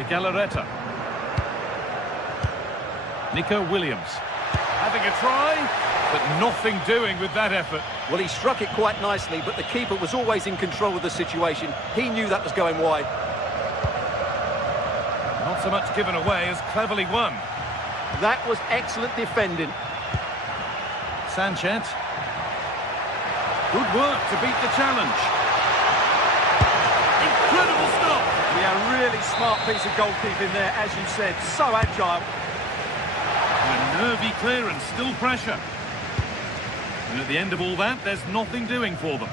De Galarreta. Nico Williams. Having a try, but nothing doing with that effort. Well, he struck it quite nicely, but the keeper was always in control of the situation. He knew that was going wide. Not so much given away as cleverly won. That was excellent defending. Sanchez. Good work to beat the challenge. Incredible stop. Yeah, really smart piece of goalkeeping there, as you said. So agile. And a nervy clearance, still pressure. And at the end of all that, there's nothing doing for them.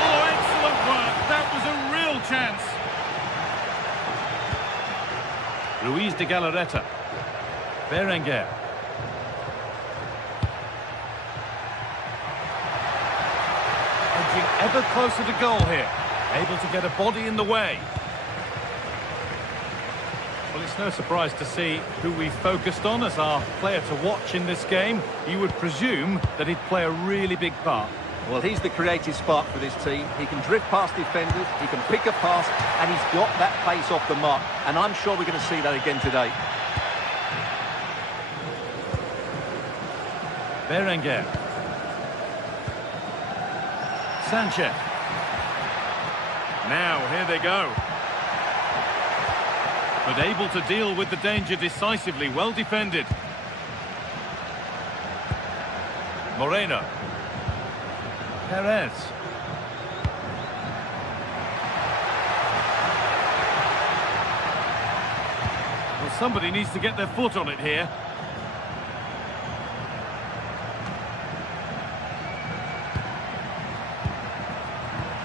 Oh, excellent work. That was a real chance. Ruiz de Galarreta. Berenguer. Edging ever closer to goal here. Able to get a body in the way. Well, it's no surprise to see who we focused on as our player to watch in this game. You would presume that he'd play a really big part. Well, he's the creative spark for this team. He can drift past defenders, he can pick a pass, and he's got that pace off the mark. And I'm sure we're going to see that again today. Berenguer. Sanchez. Now, here they go. But able to deal with the danger decisively, well defended. Moreno. Perez. Well, somebody needs to get their foot on it here.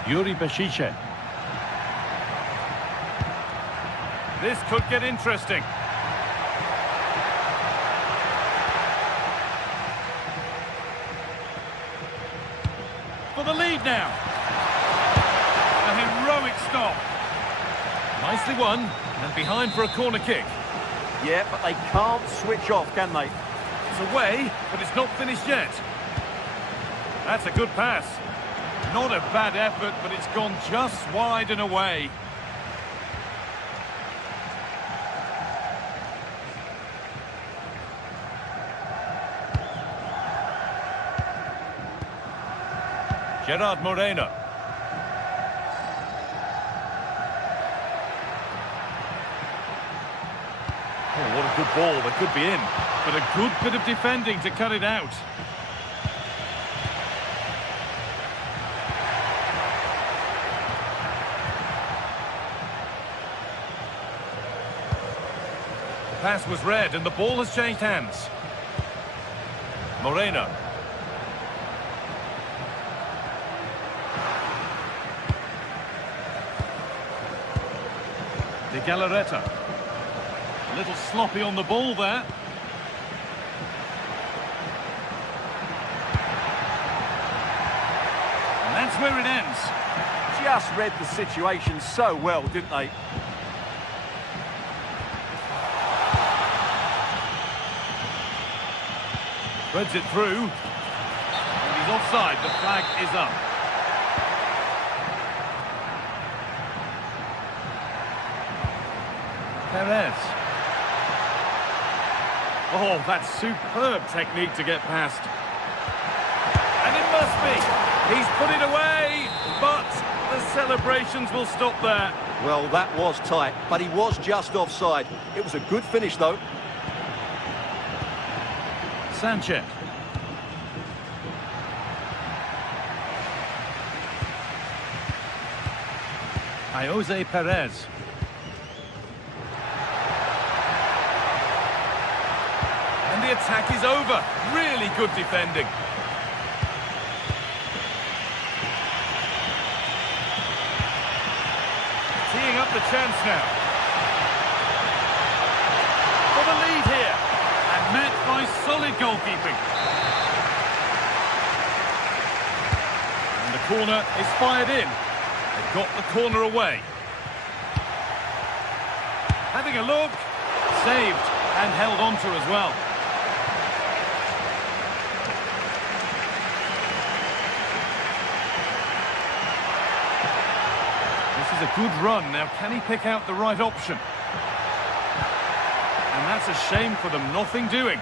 Yuri Bešić. This could get interesting. For the lead now. A heroic stop. Nicely won, and behind for a corner kick. Yeah, but they can't switch off, can they? It's away, but it's not finished yet. That's a good pass. Not a bad effort, but it's gone just wide and away. Gerard Moreno. Oh, what a good ball. That could be in. But a good bit of defending to cut it out. The pass was read and the ball has changed hands. Moreno. De Galarreta. A little sloppy on the ball there. And that's where it ends. Just read the situation so well, didn't they? Threads it through. And he's offside. The flag is up. Perez. Oh, that's superb technique to get past. And it must be. He's put it away, but the celebrations will stop there. Well, that was tight, but he was just offside. It was a good finish, though. Sanchez. Jose Perez. And the attack is over. Really good defending. Teeing up the chance now. For the lead here. And met by solid goalkeeping. And the corner is fired in. They've got the corner away. Having a look. Saved and held on to as well. a good run. Now, can he pick out the right option? And that's a shame for them. Nothing doing.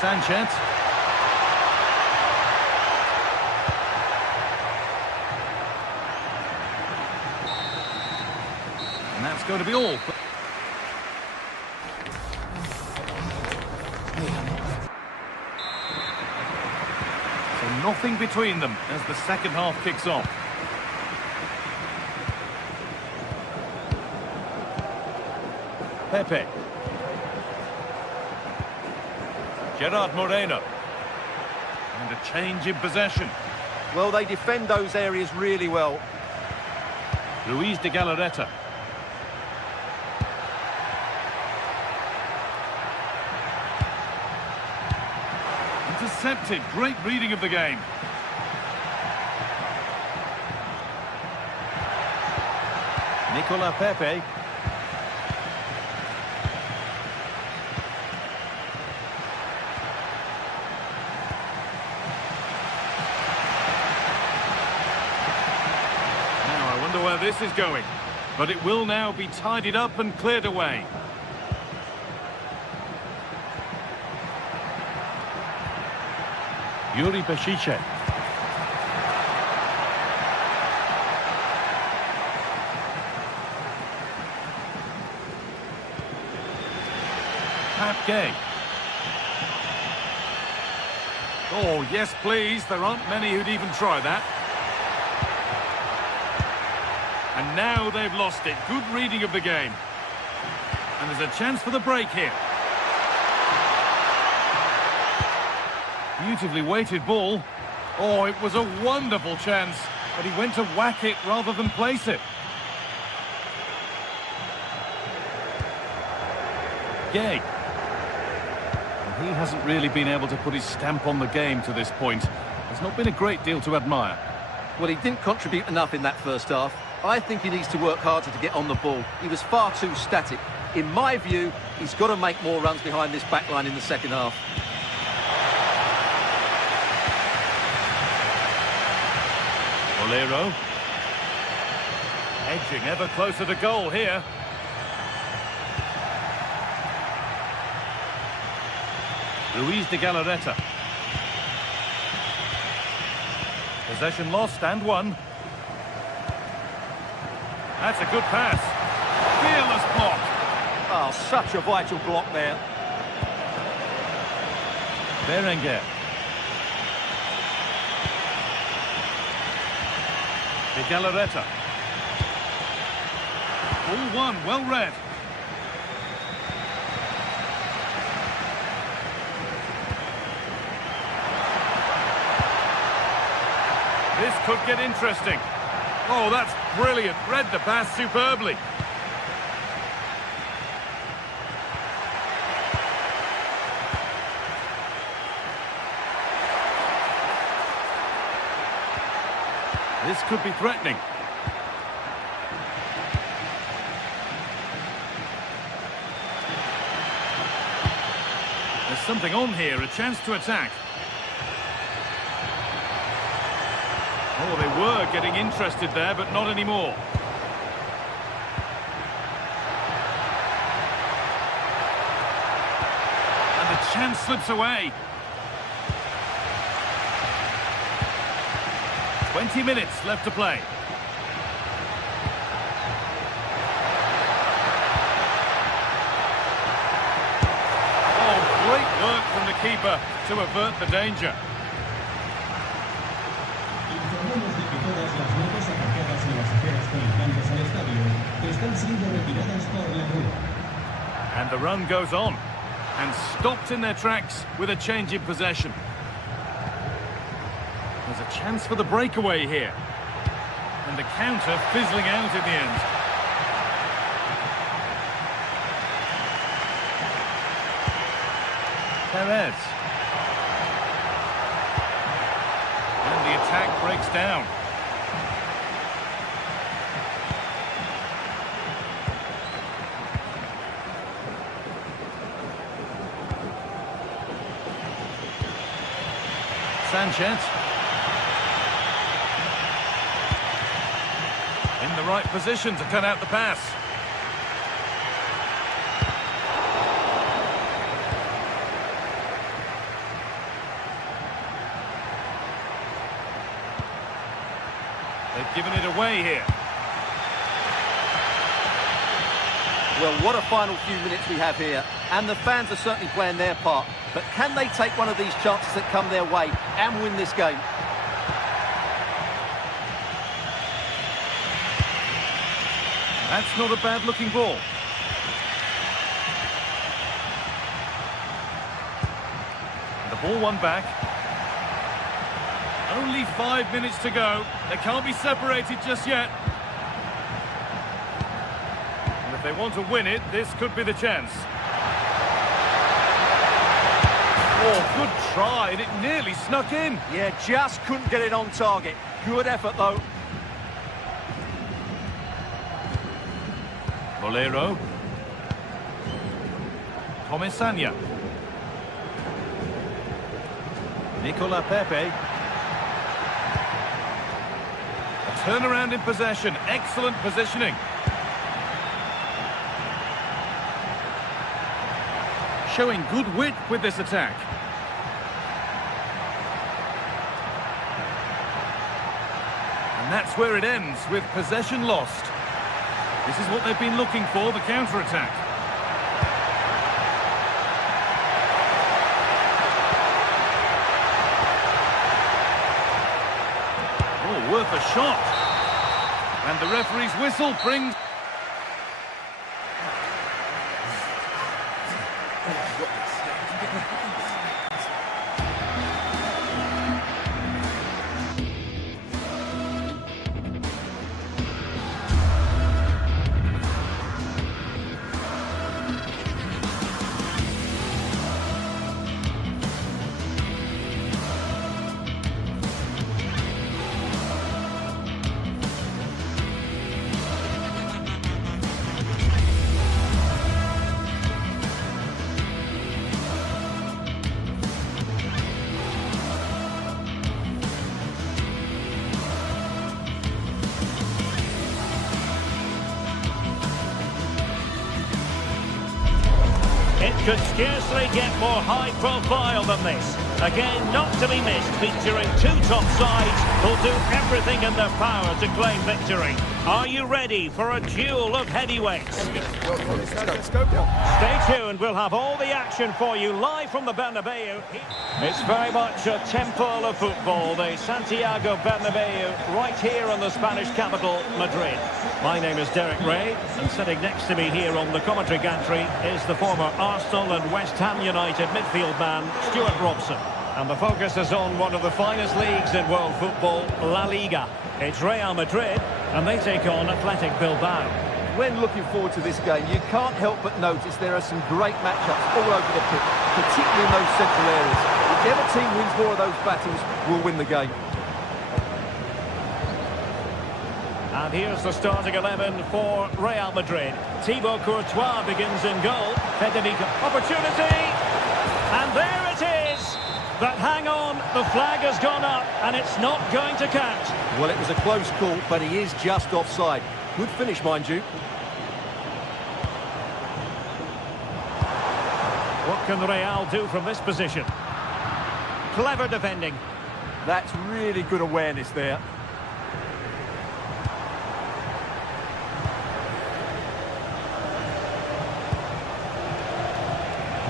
Sanchez. And that's going to be all. So nothing between them as the second half kicks off. Pepe. Gerard Moreno. And a change in possession. Well, they defend those areas really well. Luis de Galarreta. Intercepted. Great reading of the game. Nicola Pepe. Where this is going, but it will now be tidied up and cleared away. Yuri Bešiček. Pat Gay. Oh, yes, please. There aren't many who'd even try that. And now they've lost it. Good reading of the game. And there's a chance for the break here. Beautifully weighted ball. Oh, it was a wonderful chance, but he went to whack it rather than place it. Gay. And he hasn't really been able to put his stamp on the game to this point. There's not been a great deal to admire. Well, he didn't contribute enough in that first half. I think he needs to work harder to get on the ball. He was far too static. In my view, he's got to make more runs behind this back line in the second half. Bolero. Edging ever closer to goal here. Luis de Galarreta. Possession lost and won. That's a good pass. Fearless block. Oh, such a vital block there. Berenguer. De Galarreta. All one, well read. This could get interesting. Oh, that's brilliant. Read the pass superbly. This could be threatening. There's something on here, a chance to attack. Oh, they were getting interested there, but not anymore. And the chance slips away. 20 minutes left to play. Oh, great work from the keeper to avert the danger. And the run goes on, and stopped in their tracks with a change in possession. There's a chance for the breakaway here. And the counter fizzling out in the end. Perez. And the attack breaks down. Sanchez. in the right position to cut out the pass. They've given it away here. Well, what a final few minutes we have here. And the fans are certainly playing their part. But can they take one of these chances that come their way and win this game? That's not a bad-looking ball. The ball won back. Only 5 minutes to go. They can't be separated just yet. And if they want to win it, this could be the chance. Oh, good try, and it nearly snuck in. Yeah, just couldn't get it on target. Good effort, though. Bolero. Comesaña. Nicola Pepe. A turnaround in possession. Excellent positioning. Showing good width with this attack. And that's where it ends, with possession lost. This is what they've been looking for, the counter-attack. Oh, worth a shot. And the referee's whistle brings... It could scarcely get more high profile than this. Again, not to be missed, featuring two top sides who'll do everything in their power to claim victory. Are you ready for a duel of heavyweights? Stay tuned, we'll have all the action for you live from the Bernabeu. It's very much a temple of football, the Santiago Bernabeu, right here in the Spanish capital, Madrid. My name is Derek Ray, and sitting next to me here on the commentary gantry is the former Arsenal and West Ham United midfield man, Stuart Robson. And the focus is on one of the finest leagues in world football, La Liga. It's Real Madrid, and they take on Athletic Bilbao. When looking forward to this game, you can't help but notice there are some great matchups all over the pitch, particularly in those central areas. Whichever team wins more of those battles will win the game. And here's the starting 11 for Real Madrid. Thibaut Courtois begins in goal. Federico, opportunity! And there it is! But hang on, the flag has gone up, and it's not going to count. Well, it was a close call, but he is just offside. Good finish, mind you. What can Real do from this position? Clever defending. That's really good awareness there.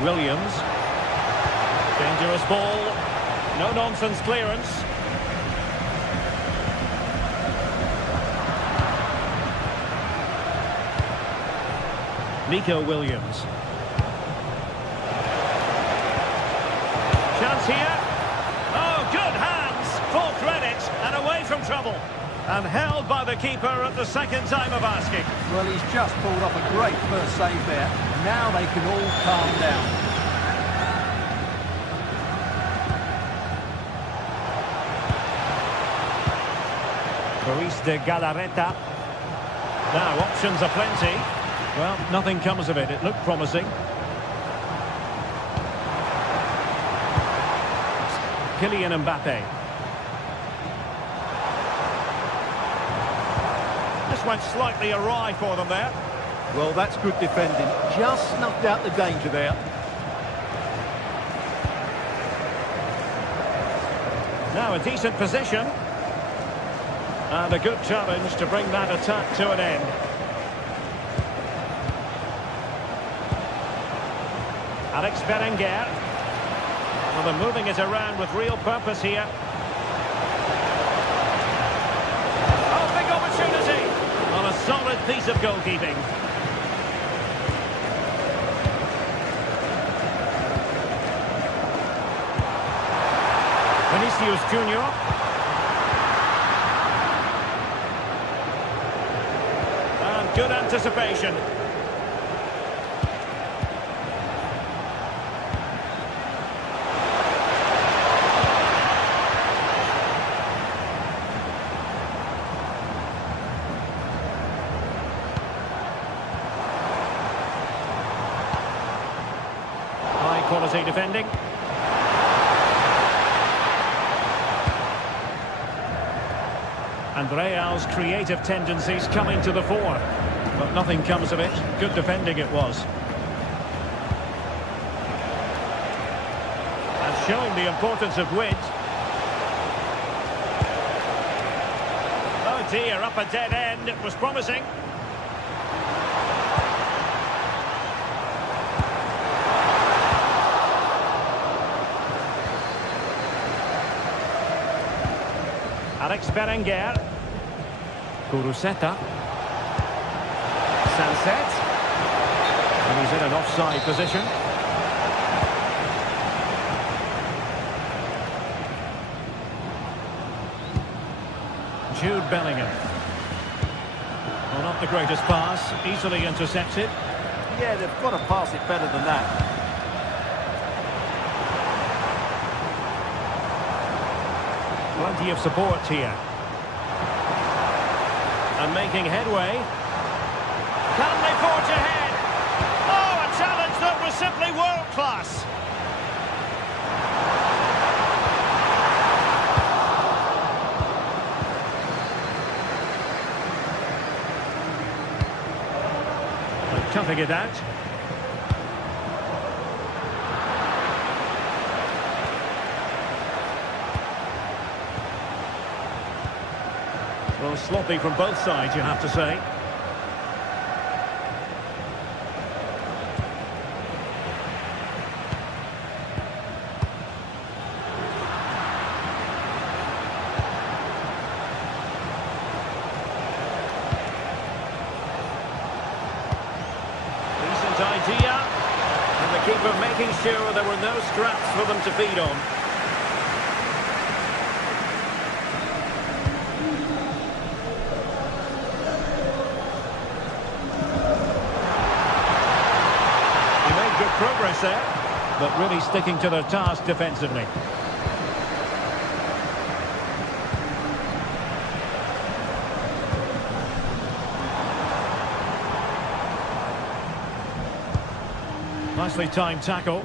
Williams. Dangerous ball. No-nonsense clearance. Nico Williams. Chance here. Oh, good hands. Full credit and away from trouble. And held by the keeper at the second time of asking. Well, he's just pulled off a great first save there. Now they can all calm down. Ruiz de Galarreta. Now, options are plenty. Well, nothing comes of it. It looked promising. Kylian Mbappe. This went slightly awry for them there. Well, that's good defending. Just snuffed out the danger there. Now a decent position. And a good challenge to bring that attack to an end. Alex Berenguer. Well, they're moving it around with real purpose here. Oh, big opportunity. On a solid piece of goalkeeping. Vinicius Junior. And good anticipation. High quality defending. And Real's creative tendencies coming to the fore. But nothing comes of it. Good defending it was. And showing the importance of width. Oh dear, up a dead end. It was promising. Alex Berenguer. Kuruseta. Sanset. And he's in an offside position. Jude Bellingham. Well, not the greatest pass. Easily intercepted. Yeah, they've got to pass it better than that. Plenty of support here. And making headway. Can they forge ahead? Oh, a challenge that was simply world-class. Toughing it out. Well, sloppy from both sides, you have to say. Decent idea. And the keeper making sure there were no scraps for them to feed on. Progress there, but really sticking to their task defensively. Nicely timed tackle.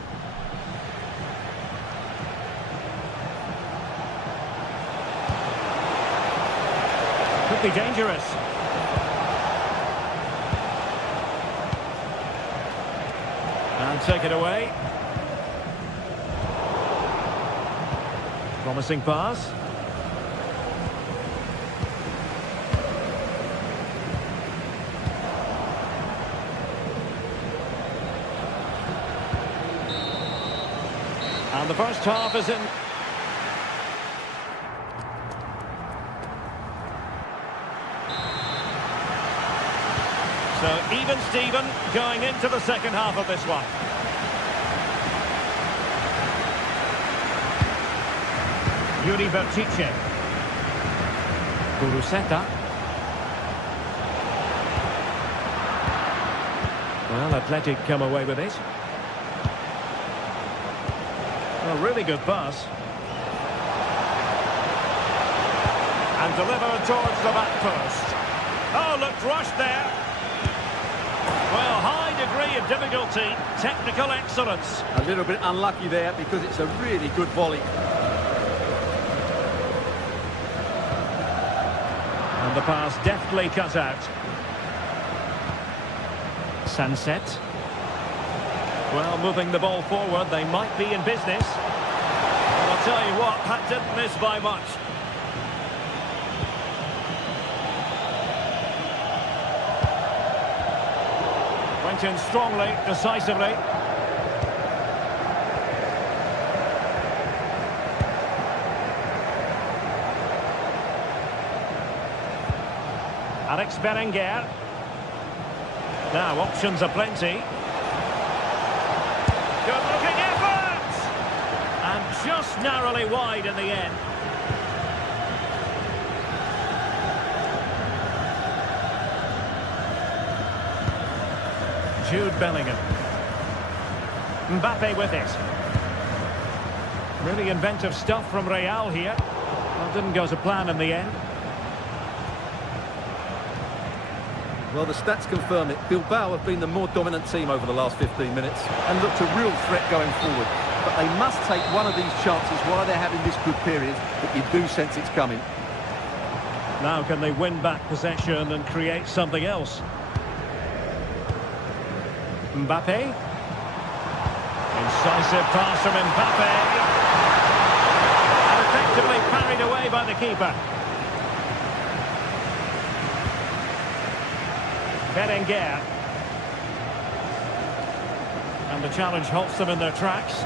Could be dangerous. And take it away. Promising pass. And the first half is in. So even Steven going into the second half of this one. Yuri Berchiche. Kuruseta. Well, Athletic come away with it. A really good pass. And delivered towards the back post. Oh, looked rushed there. Well, high degree of difficulty, technical excellence. A little bit unlucky there because it's a really good volley. And the pass deftly cut out. Sunset. Well, moving the ball forward, they might be in business. And I'll tell you what, that didn't miss by much. Went in strongly, decisively. Alex Berenguer. Now, options are plenty. Good-looking effort! And just narrowly wide in the end. Jude Bellingham. Mbappe with it. Really inventive stuff from Real here. Well, didn't go to plan in the end. Well, the stats confirm it. Bilbao have been the more dominant team over the last 15 minutes and looked a real threat going forward. But they must take one of these chances while they're having this good period, but you do sense it's coming. Now can they win back possession and create something else? Mbappe. Incisive pass from Mbappe. And effectively parried away by the keeper. Berenguer. And the challenge halts them in their tracks.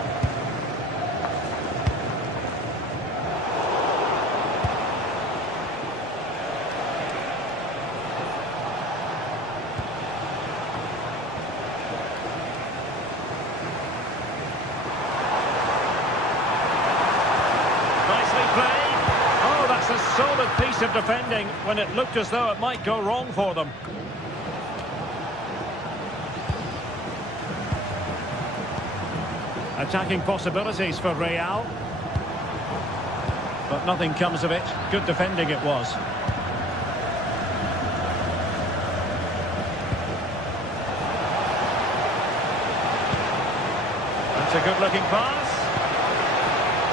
Nicely played. Oh, that's a solid piece of defending when it looked as though it might go wrong for them. Attacking possibilities for Real. But nothing comes of it. Good defending it was. That's a good-looking pass.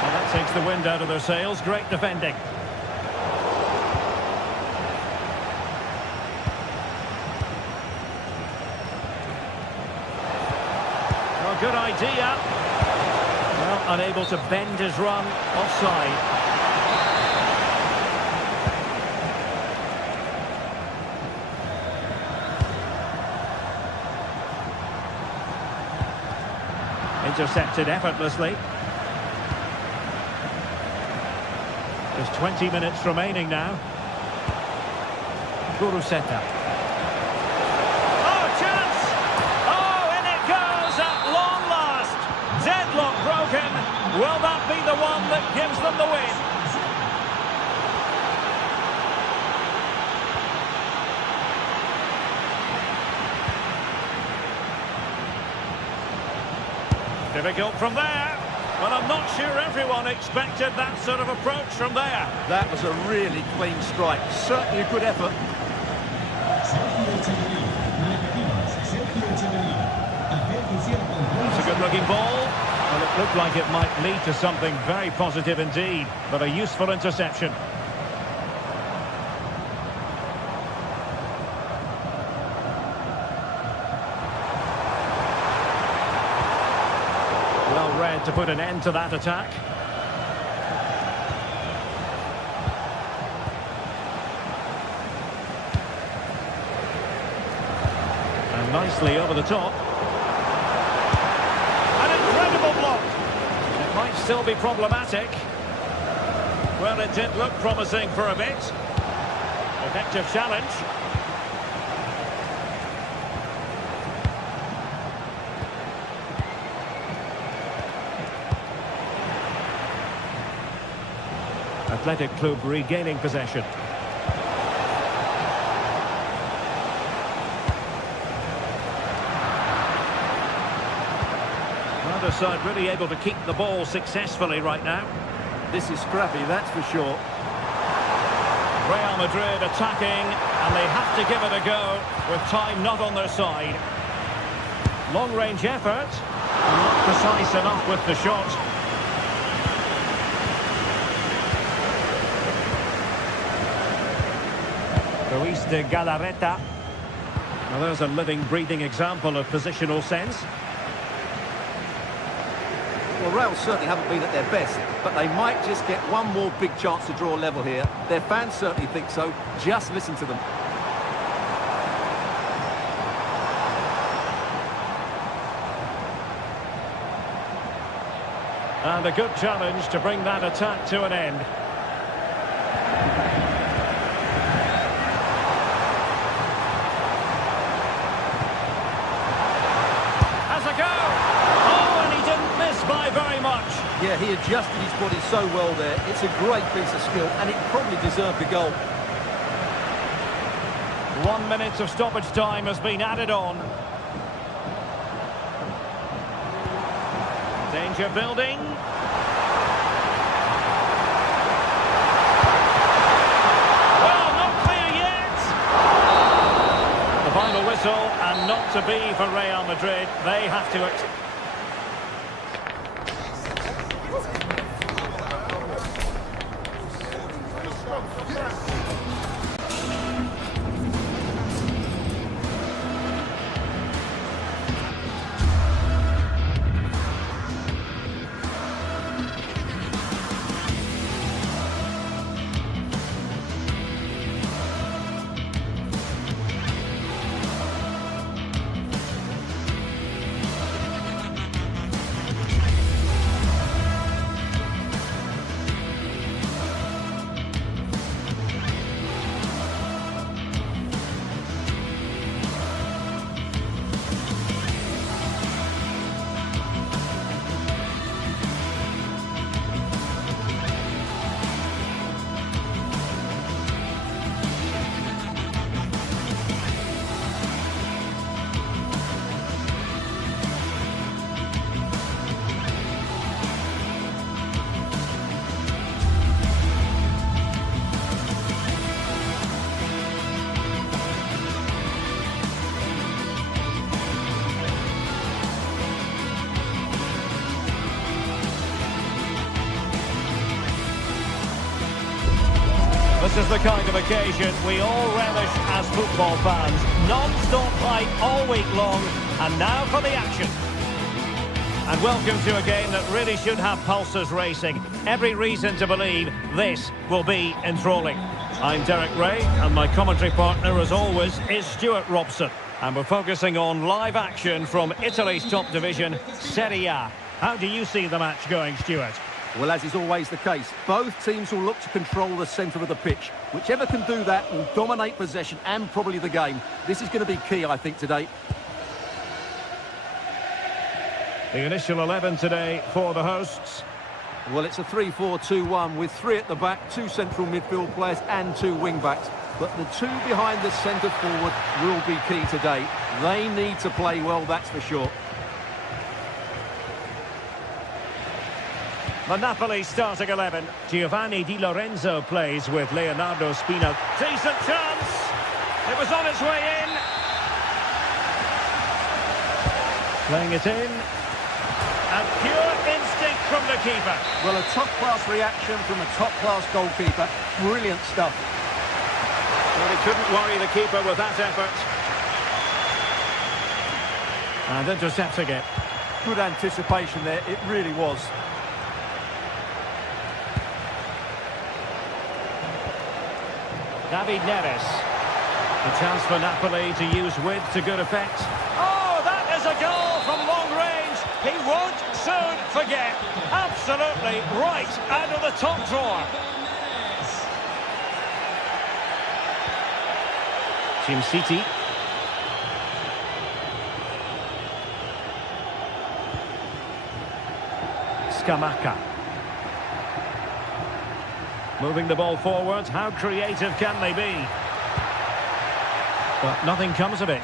And that takes the wind out of their sails. Great defending. Well, good idea. Well, unable to bend his run, offside. Intercepted effortlessly. There's 20 minutes remaining now. Guruseta. Deadlock broken. Will that be the one that gives them the win? Difficult from there. But I'm not sure everyone expected that sort of approach from there. That was a really clean strike. Certainly a good effort. It's a good-looking ball. Well, it looked like it might lead to something very positive indeed, but a useful interception. Well read to put an end to that attack. And nicely over the top. Block. It might still be problematic. Well, it did look promising for a bit. Effective challenge. Athletic Club regaining possession. Other side really able to keep the ball successfully right now. This is scrappy, that's for sure. Real Madrid attacking, and they have to give it a go with time not on their side. Long-range effort, not precise enough with the shot. Ruiz de Galarreta. Now there's a living, breathing example of positional sense. Well, Real certainly haven't been at their best, but they might just get one more big chance to draw level here. Their fans certainly think so. Just listen to them. And a good challenge to bring that attack to an end. Has a go! Oh, and he didn't miss by very much. Yeah, he adjusted his body so well there. It's a great piece of skill, and it probably deserved a goal. 1 minute of stoppage time has been added on. Danger building. Well, not clear yet. The final whistle, and not to be for Real Madrid. They have to... This is the kind of occasion we all relish as football fans. Non-stop hype all week long, and now for the action. And welcome to a game that really should have pulses racing. Every reason to believe this will be enthralling. I'm Derek Ray, and my commentary partner, as always, is Stuart Robson. And we're focusing on live action from Italy's top division, Serie A. How do you see the match going, Stuart? Well, as is always the case, both teams will look to control the centre of the pitch. Whichever can do that will dominate possession and probably the game. This is going to be key, I think, today. The initial 11 today for the hosts. Well, it's a 3-4-2-1 with 3 at the back, 2 central midfield players and 2 wing-backs. But the 2 behind the centre forward will be key today. They need to play well, that's for sure. The Napoli starting 11. Giovanni Di Lorenzo plays with Leonardo Spina. Decent chance. It was on its way in. Playing it in. And pure instinct from the keeper. Well, a top-class reaction from a top-class goalkeeper. Brilliant stuff. Well, he couldn't worry the keeper with that effort. And intercepting it. Good anticipation there, it really was. David Neres. A chance for Napoli to use width to good effect. Oh, that is a goal from long range. He won't soon forget. Absolutely right out of the top drawer. Jim City. Scamacca. Moving the ball forward, how creative can they be? But nothing comes of it.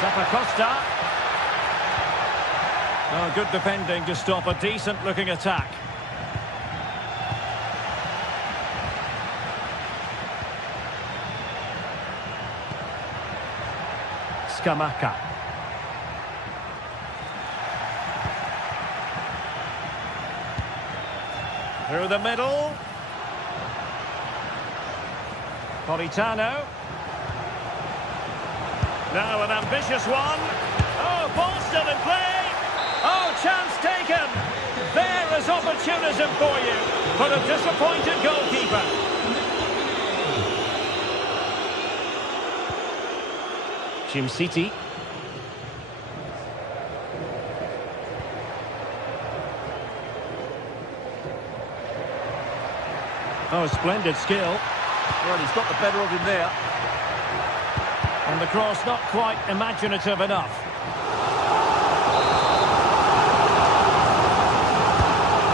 Zappacosta. Oh, good defending to stop a decent-looking attack. Scamacca. Through the middle. Politano. Now an ambitious one. Oh, ball still in play. Oh, chance taken. There is opportunism for you, but a disappointed goalkeeper. City. Oh, splendid skill. Well, he's got the better of him there. And the cross not quite imaginative enough.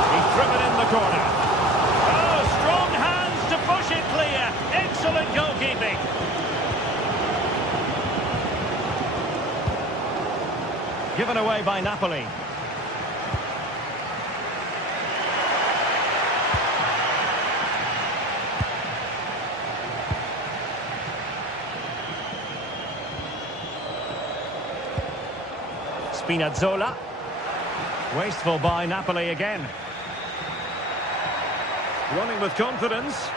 He's driven in the corner. Oh, strong hands to push it clear. Excellent goalkeeping. Given away by Napoli. Spinazzola. Wasteful by Napoli again. Running with confidence.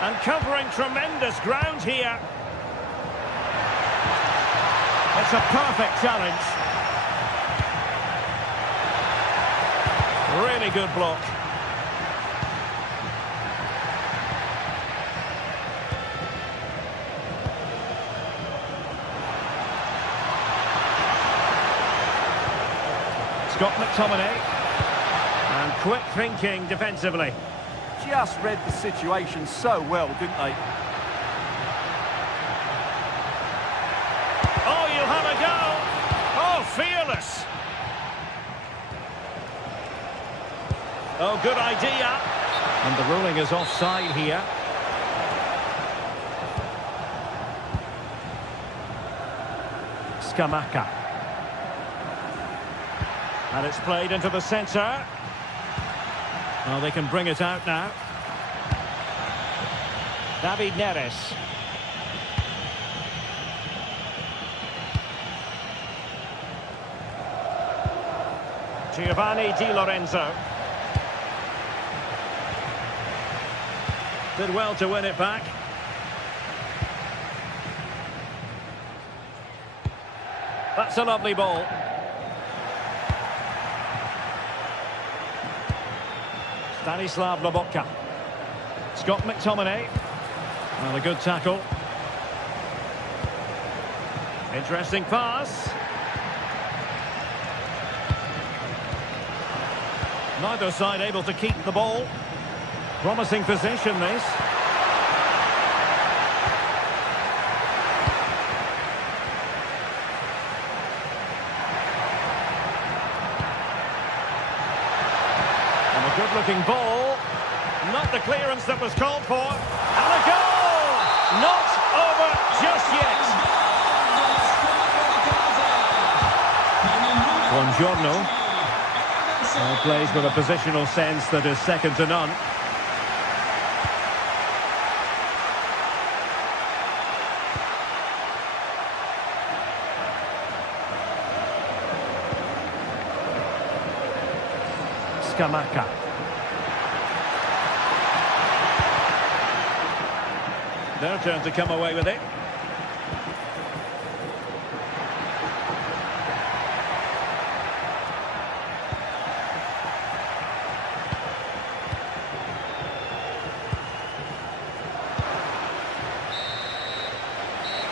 And covering tremendous ground here. It's a perfect challenge. Really good block. Scott McTominay. And quick thinking defensively. Just read the situation so well, didn't they? Oh, you'll have a go. Oh, fearless. Oh, good idea. And the ruling is offside here. Scamacca. And it's played into the centre. Well, they can bring it out now. David Neres. Giovanni Di Lorenzo. Did well to win it back. That's a lovely ball. Stanislav Lobotka. Scott McTominay. Well, a good tackle. Interesting pass. Neither side able to keep the ball. Promising position, this. And a good-looking ball. Not the clearance that was called for. And a goal! Not over just yet. Buongiorno. Plays with a positional sense that is second to none. Scamacca. Their turn to come away with it.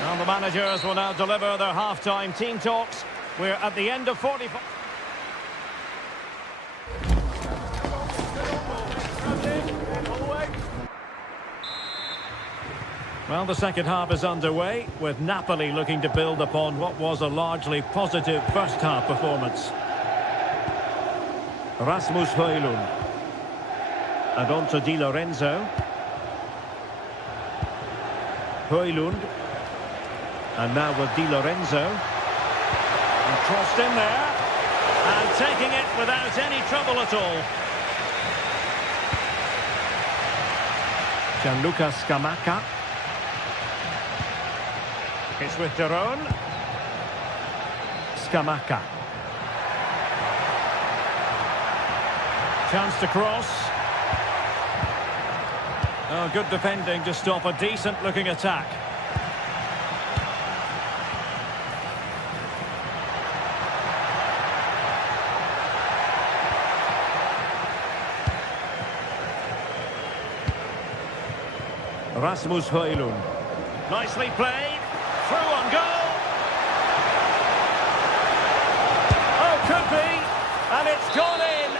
And the managers will now deliver their half-time team talks. We're at the end of 45. Well, the second half is underway, with Napoli looking to build upon what was a largely positive first-half performance. Rasmus Højlund. And on to Di Lorenzo. Højlund. And now with Di Lorenzo. And crossed in there. And taking it without any trouble at all. Gianluca Scamacca. It's with Daron. Scamacca. Chance to cross. Oh, good defending to stop a decent-looking attack. Rasmus Højlund. Nicely played. Through on goal. Oh, could be. And it's gone in.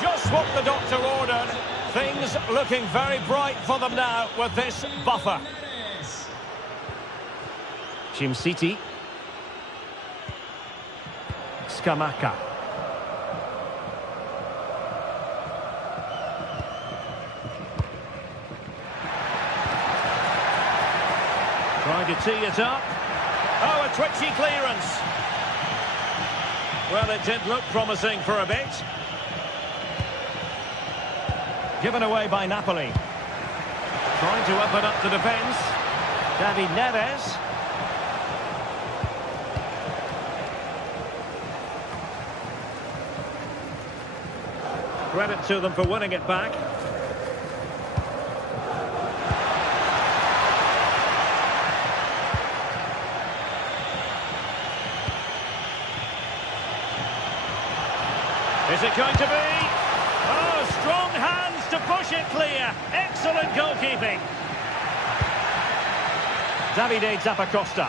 Just what the doctor ordered. Things looking very bright for them now with this buffer. City. Scamacca. Trying to tee it up. Oh, a twitchy clearance. Well, it did look promising for a bit. Given away by Napoli. Trying to open up the defence. David Neres. Credit to them for winning it back. Is it going to be? Oh, strong hands to push it clear. Excellent goalkeeping. Davide Zappacosta.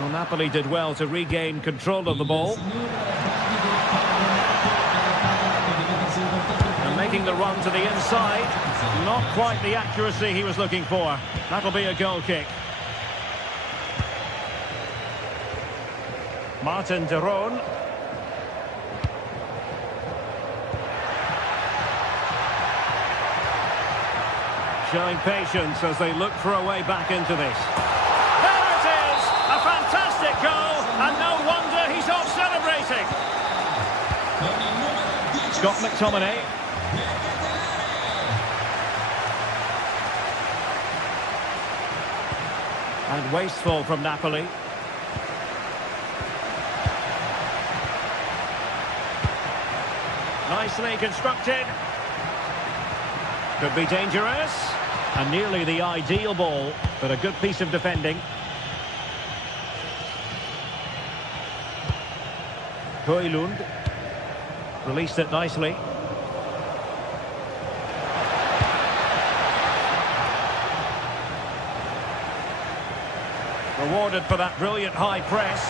Well, Napoli did well to regain control of the ball. And making the run to the inside. Not quite the accuracy he was looking for. That'll be a goal kick. Martin de Roon. Showing patience as they look for a way back into this. There it is! A fantastic goal, and no wonder he's off celebrating. Scott McTominay. And wasteful from Napoli. Nicely constructed. Could be dangerous. And nearly the ideal ball, but a good piece of defending. Højlund. Released it nicely. Rewarded for that brilliant high press.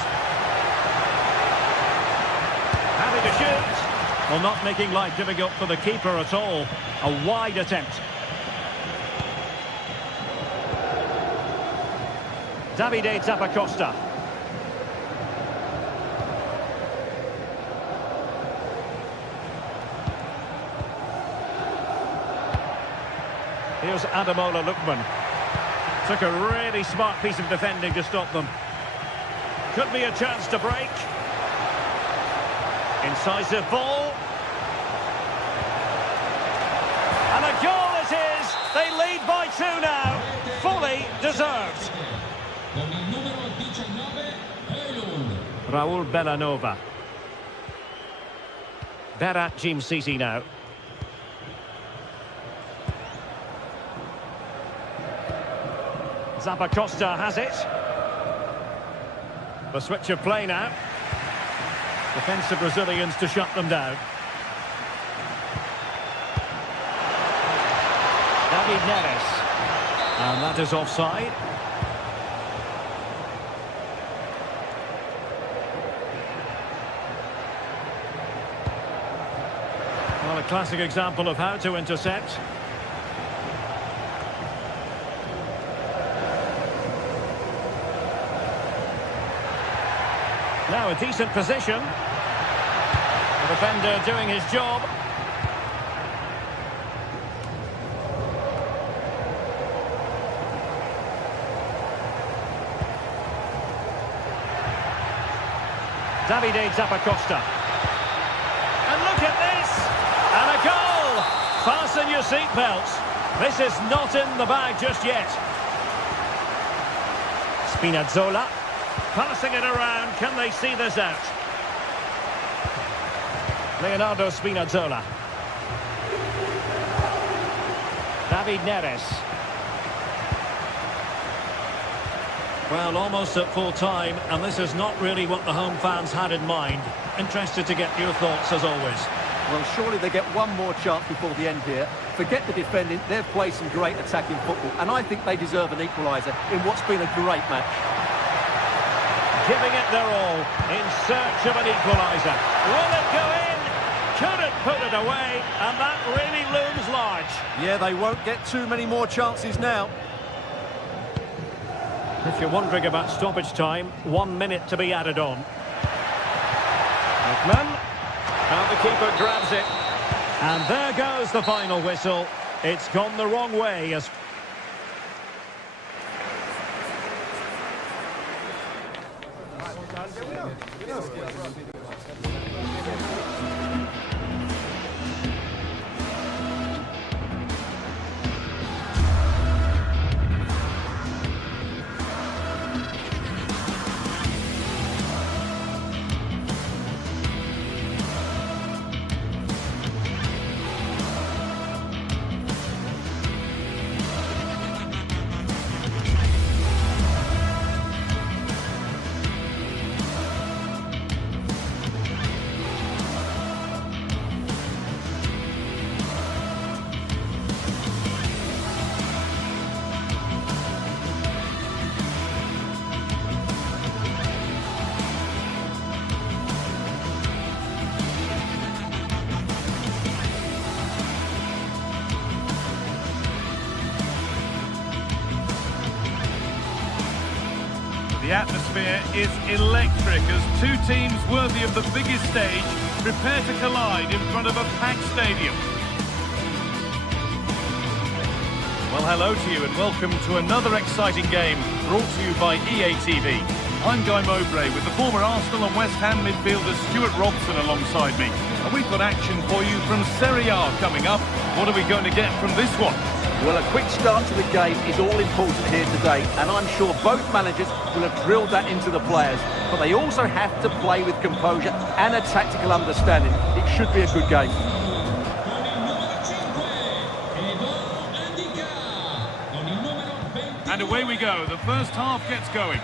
Happy to shoot. Well, not making life difficult for the keeper at all. A wide attempt. Davide Zappacosta. Here's Ademola Lookman. Took a really smart piece of defending to stop them. Could be a chance to break. Incisive ball. And a goal it is. They lead by 2 now. Fully deserved. Raul Bellanova. Berat City now. Zappacosta has it. The switch of play now. Defensive Brazilians to shut them down. David Neres. And that is offside. Well, a classic example of how to intercept. Now a decent position. The defender doing his job. Davide Zappacosta. And look at this! And a goal! Fasten your seatbelts. This is not in the bag just yet. Spinazzola. Passing it around. Can they see this out? Leonardo Spinazzola. David Neres. Well, almost at full time, and this is not really what the home fans had in mind. Interested to get your thoughts, as always. Well, surely they get one more chance before the end here. Forget the defending, they've played some great attacking football, and I think they deserve an equaliser in what's been a great match. Giving it their all, in search of an equaliser. Will it go in? Couldn't put it away, and that really looms large. Yeah, they won't get too many more chances now. If you're wondering about stoppage time, 1 minute to be added on. Ekman. And the keeper grabs it. And there goes the final whistle. It's gone the wrong way as... The atmosphere is electric as two teams worthy of the biggest stage prepare to collide in front of a packed stadium. Well, hello to you and welcome to another exciting game brought to you by EA TV. I'm Guy Mowbray with the former Arsenal and West Ham midfielder Stuart Robson alongside me. And we've got action for you from Serie A coming up. What are we going to get from this one? Well, a quick start to the game is all important here today, and I'm sure both managers will have drilled that into the players. But they also have to play with composure and a tactical understanding. It should be a good game. And away we go. The first half gets going.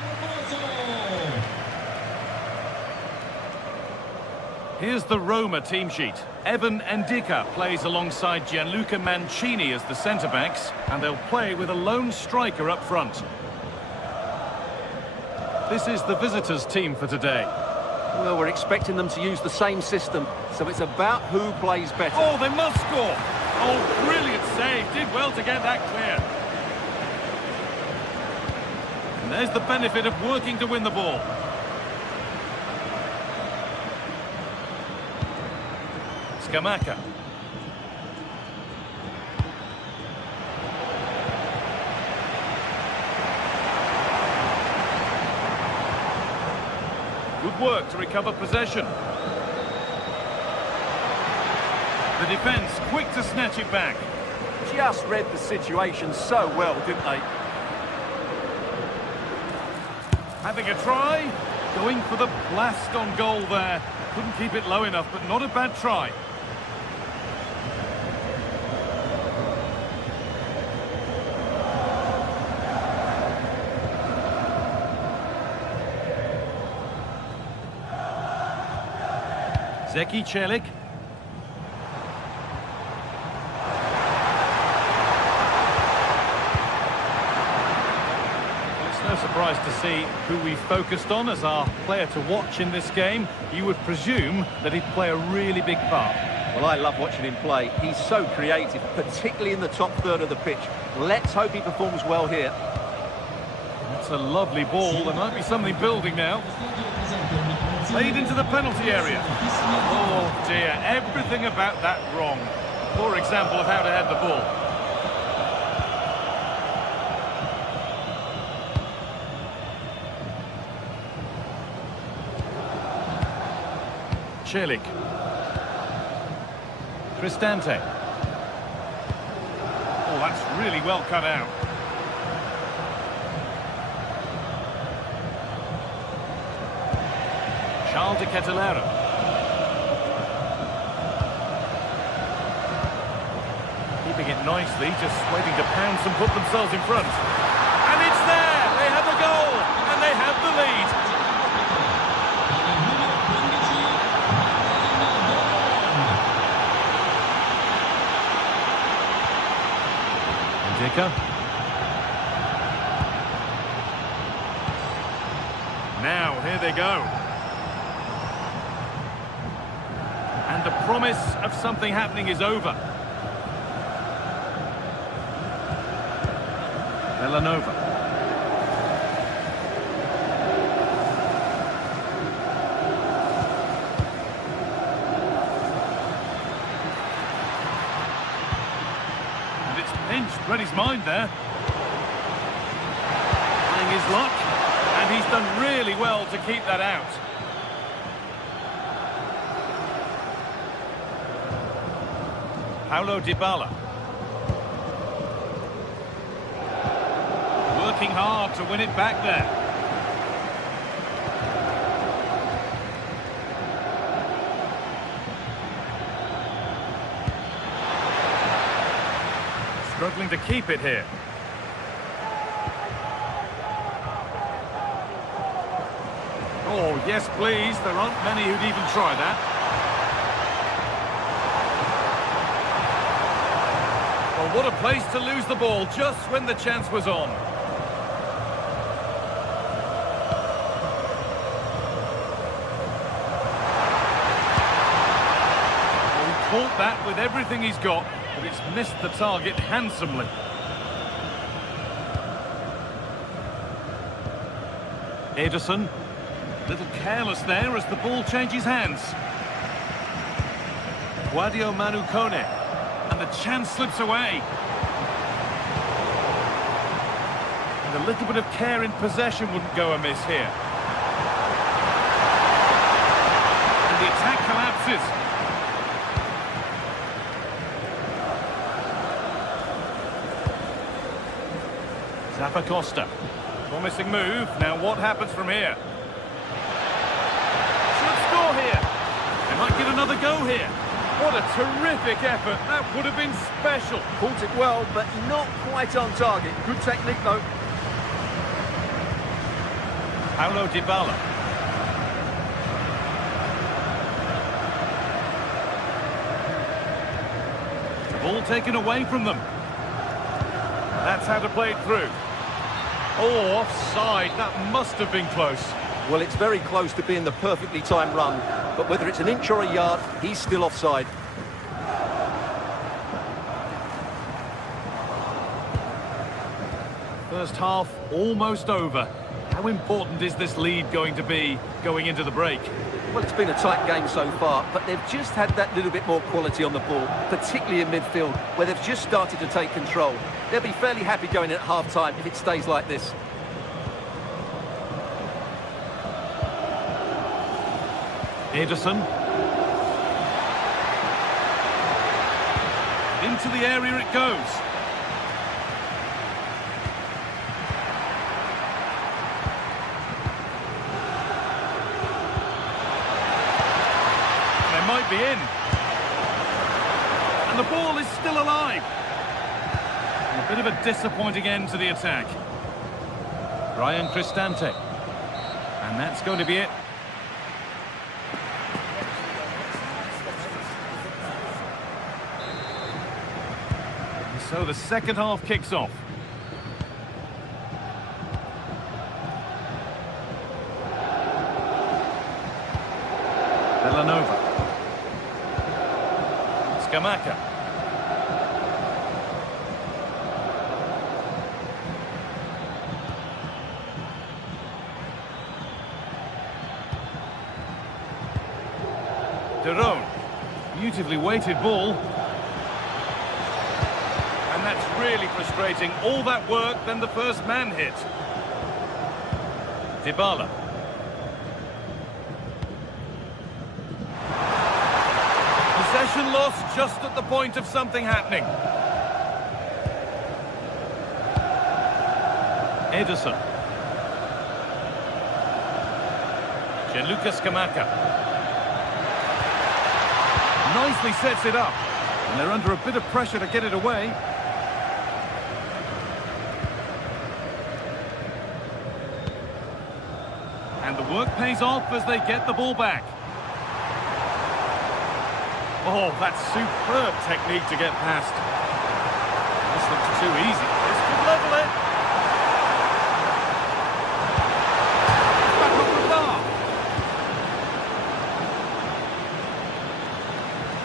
Here's the Roma team sheet. Evan Ndika plays alongside Gianluca Mancini as the centre-backs, and they'll play with a lone striker up front. This is the visitors' team for today. Well, we're expecting them to use the same system, so it's about who plays better. Oh, they must score! Oh, brilliant save. Did well to get that clear. And there's the benefit of working to win the ball. Scamacca. Good work to recover possession. The defence quick to snatch it back. Just read the situation so well, didn't they? Having a try. Going for the blast on goal there. Couldn't keep it low enough, but not a bad try. Zeki Celik. Well, it's no surprise to see who we focused on as our player to watch in this game. You would presume that he'd play a really big part. Well, I love watching him play. He's so creative, particularly in the top third of the pitch. Let's hope he performs well here. That's a lovely ball. There might be something building now. Played into the penalty area. Oh dear, everything about that wrong. Poor example of how to head the ball. Celik. Cristante. Oh, that's really well cut out. Charles de Ketelera. Keeping it nicely, just waiting to pounce and put themselves in front. And it's there! They have a goal! And they have the lead! Ndika. Now, here they go. And the promise of something happening is over. Villanova. And it's pinched, read his mind there. Playing his luck. And he's done really well to keep that out. Paulo Dybala. Working hard to win it back there. Struggling to keep it here. Oh, yes, please. There aren't many who'd even try that. Well, what a place to lose the ball just when the chance was on. Well, he caught that with everything he's got, but it's missed the target handsomely. Ederson. Little careless there as the ball changes hands. Guadio Manu Kone. And the chance slips away. And a little bit of care in possession wouldn't go amiss here. And the attack collapses. Zappacosta. Promising move. Now what happens from here? Here. They might get another go here. What a terrific effort. That would have been special. Caught it well, but not quite on target. Good technique, though. Paulo Dybala. The ball taken away from them. That's how to play it through. Oh, offside. That must have been close. Well, it's very close to being the perfectly timed run, but whether it's an inch or a yard, he's still offside. First half almost over. How important is this lead going to be going into the break? Well, it's been a tight game so far, but they've just had that little bit more quality on the ball, particularly in midfield, where they've just started to take control. They'll be fairly happy going in at half-time if it stays like this. Ederson. Into the area it goes. They might be in. And the ball is still alive. And a bit of a disappointing end to the attack. Ryan Cristante. And that's going to be it. So the second half kicks off. Villanova. Scamacca. Derone. Beautifully weighted ball. And that's really frustrating. All that work, then the first man hit. Dybala. Possession lost just at the point of something happening. Ederson. Gianluca Scamacca. Nicely sets it up. And they're under a bit of pressure to get it away. And the work pays off as they get the ball back. Oh, that's superb technique to get past. This looks too easy. This could level it. Back off the bar.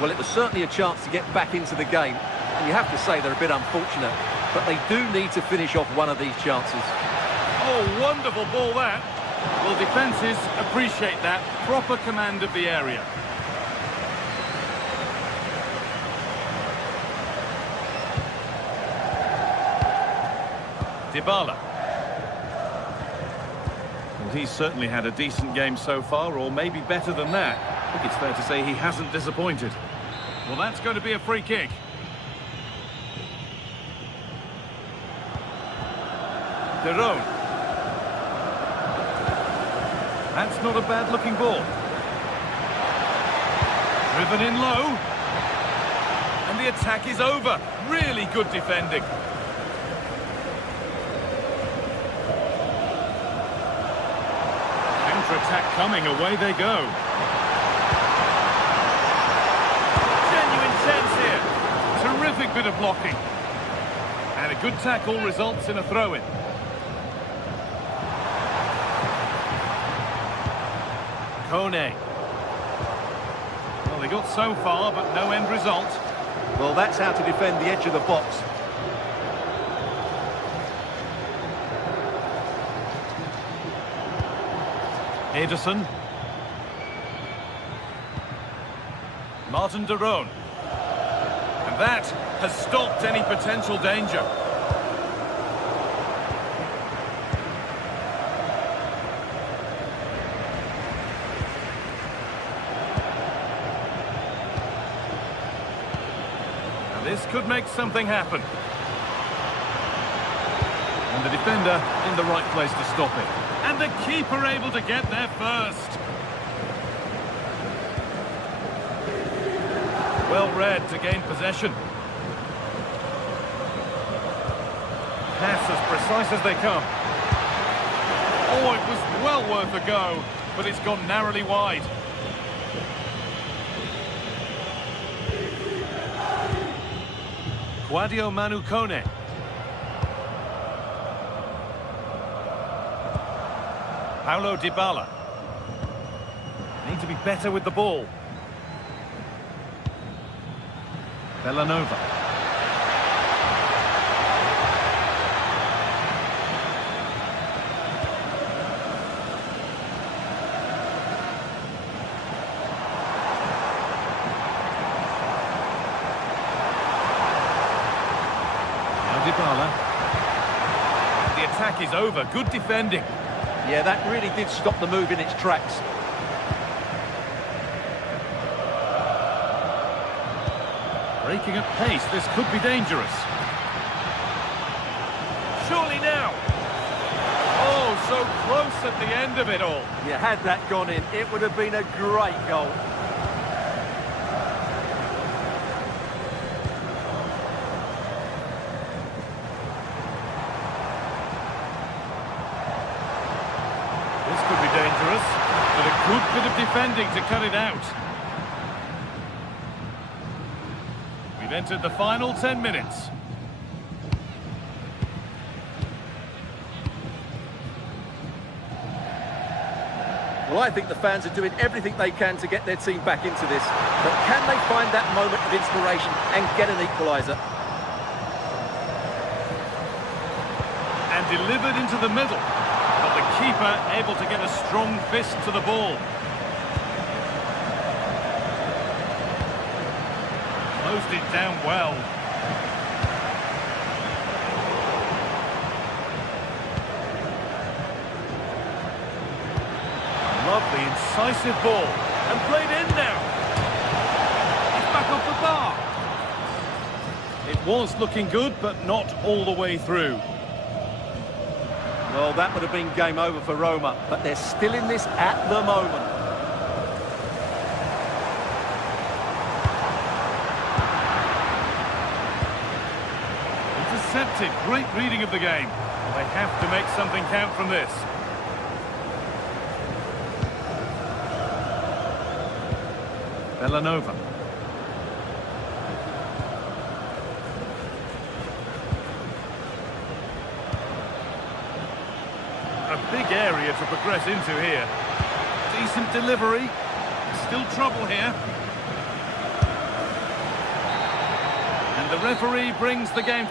Well, it was certainly a chance to get back into the game. And you have to say they're a bit unfortunate. But they do need to finish off one of these chances. Oh, wonderful ball that. Well, defences appreciate that. Proper command of the area. Dybala. Well, he's certainly had a decent game so far, or maybe better than that. I think it's fair to say he hasn't disappointed. Well, that's going to be a free kick. De Roon. That's not a bad-looking ball. Driven in low. And the attack is over. Really good defending. Counter-attack coming. Away they go. Genuine chance here. Terrific bit of blocking. And a good tackle results in a throw-in. Kone. Well, they got so far, but no end result. Well, that's how to defend the edge of the box. Ederson. Martin de Roon. And that has stopped any potential danger. This could make something happen. And the defender in the right place to stop it. And the keeper able to get there first. Well read to gain possession. Pass as precise as they come. Oh, it was well worth a go, but it's gone narrowly wide. Guadio Manu Kone. Paulo Dybala. Need to be better with the ball. Villanova. Dybala. The attack is over. Good defending. Yeah, that really did stop the move in its tracks. Breaking at pace. This could be dangerous. Surely now. Oh, so close at the end of it all. Yeah, had that gone in, it would have been a great goal. Could be dangerous, but a good bit of defending to cut it out. We've entered the final 10 minutes. Well, I think the fans are doing everything they can to get their team back into this. But can they find that moment of inspiration and get an equaliser? And delivered into the middle. But the keeper able to get a strong fist to the ball. Closed it down well. Lovely, incisive ball. And played in now. It's back off the bar. It was looking good, but not all the way through. Well, that would have been game over for Roma, but they're still in this at the moment. Intercepted. Great reading of the game. They have to make something count from this. Villanova. A big area to progress into here. Decent delivery. Still trouble here. And the referee brings the game.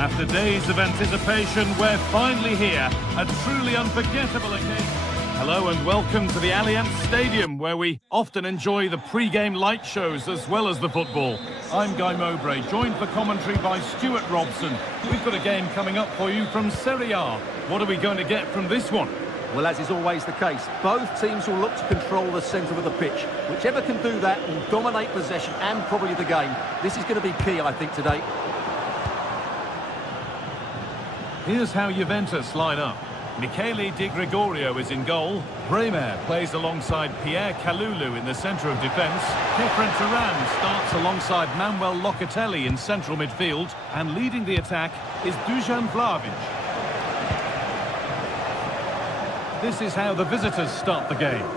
After days of anticipation, we're finally here. A truly unforgettable occasion. Hello and welcome to the Allianz Stadium, where we often enjoy the pre-game light shows as well as the football. I'm Guy Mowbray, joined for commentary by Stuart Robson. We've got a game coming up for you from Serie A. What are we going to get from this one? Well, as is always the case, both teams will look to control the centre of the pitch. Whichever can do that will dominate possession and probably the game. This is going to be key, I think, today. Here's how Juventus line up. Michele Di Gregorio is in goal. Bremer plays alongside Pierre Kalulu in the centre of defence. Kefren Turan starts alongside Manuel Locatelli in central midfield. And leading the attack is Dusan Vlahovic. This is how the visitors start the game.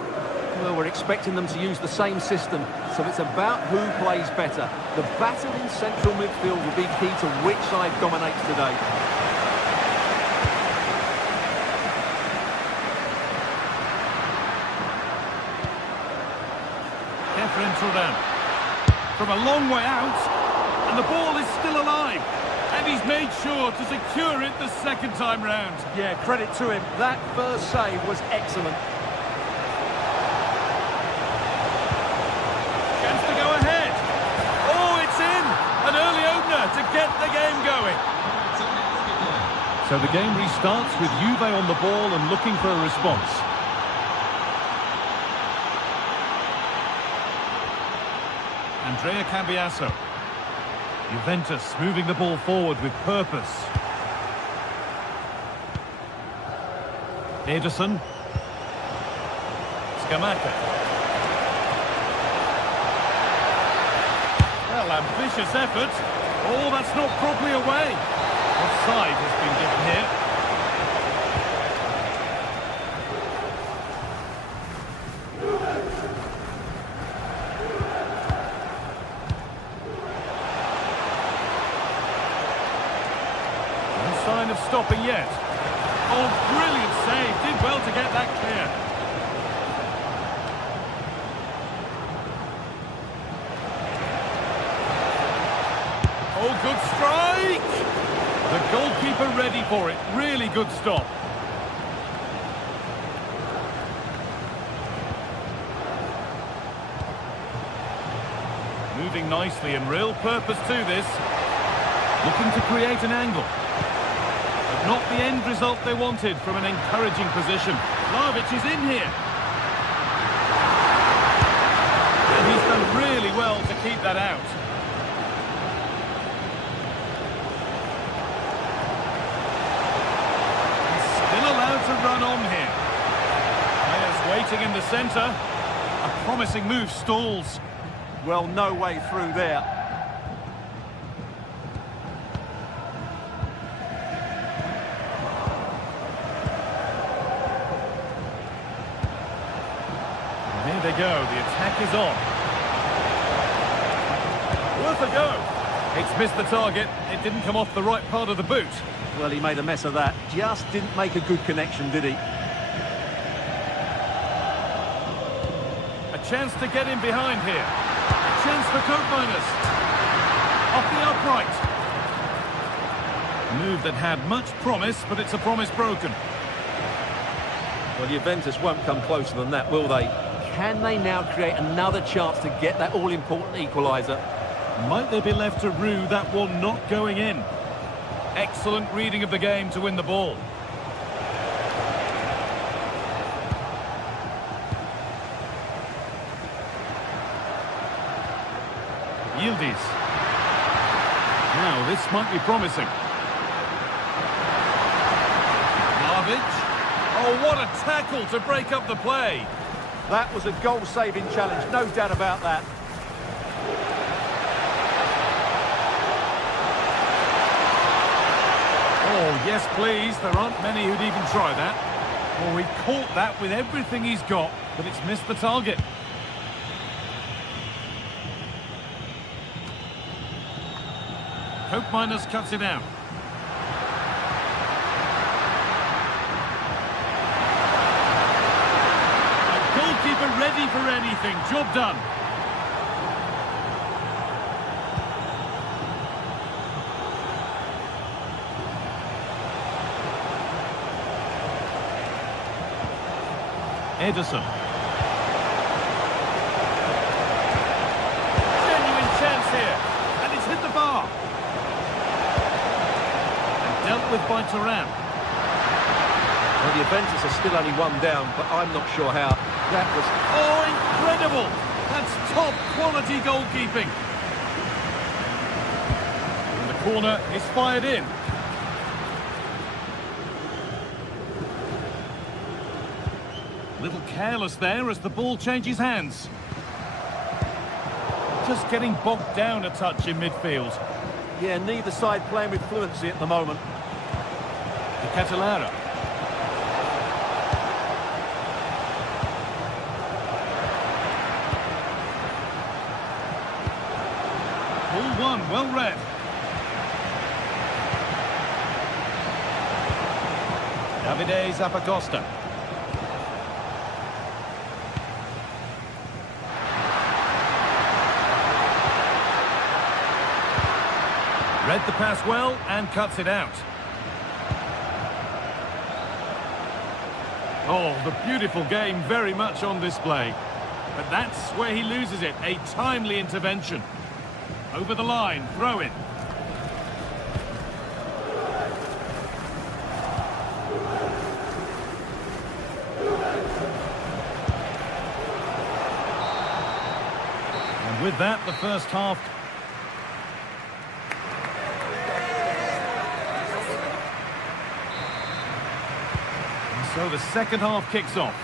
Well, we're expecting them to use the same system, so it's about who plays better. The battle in central midfield will be key to which side dominates today. Kefren Turan from a long way out, and the ball is still alive, and he's made sure to secure it the second time round. Yeah, credit to him. That first save was excellent. Chance to go ahead. Oh, it's in! An early opener to get the game going. So the game restarts with Juve on the ball and looking for a response. Andrea Cambiasso. Juventus moving the ball forward with purpose. Ederson. Scamacca. Well, ambitious effort. Oh, that's not properly away. Offside has been given here. Sign of stopping yet. Oh, brilliant save. Did well to get that clear. Oh, good strike! The goalkeeper ready for it. Really good stop. Moving nicely and real purpose to this. Looking to create an angle. But not the end result they wanted from an encouraging position. Vlahovic is in here. And he's done really well to keep that out. He's still allowed to run on here. Players waiting in the centre. A promising move stalls. Well, no way through there. And here they go, the attack is on. Worth a go. It's missed the target, it didn't come off the right part of the boot. Well, he made a mess of that. Just didn't make a good connection, did he? A chance to get in behind here. A chance for Koopmeiners. Off the upright. Move that had much promise, but it's a promise broken. Well, Juventus won't come closer than that, will they? Can they now create another chance to get that all-important equaliser? Might they be left to rue that one not going in? Excellent reading of the game to win the ball. Yildiz. Now, this might be promising. Vlahovic. Oh, what a tackle to break up the play. That was a goal-saving challenge, no doubt about that. Oh, yes, please. There aren't many who'd even try that. Oh, he caught that with everything he's got, but it's missed the target. Koopmeiners cuts it out. A goalkeeper ready for anything. Job done. Ederson. Genuine chance here. And it's hit the bar. And dealt with by Thuram. Well, the Juventus are still only one down, but I'm not sure how. That was... Oh, incredible! That's top quality goalkeeping. And the corner is fired in. Little careless there as the ball changes hands. Just getting bogged down a touch in midfield. Yeah, neither side playing with fluency at the moment. The Catalara. Ball one, well read. Davide Zappacosta. Read the pass well and cuts it out. Oh, the beautiful game very much on display. But that's where he loses it. A timely intervention. Over the line, throw in. And with that, the first half. So the second half kicks off.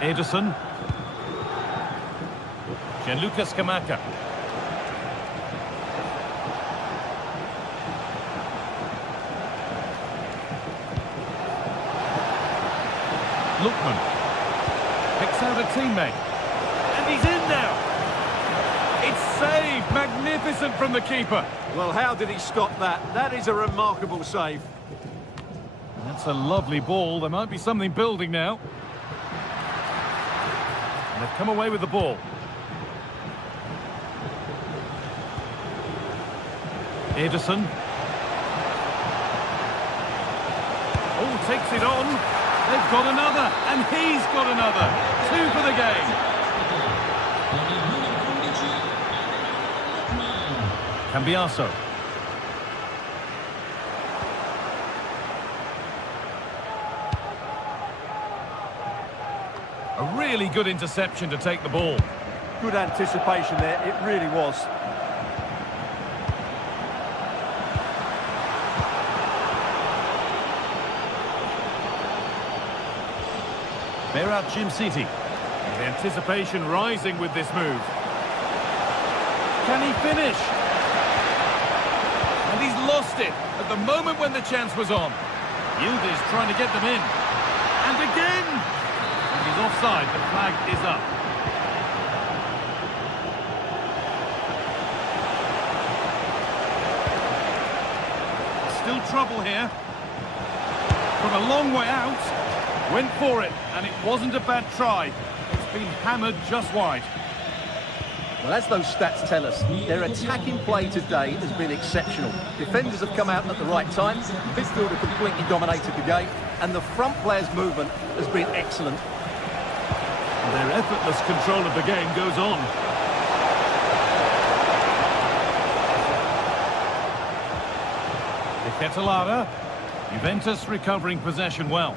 Ederson. Gianluca Scamacca. Lookman. Picks out a teammate. And he's in now. It's saved. Magnificent from the keeper. Well, how did he stop that? That is a remarkable save. That's a lovely ball. There might be something building now. And they've come away with the ball. Ederson. Oh, takes it on. They've got another, and he's got another. 2 for the game. Cambiaso. A really good interception to take the ball. Good anticipation there, it really was. Berat Jim City. The anticipation rising with this move. Can he finish? And he's lost it at the moment when the chance was on. Yildiz trying to get them in. And again! And he's offside, the flag is up. Still trouble here. From a long way out. Went for it, and it wasn't a bad try. It's been hammered just wide. Well, as those stats tell us, their attacking play today has been exceptional. Defenders have come out at the right time, midfield have completely dominated the game, and the front players' movement has been excellent. And their effortless control of the game goes on. Ketelara. Juventus recovering possession well.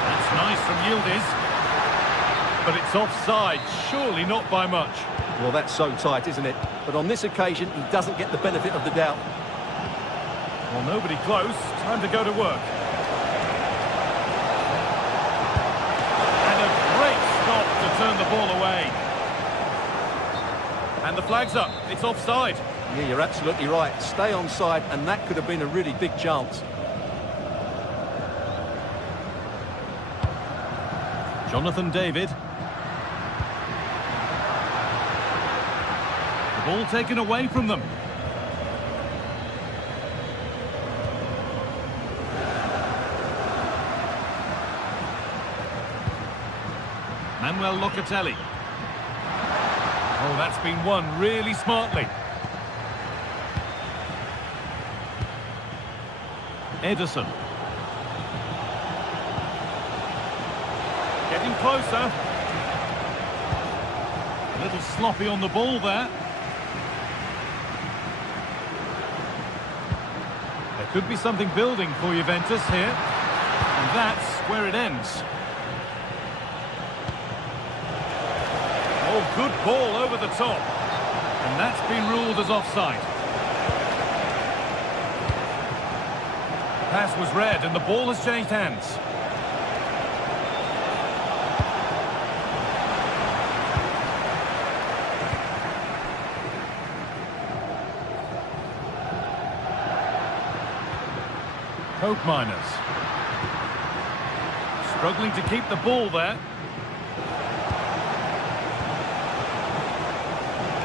That's nice from Yildiz. But it's offside, surely not by much. Well, that's so tight, isn't it? But on this occasion, he doesn't get the benefit of the doubt. Well, nobody close. Time to go to work. And a great stop to turn the ball away. And the flag's up. It's offside. Yeah, you're absolutely right. Stay onside, and that could have been a really big chance. Jonathan David. The ball taken away from them. Manuel Locatelli. Oh, that's been won really smartly. Ederson. Getting closer. A little sloppy on the ball there. There could be something building for Juventus here. And that's where it ends. Oh, good ball over the top. And that's been ruled as offside. Pass was red and the ball has changed hands. Coke Miners. Struggling to keep the ball there.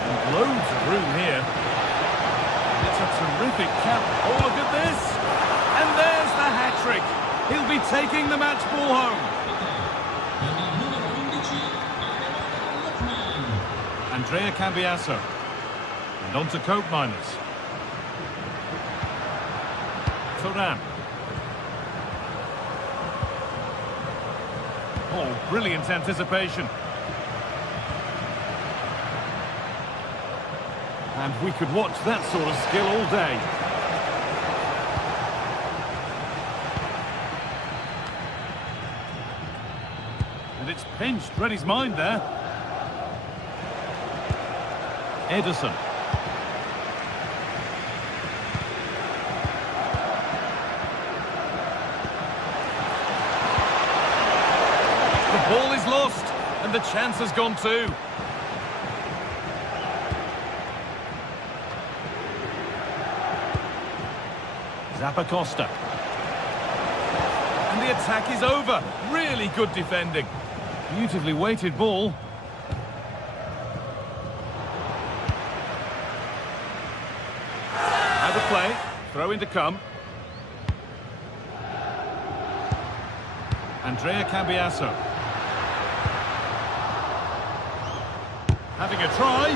And loads of room here. It's a terrific cap. Oh, look at this. And there's the hat-trick. He'll be taking the match ball home. Andrea Cambiaso. And on to Coke Miners. Thuram. Oh, brilliant anticipation. And we could watch that sort of skill all day. And it's pinched, read his mind there. Ederson. The ball is lost, and the chance has gone too. Zappacosta. And the attack is over. Really good defending. Beautifully weighted ball. Out of play. Throw in to come. Andrea Cambiaso. Having a try,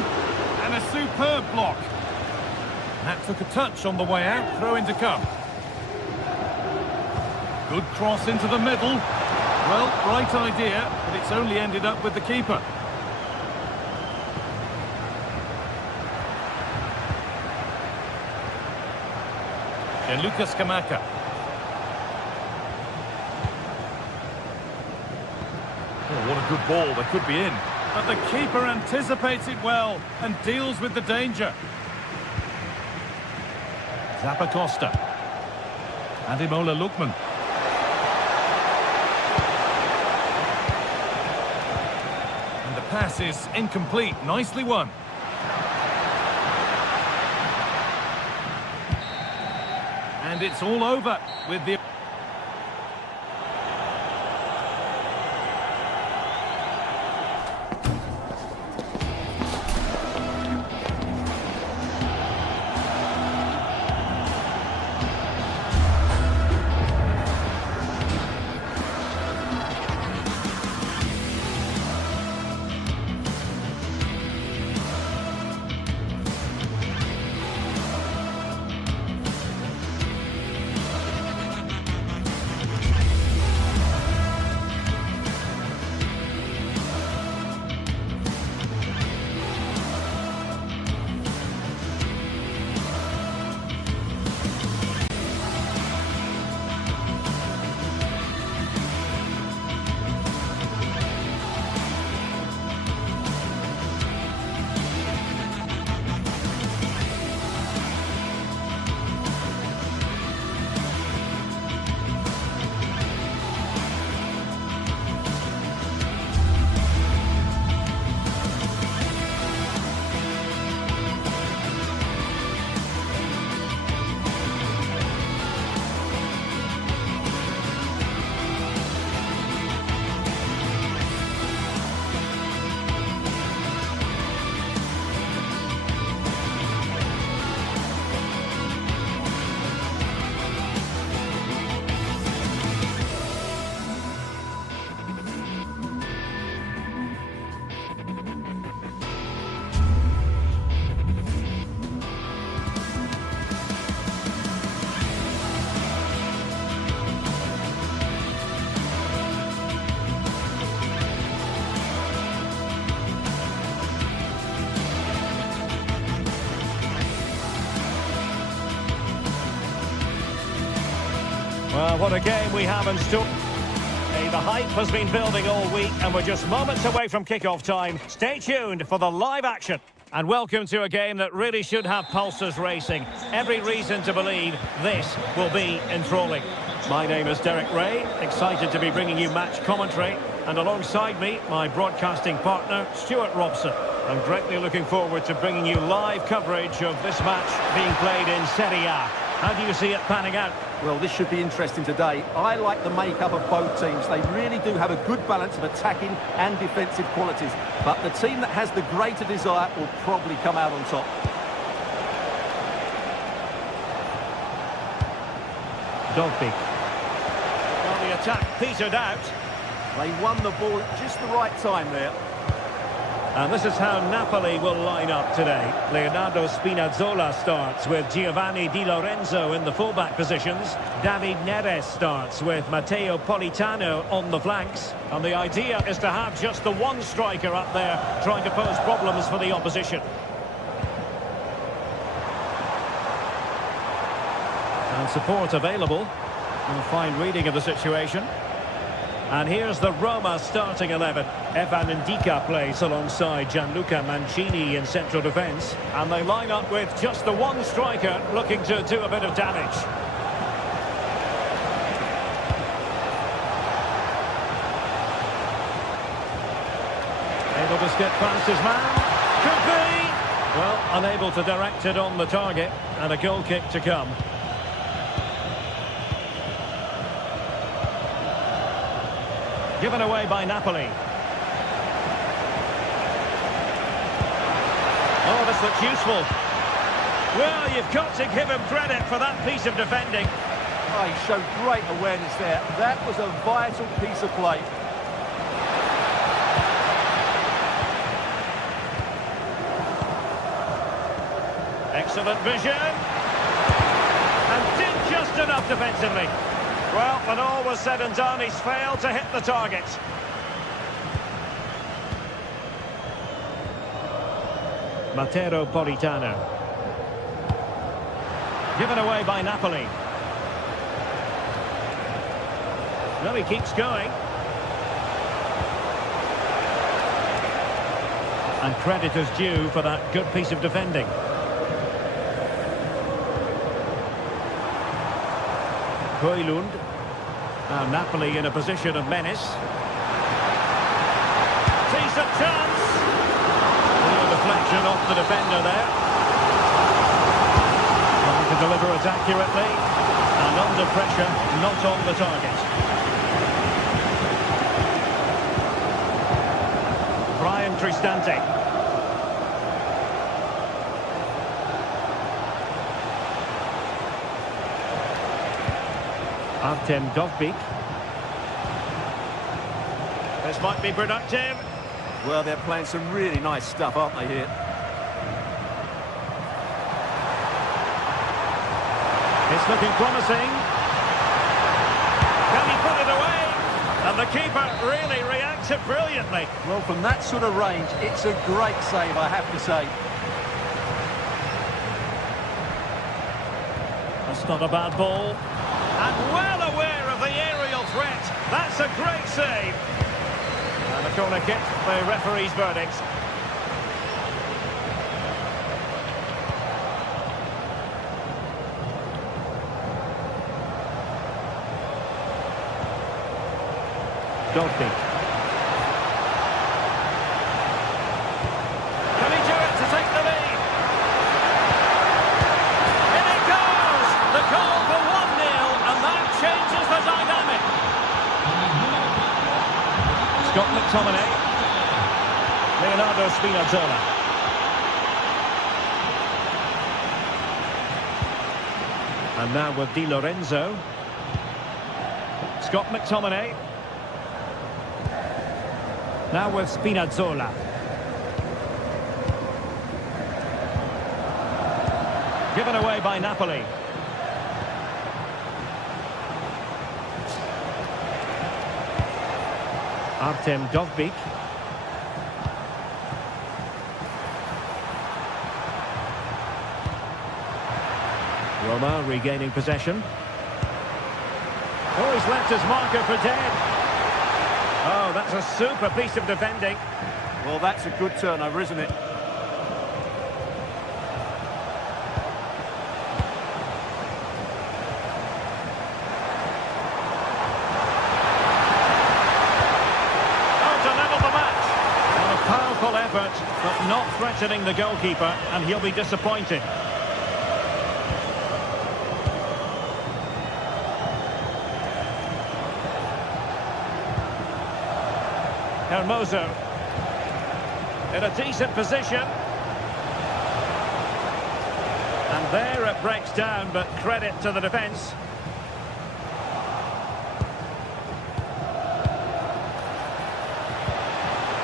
and a superb block. That took a touch on the way out, throw in to come. Good cross into the middle. Well, right idea, but it's only ended up with the keeper. Gianluca Scamacca. Oh, what a good ball, they could be in. But the keeper anticipates it well and deals with the danger. Zappacosta. Ademola Lookman. And the pass is incomplete, nicely won. And it's all over with the... Well, what a game we have in store. The hype has been building all week and we're just moments away from kick-off time. Stay tuned for the live action. And welcome to a game that really should have pulses racing. Every reason to believe this will be enthralling. My name is Derek Ray, excited to be bringing you match commentary. And alongside me, my broadcasting partner, Stuart Robson. I'm greatly looking forward to bringing you live coverage of this match being played in Serie A. How do you see it panning out? Well, this should be interesting today. I like the makeup of both teams. They really do have a good balance of attacking and defensive qualities. But the team that has the greater desire will probably come out on top. Dogbeak. Well, the attack petered out. They won the ball at just the right time there. And this is how Napoli will line up today. Leonardo Spinazzola starts with Giovanni Di Lorenzo in the fullback positions. David Neres starts with Matteo Politano on the flanks. And the idea is to have just the one striker up there trying to pose problems for the opposition. And support available. A fine reading of the situation. And here's the Roma starting 11. Evan Ndika plays alongside Gianluca Mancini in central defence. And they line up with just the one striker looking to do a bit of damage. Able to skip past his man. Could be! Well, unable to direct it on the target. And a goal kick to come. Given away by Napoli. Oh, this looks useful. Well, you've got to give him credit for that piece of defending. Oh, he showed great awareness there. That was a vital piece of play. Excellent vision. And did just enough defensively. Well, when all was said and done, he's failed to hit the target. Matteo Politano. Given away by Napoli. No, he keeps going. And credit is due for that good piece of defending. Højlund. Now Napoli in a position of menace. Decent chance. A deflection off the defender there. Trying to deliver it accurately. And under pressure, not on the target. Brian Cristante. Artem Dovbyk. This might be productive. Well, they're playing some really nice stuff, aren't they, here? It's looking promising. Can he put it away? And the keeper really reacted brilliantly. Well, from that sort of range, it's a great save, I have to say. That's not a bad ball. And well aware of the aerial threat. That's a great save. And a corner kick, the referee's verdict. Dovbyk. Can he do it to take the lead? In it goes! The goal for 1-0, and that changes the dynamic. Scott McTominay. Leonardo Spinazzola. And now with Di Lorenzo. Scott McTominay. Now with Spinazzola. Given away by Napoli. Artem Dovbyk. Roma regaining possession. Oh, he's left his marker for dead. Oh, that's a super piece of defending. Well, that's a good turnover, isn't it? Oh, to level the match. Well, a powerful effort, but not threatening the goalkeeper, and he'll be disappointed. Hermoso in a decent position, and there it breaks down, but credit to the defence.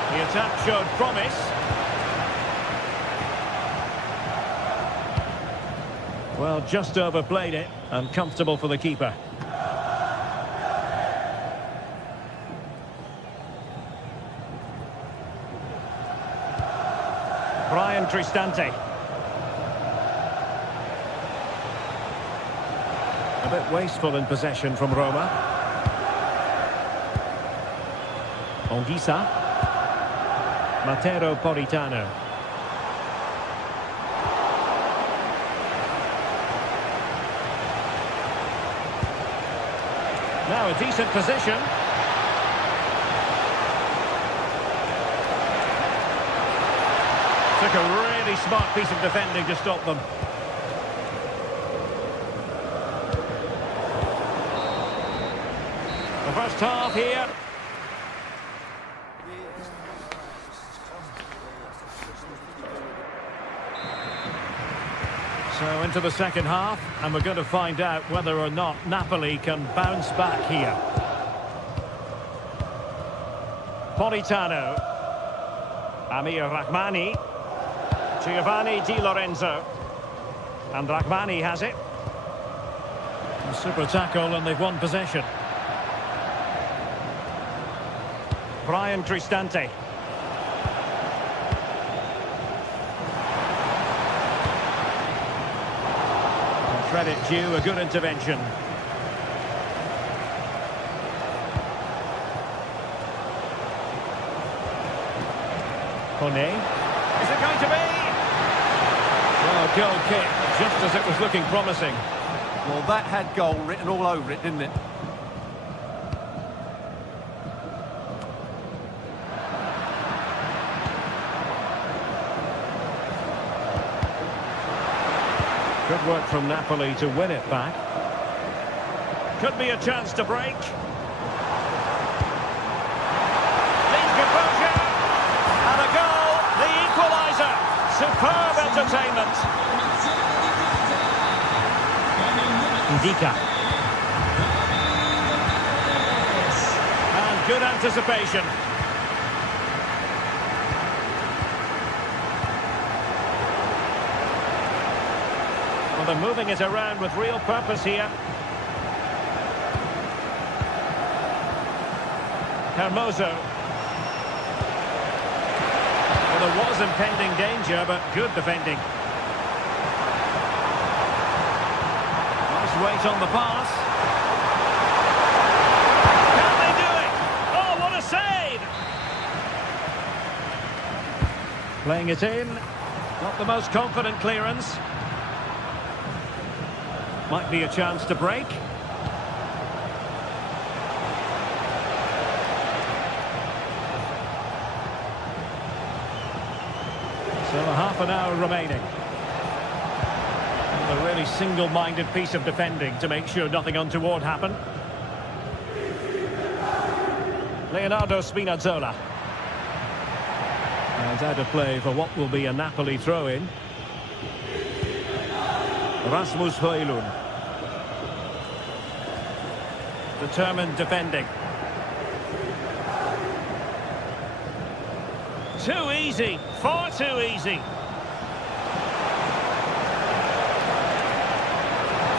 The attack showed promise. Well, just overplayed it, and comfortable for the keeper. Brian Cristante. A bit wasteful in possession from Roma. Onguisa. Matteo Politano. Now a decent position. Took a really smart piece of defending to stop them. The first half here. So into the second half, and we're going to find out whether or not Napoli can bounce back here. Politano. Amir Rahmani. Giovanni Di Lorenzo. And Rahmani has it. A super tackle and they've won possession. Brian Cristante. And credit due, a good intervention. Kone. Is it going to be? Well, goal kick, just as it was looking promising. Well, that had goal written all over it, didn't it? Good work from Napoli to win it back. Could be a chance to break. Needs composure. And a goal, the equaliser. Superb entertainment. Ndika. And good anticipation. Well, they're moving it around with real purpose here. Hermoso. Well, there was impending danger, but good defending. Nice weight on the pass. Can they do it? Oh, what a save! Playing it in. Not the most confident clearance. Might be a chance to break. So half an hour remaining. And a really single-minded piece of defending to make sure nothing untoward happened. Leonardo Spinazzola. And out of play for what will be a Napoli throw-in. Rasmus Højlund. Determined defending. Too easy, far too easy.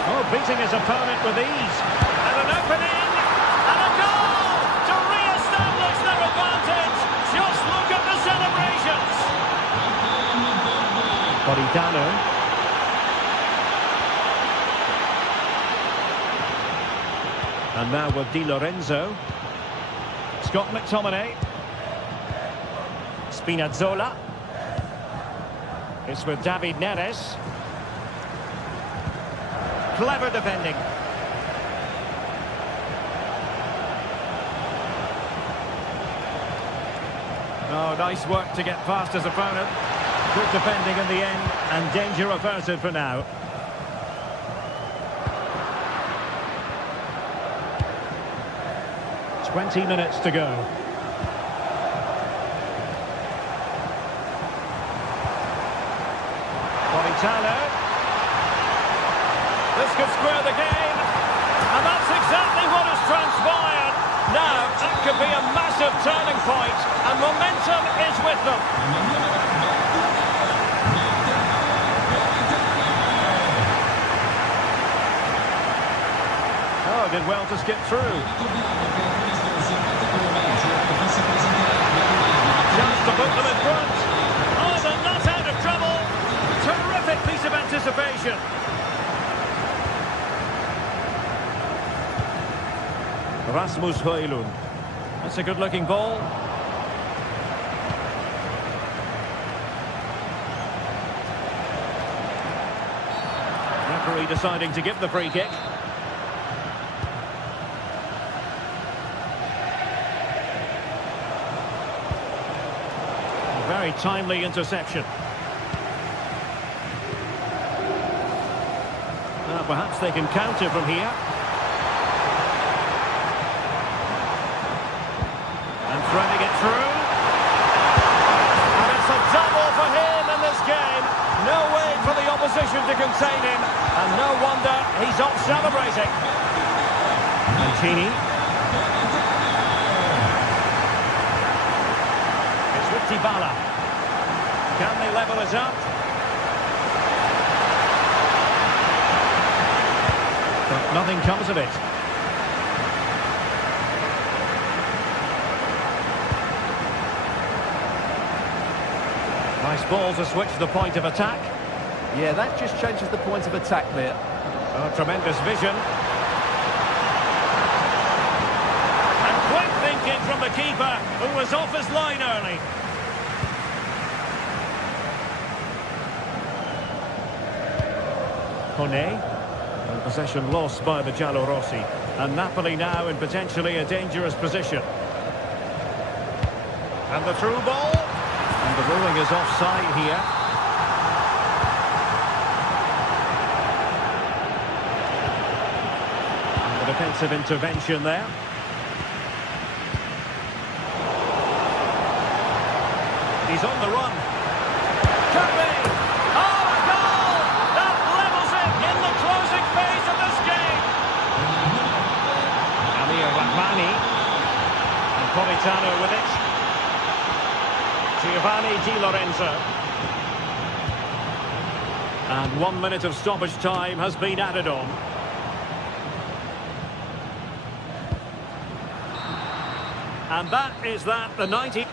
Oh, beating his opponent with ease. And an opening, and a goal to re-establish their advantage. Just look at the celebrations. Politano. And now with Di Lorenzo. Scott McTominay. Spinazzola. It's with David Neres. Clever defending. Oh, nice work to get past his opponent. Good defending in the end, and danger averted for now. Twenty minutes to go. Politano. This could square the game. And that's exactly what has transpired. Now, that could be a massive turning point, and momentum is with them. Oh, did well to skip through. Chance to put them in front. Oh, they're not out of trouble. Terrific piece of anticipation. Rasmus Højlund. That's a good-looking ball. Referee deciding to give the free kick. Very timely interception. Now perhaps they can counter from here. And threading it through. And it's a double for him in this game. No way for the opposition to contain him. And no wonder he's off celebrating. Mancini. It's with Dybala. Can they level it up? nothing comes of it. Nice ball to switch the point of attack. Yeah, that just changes the point of attack there. Oh, tremendous vision. And quick thinking from the keeper, who was off his line early. Kone. And possession lost by the Giallorossi. And Napoli now in potentially a dangerous position. And the through ball. And the ruling is offside here. And the defensive intervention there. He's on the run. Could be! Oh, a goal! That levels it in the closing phase of this game. Amir Rahmani. And Politano with it. Giovanni Di Lorenzo. And 1 minute of stoppage time has been added on. And that is that, the 90...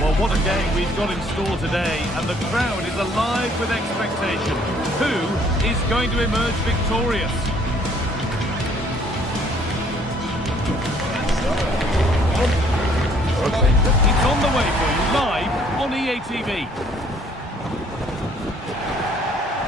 Well, what a game we've got in store today, and the crowd is alive with expectation. Who is going to emerge victorious? It's on the way for you, live on EA TV.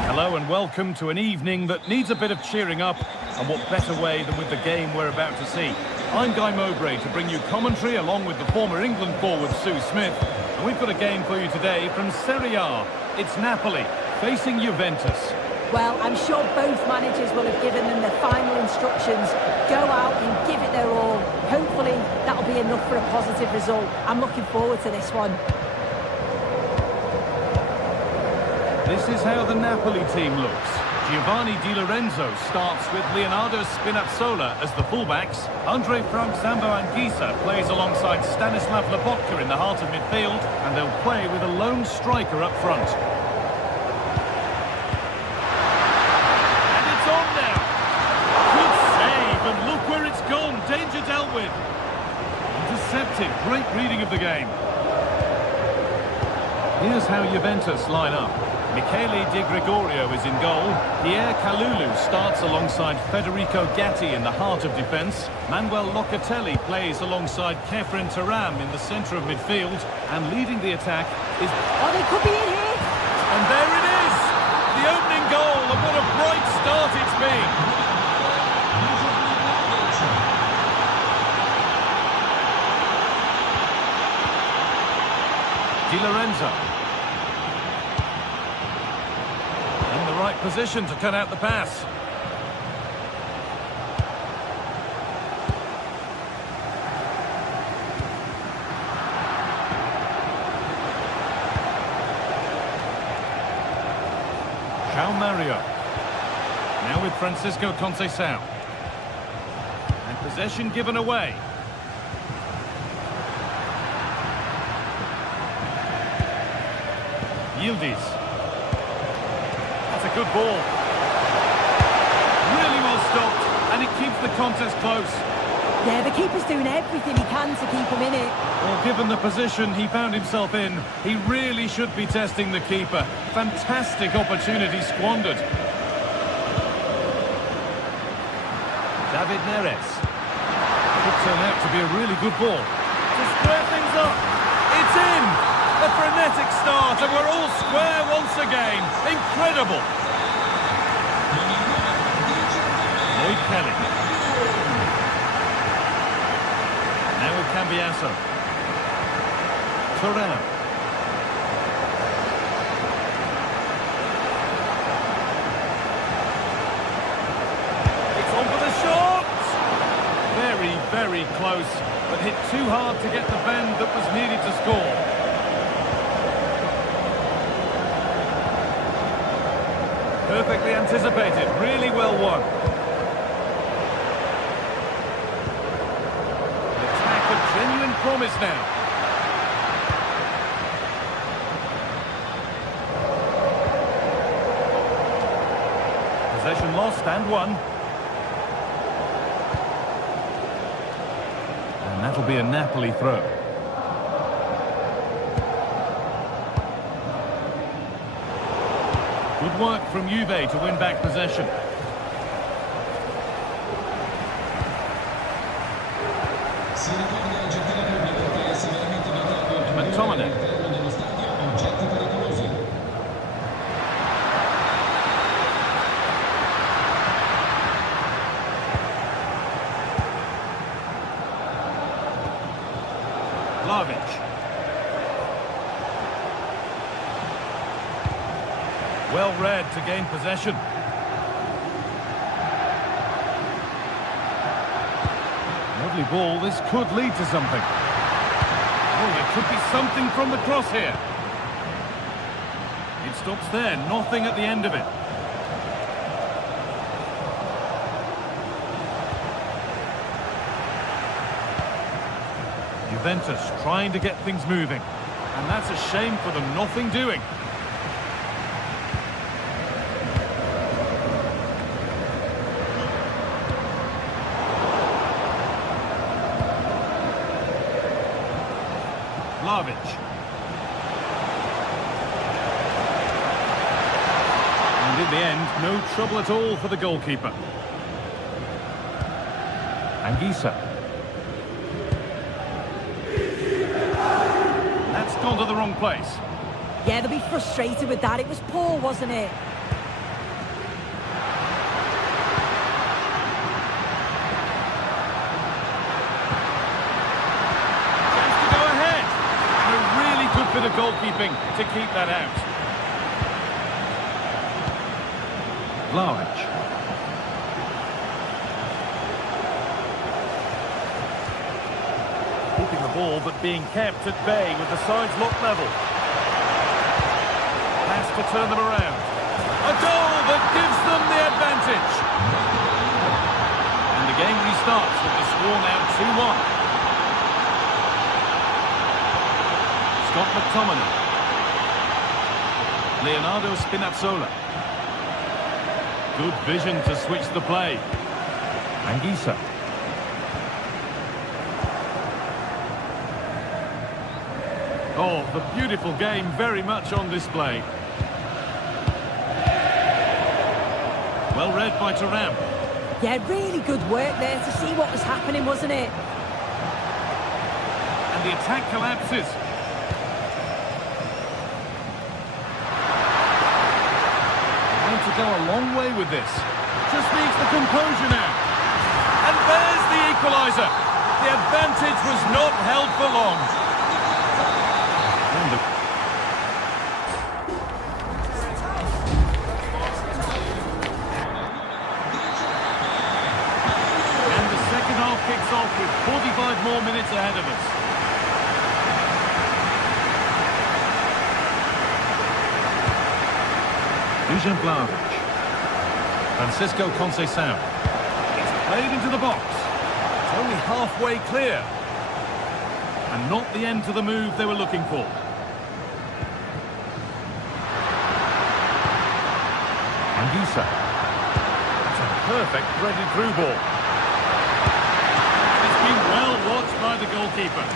Hello and welcome to an evening that needs a bit of cheering up, and what better way than with the game we're about to see. I'm Guy Mowbray to bring you commentary along with the former England forward Sue Smith, and we've got a game for you today from Serie A. It's Napoli facing Juventus. Well, I'm sure both managers will have given them the final instructions. Go out and give it their all. Hopefully that'll be enough for a positive result. I'm looking forward to this one. This is how the Napoli team looks. Giovanni Di Lorenzo starts with Leonardo Spinazzola as the fullbacks. Andre Frank Zambo Anguissa plays alongside Stanislav Lobotka in the heart of midfield, and they'll play with a lone striker up front. And it's on now. Good save, and look where it's gone. Danger dealt with. Intercepted. Great reading of the game. Here's how Juventus line up. Michele Di Gregorio is in goal. Pierre Kalulu starts alongside Federico Gatti in the heart of defence. Manuel Locatelli plays alongside Kefren Turam in the centre of midfield. And leading the attack is... Oh, they could be in here! And there it is! The opening goal, and what a bright start it's been! Di Lorenzo. Right position to cut out the pass. João Mario. Now with Francisco Conceição. And possession given away. Yildiz. A good ball. Really well stopped, and it keeps the contest close. Yeah, the keeper's doing everything he can to keep him in it. Well, given the position he found himself in, he really should be testing the keeper. Fantastic opportunity squandered. David Neres. Could turn out to be a really good ball. To square things up. It's in! A frenetic start, and we're all square once again. Incredible. Lloyd Kelly. Now with Cambiasso. Turan. It's on for the shot! Very, very close, but hit too hard to get the bend that was needed to score. Perfectly anticipated, really well won. An attack of genuine promise now. Possession lost and won. And that'll be a Napoli throw. Good work from Juve to win back possession. McTominay. Vlahovic. Well read to gain possession. Lovely ball, this could lead to something. Oh, it could be something from the cross here. It stops there, nothing at the end of it. Juventus trying to get things moving. And that's a shame for the nothing doing. Vlahovic. And in the end, no trouble at all for the goalkeeper. Anguissa. That's gone to the wrong place. Yeah, they'll be frustrated with that. It was poor, wasn't it? Bit of goalkeeping to keep that out. Vlahovic. Keeping the ball but being kept at bay with the sides locked level. Has to turn them around. A goal that gives them the advantage. And the game restarts with the score now 2-1. Scott McTominay. Leonardo Spinazzola. Good vision to switch the play. Anguissa. Oh, the beautiful game very much on display. Well read by Turan. Yeah, really good work there to see what was happening, wasn't it? And the attack collapses. To go a long way with this. Just needs the composure now. And there's the equaliser. The advantage was not held for long. And the second half kicks off with 45 more minutes ahead of us. Dusan Vlahovic. Francisco Conceição. It's played into the box. It's only halfway clear. And not the end to the move they were looking for. Anguissa. It's a perfect threaded through ball. It's been well watched by the goalkeeper.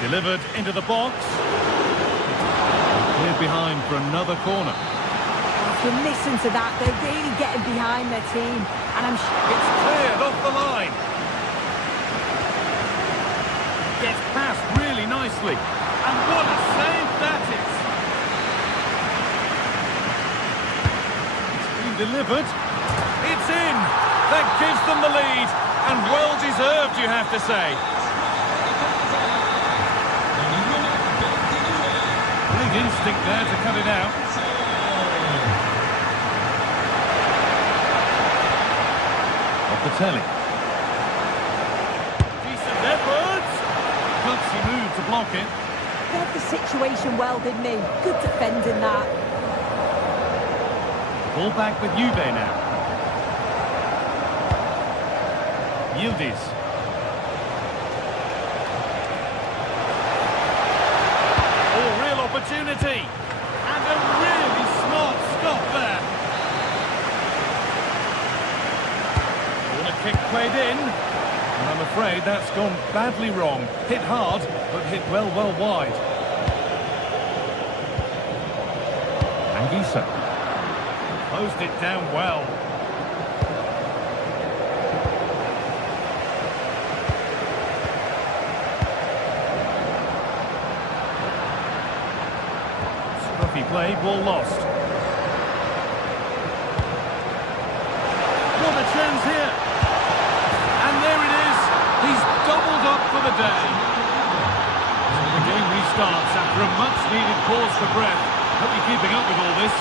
Delivered into the box. Cleared behind for another corner. If you listen to that, they're really getting behind their team. And I'm It's cleared off the line. Gets past nicely. And what a save that is! It's been delivered. It's in! That gives them the lead. And well deserved, you have to say. Great instinct there to cut it out. Oppatelli. Decent effort. Gutsy move to block it. Read the situation well, didn't he? Good defending that. Ball back with Juve now. Yildiz. Oh, real opportunity. And a really smart stop there. Corner kick played in. And I'm afraid that's gone badly wrong. Hit hard, but hit well wide. Anguissa. Closed it down well. Scruffy play, ball lost. What a chance here. And there it is. He's doubled up for the day. So the game restarts after a much-needed pause for breath. Hope you're keeping up with all this.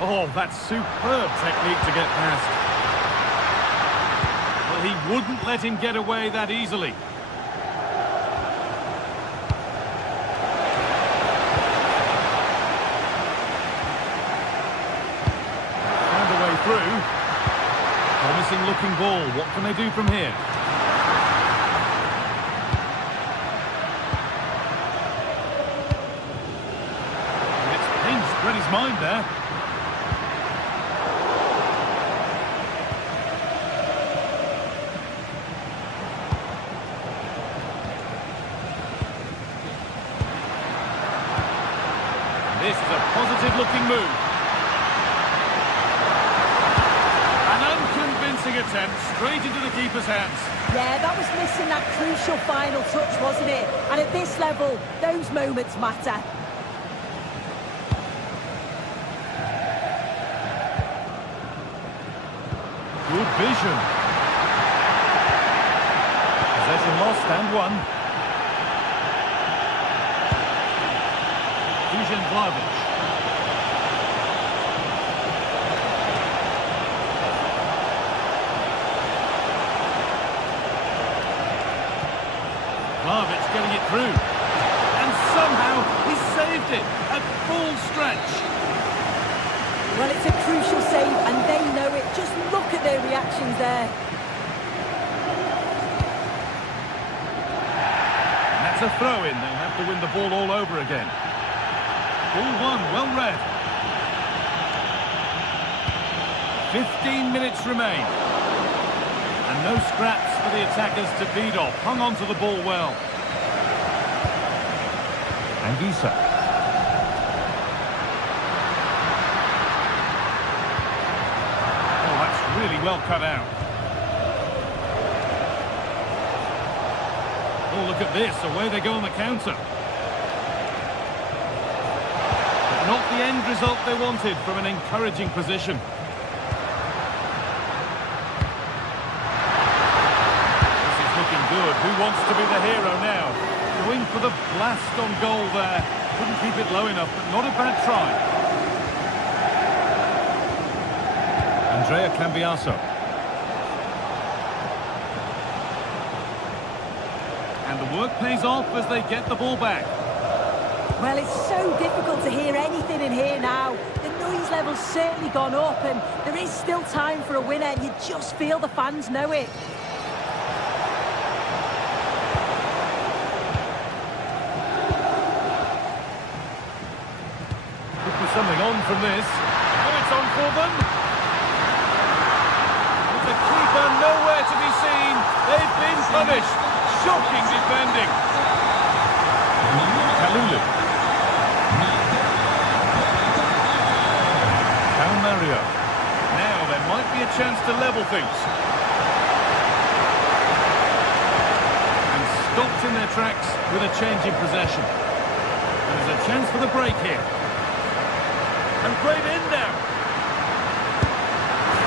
Oh, that's superb technique to get past. Well, he wouldn't let him get away that easily. Found a way through. Promising looking ball. What can they do from here? It's pinched, read his mind there. This is a positive-looking move. An unconvincing attempt straight into the keeper's hands. Yeah, that was missing that crucial final touch, wasn't it? And at this level, those moments matter. Good vision. Possession lost and won. Vlahovic. Vlahovic getting it through. And somehow he saved it at full stretch. Well, it's a crucial save and they know it. Just look at their reactions there. And that's a throw-in. They'll have to win the ball all over again. Ball one, well read. 15 minutes remain. And no scraps for the attackers to feed off. Hung on to the ball well. Anguissa. Oh, that's really well cut out. Oh, look at this. Away they go on the counter. Not the end result they wanted from an encouraging position. This is looking good. Who wants to be the hero now? Going for the blast on goal there. Couldn't keep it low enough, but not a bad try. Andrea Cambiaso. And the work pays off as they get the ball back. Well, it's so difficult to hear anything in here now. The noise level's certainly gone up and there is still time for a winner and you just feel the fans know it. Could be something on from this. Oh, it's on for them. With the keeper nowhere to be seen. They've been punished. Shocking defending. Kalulu. Mario. Now there might be a chance to level things. And stopped in their tracks with a change in possession. There's a chance for the break here. And played in now.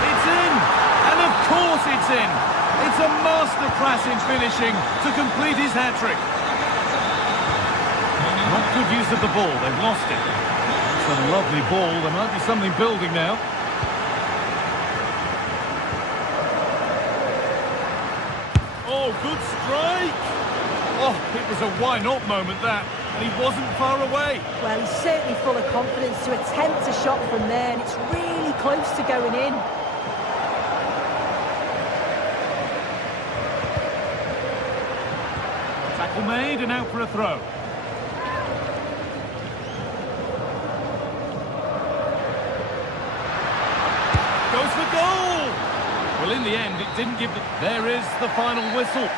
It's in! And of course it's in! It's a masterclass in finishing to complete his hat-trick. Not good use of the ball, they've lost it. It's a lovely ball, there might be something building now. Oh, good strike! Oh, it was a why-not moment, that. And he wasn't far away. Well, he's certainly full of confidence to attempt a shot from there, and it's really close to going in. Tackle made and out for a throw. Goes for goal! Well, in the end, it didn't give it. There is the final whistle.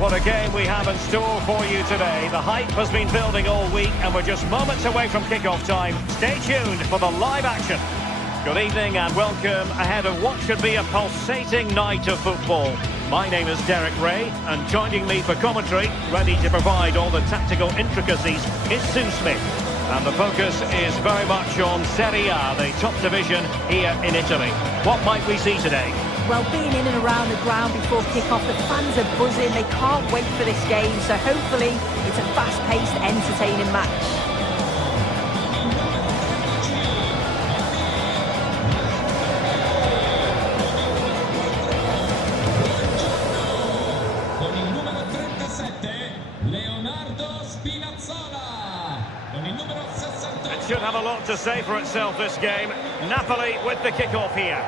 What a game we have in store for you today. The hype has been building all week and we're just moments away from kick-off time. Stay tuned for the live action. Good evening and welcome ahead of what should be a pulsating night of football. My name is Derek Ray and joining me for commentary, ready to provide all the tactical intricacies, is Sue Smith. And the focus is very much on Serie A, the top division here in Italy. What might we see today? Well, being in and around the ground before kick-off, the fans are buzzing. They can't wait for this game, so hopefully it's a fast-paced, entertaining match. Con il numero 37, Leonardo Spinazzola. Con il numero 68. It should have a lot to say for itself, this game. Napoli with the kick-off here.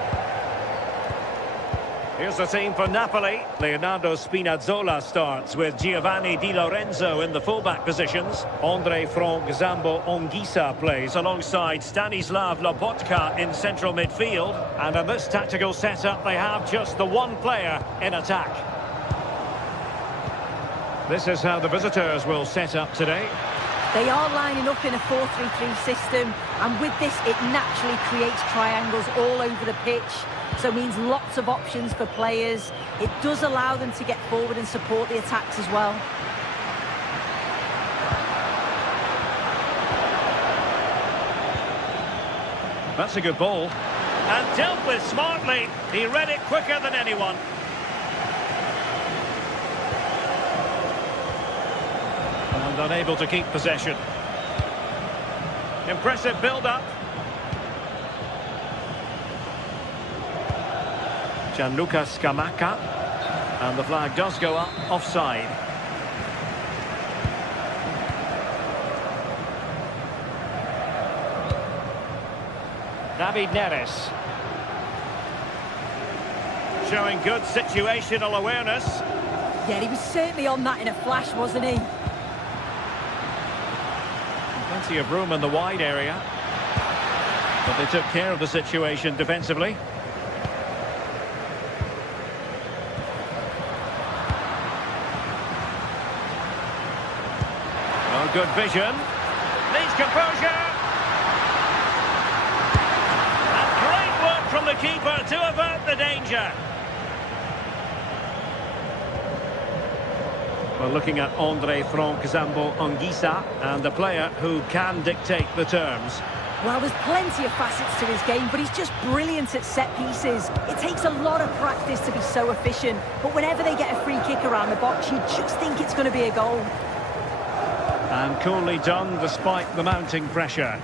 Here's the team for Napoli. Leonardo Spinazzola starts with Giovanni Di Lorenzo in the fullback positions. Andre Frank Zambo Ongisa plays alongside Stanislav Lobotka in central midfield. And in this tactical setup, they have just the one player in attack. This is how the visitors will set up today. They are lining up in a 4-3-3 system, and with this, it naturally creates triangles all over the pitch. So it means lots of options for players. It does allow them to get forward and support the attacks as well. That's a good ball. And dealt with smartly. He read it quicker than anyone. And unable to keep possession. Impressive build-up. Gianluca Scamacca, and the flag does go up offside. David Neres showing good situational awareness. Yeah, he was certainly on that in a flash, wasn't he? Plenty of room in the wide area, but they took care of the situation defensively. Good vision. Needs composure. And great work from the keeper to avert the danger. We're looking at Andre Frank Zambo Ongisa, and the player who can dictate the terms. Well, there's plenty of facets to his game, but he's just brilliant at set pieces. It takes a lot of practice to be so efficient, but whenever they get a free kick around the box, you just think it's going to be a goal. And coolly done despite the mounting pressure.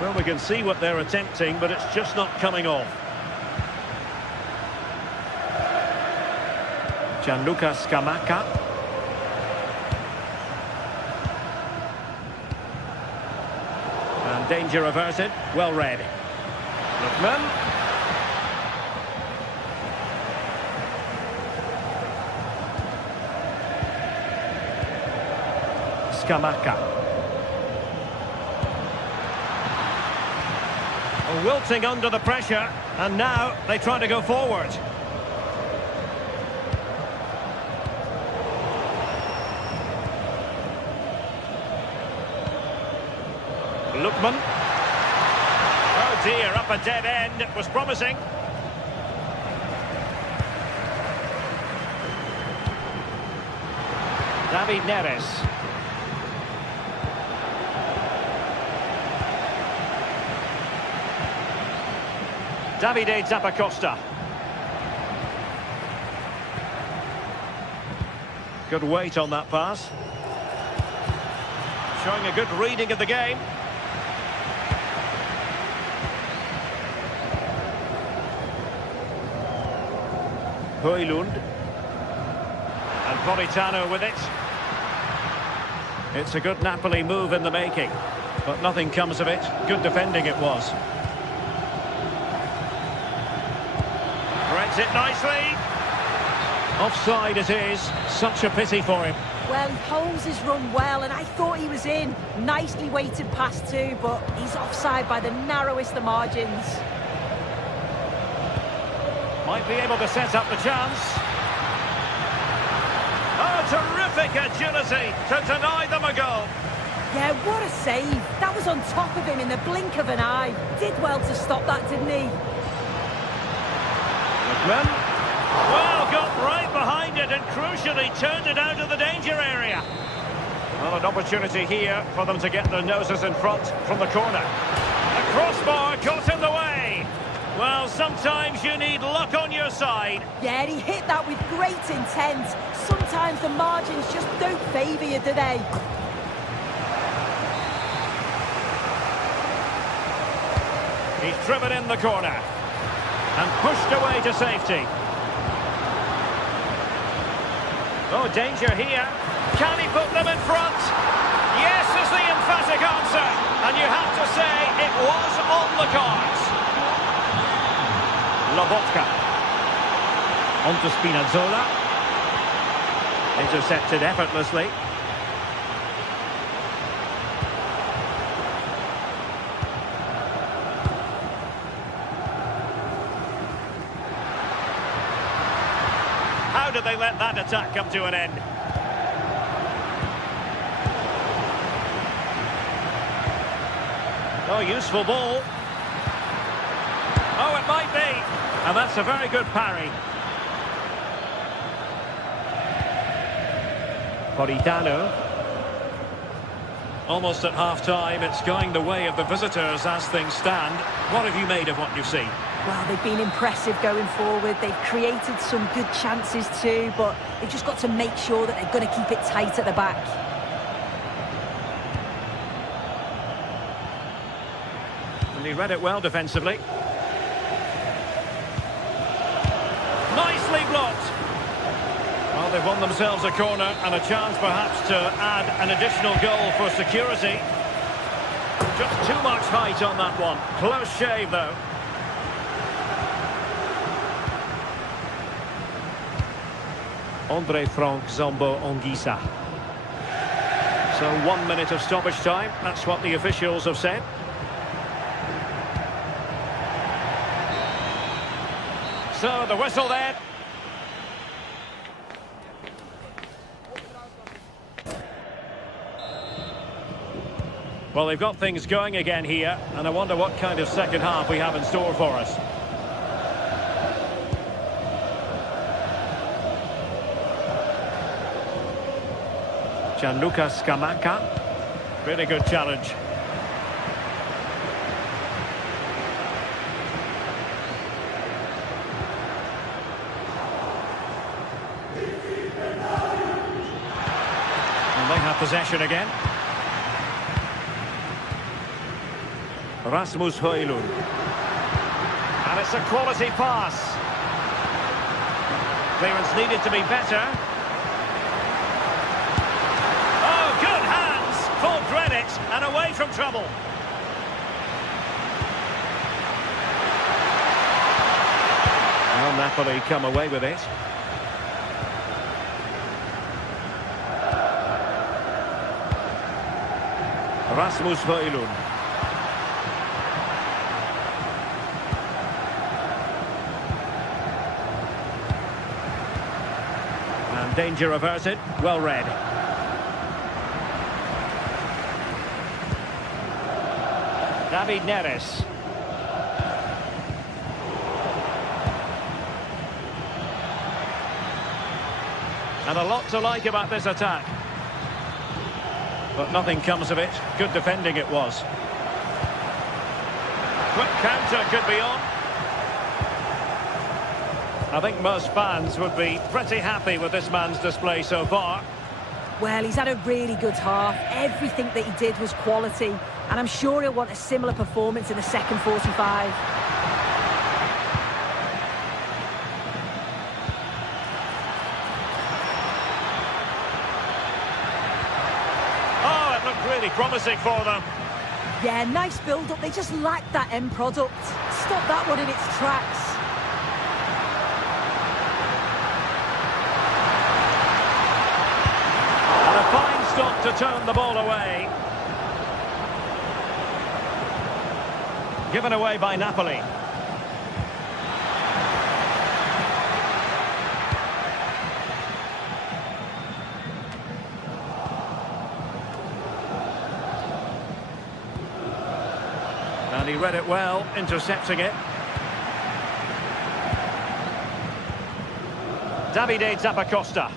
Well, we can see what they're attempting, but it's just not coming off. Gianluca Scamacca. And danger averted. Well read. Lookman. Scamacca. Wilting under the pressure, and now they try to go forward. Lookman. Oh dear, up a dead end. It was promising. David Neres. Davide Zappacosta. Good weight on that pass. Showing a good reading of the game. Højlund. And Politano with it. It's a good Napoli move in the making, but nothing comes of it. Good defending it was. Threads it nicely. Offside it is. Such a pity for him. Well, he holds his run well, and I thought he was in. Nicely weighted pass too, but he's offside by the narrowest of margins. Might be able to set up the chance. Oh, terrific agility to deny them a goal. Yeah, what a save. That was on top of him in the blink of an eye. Did well to stop that, didn't he? Lookman. Well, got right behind it and crucially turned it out of the danger area. Well, an opportunity here for them to get their noses in front from the corner. A crossbar got in the way. Well, sometimes you need luck on your side. Yeah, he hit that with great intent. Sometimes the margins just don't favour you, do they? He's driven in the corner and pushed away to safety. Oh, danger here. Can he put them in front? Yes is the emphatic answer. And you have to say it was on the cards. Lobotka. On to Spinazzola. Intercepted effortlessly. How did they let that attack come to an end? Oh, useful ball. Oh, it might be. And that's a very good parry. Politano. Almost at half-time, it's going the way of the visitors as things stand. What have you made of what you've seen? Well, they've been impressive going forward. They've created some good chances too, but they've just got to make sure that they're going to keep it tight at the back. And he read it well defensively. Nicely blocked. Well, they've won themselves a corner and a chance perhaps to add an additional goal for security. Just too much height on that one. Close shave, though. Andre Frank Zombo Ongisa. So 1 minute of stoppage time. That's what the officials have said. So the whistle then. Well, they've got things going again here, and I wonder what kind of second half we have in store for us. Gianluca Scamacca. Really good challenge. And they have possession again. Rasmus Højlund. And it's a quality pass. Clearance needed to be better. Oh, good hands for Greenwich and away from trouble. Well, Napoli come away with it. Rasmus Højlund. And danger averted. Well read. David Neres. And a lot to like about this attack. But nothing comes of it. Good defending it was. Quick counter could be on. I think most fans would be pretty happy with this man's display so far. Well, he's had a really good half. Everything that he did was quality. And I'm sure he'll want a similar performance in the second 45. Really promising for them. Yeah, nice build-up. They just lacked that end product. Stop that one in its tracks. And a fine stop to turn the ball away. Given away by Napoli. And he read it well, intercepting it. Davide Zappacosta.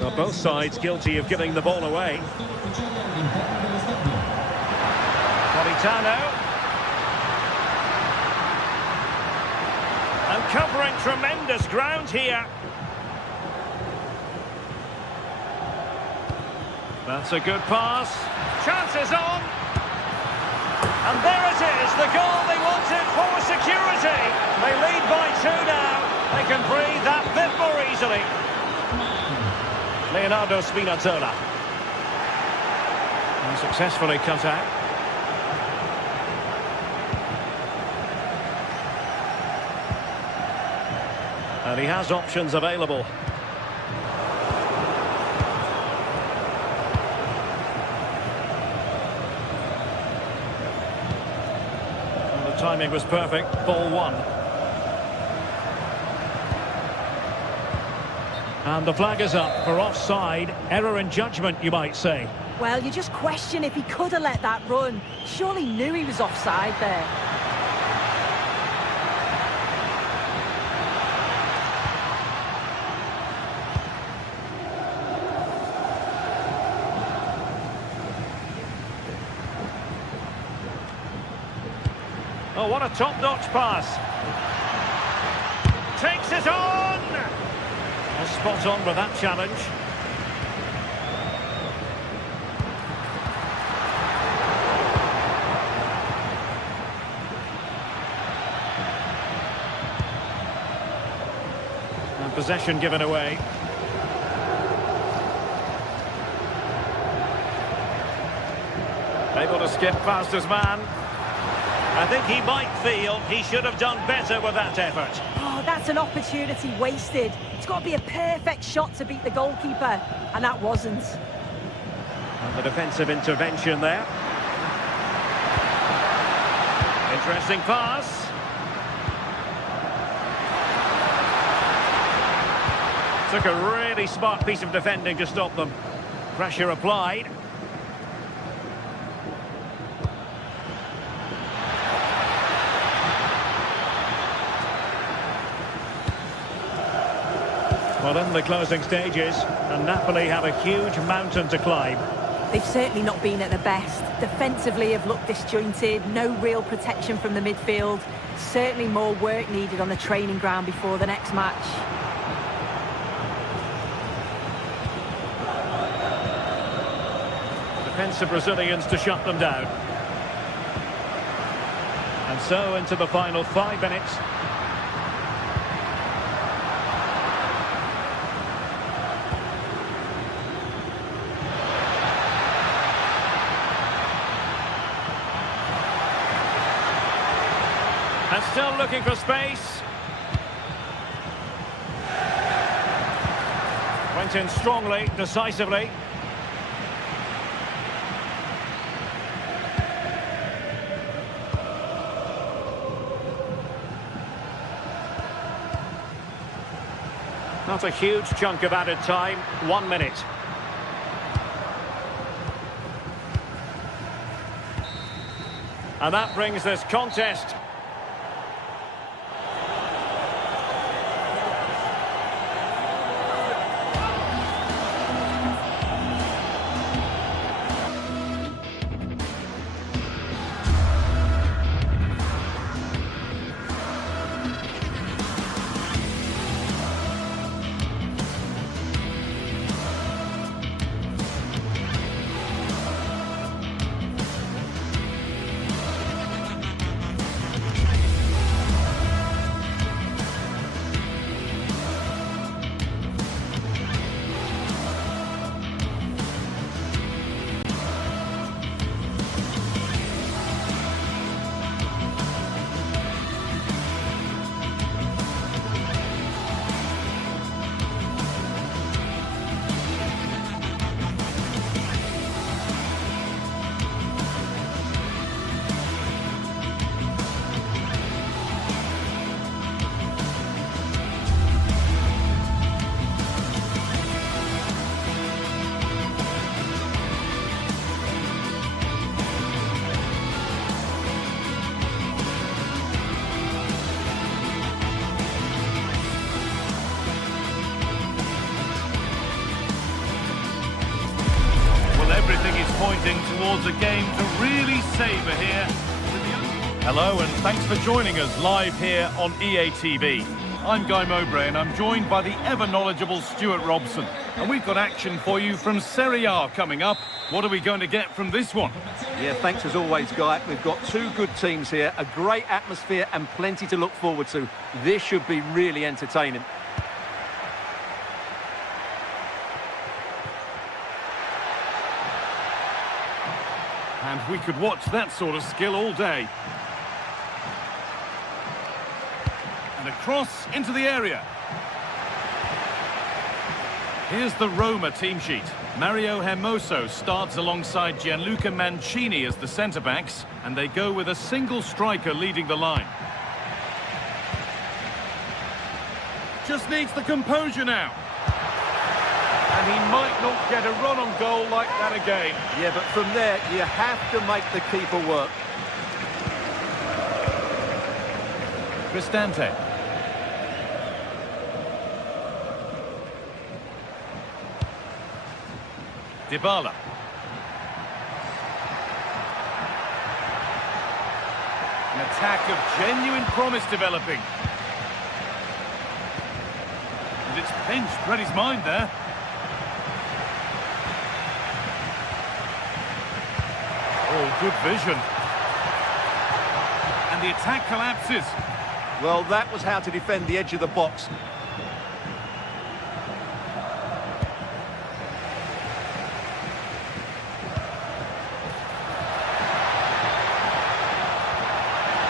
Well, both sides guilty of giving the ball away. Politano. And covering tremendous ground here. That's a good pass. Chances on. And there it is, the goal they wanted for security. They lead by 2 now. They can breathe that bit more easily. Leonardo Spinazzola. And successfully cut out. And he has options available. Timing was perfect. Ball 1. And the flag is up for offside. Error in judgment, you might say. Well, you just question if he could have let that run. Surely knew he was offside there. Oh, what a top-notch pass. Takes it on! Well, spot on with that challenge. And possession given away. Able to skip past his man. I think he might feel he should have done better with that effort. Oh, that's an opportunity wasted. It's got to be a perfect shot to beat the goalkeeper, and that wasn't. And the defensive intervention there. Interesting pass. Took a really smart piece of defending to stop them. Pressure applied. Well, in the closing stages, and Napoli have a huge mountain to climb. They've certainly not been at their best. Defensively have looked disjointed, no real protection from the midfield. Certainly more work needed on the training ground before the next match. Hence the Brazilians to shut them down. And so into the final 5 minutes. And still looking for space. Went in strongly, decisively. Not a huge chunk of added time, 1 minute. And that brings this contest. Everything is pointing towards a game to really savour here. Hello and thanks for joining us live here on EA TV. I'm Guy Mowbray and I'm joined by the ever-knowledgeable Stuart Robson. And we've got action for you from Serie A coming up. What are we going to get from this one? Yeah, thanks as always, Guy. We've got two good teams here, a great atmosphere and plenty to look forward to. This should be really entertaining. And we could watch that sort of skill all day. And a cross into the area. Here's the Roma team sheet. Mario Hermoso starts alongside Gianluca Mancini as the centre-backs, and they go with a single striker leading the line. Just needs the composure now. And he might not get a run on goal like that again. Yeah, but from there, you have to make the keeper work. Cristante. Dybala. An attack of genuine promise developing. And it's pinched, read his mind there. Oh, good vision. And the attack collapses. Well, that was how to defend the edge of the box.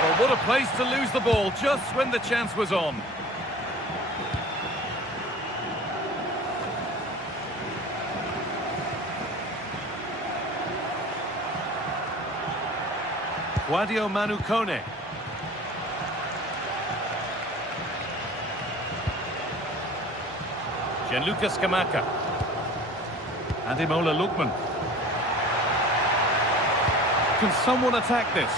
Well, what a place to lose the ball just when the chance was on. Guadio Manukone. Gianluca Scamacca. Ademola Lookman. Can someone attack this?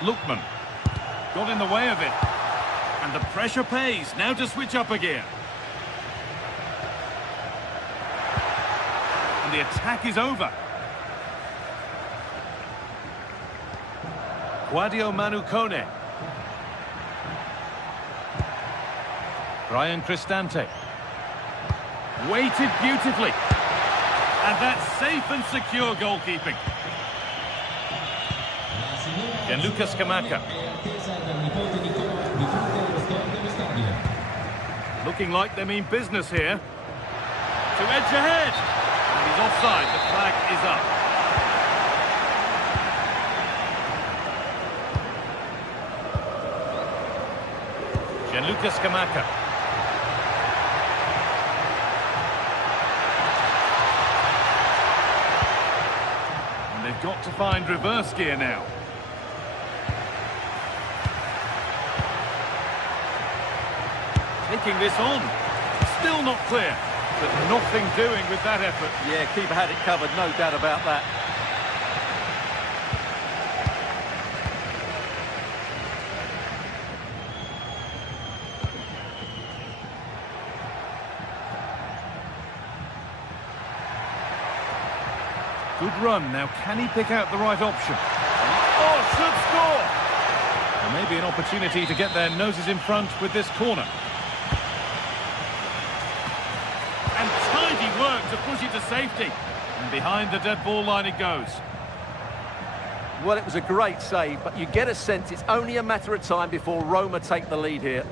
Lookman. Got in the way of it. And the pressure pays. Now to switch up a gear. And the attack is over. Guadio Manukone. Brian Cristante. Weighted beautifully. And that's safe and secure goalkeeping. Gianluca Scamacca. Looking like they mean business here. To edge ahead. And he's offside. The flag is up. Gianluca Scamacca. And they've got to find reverse gear now. Taking this on. Still not clear. But nothing doing with that effort. Yeah, keeper had it covered, no doubt about that. Good run. Now, can he pick out the right option? Oh, should score! There may be an opportunity to get their noses in front with this corner. And tidy work to push it to safety. And behind the dead ball line it goes. Well, it was a great save, but you get a sense it's only a matter of time before Roma take the lead here.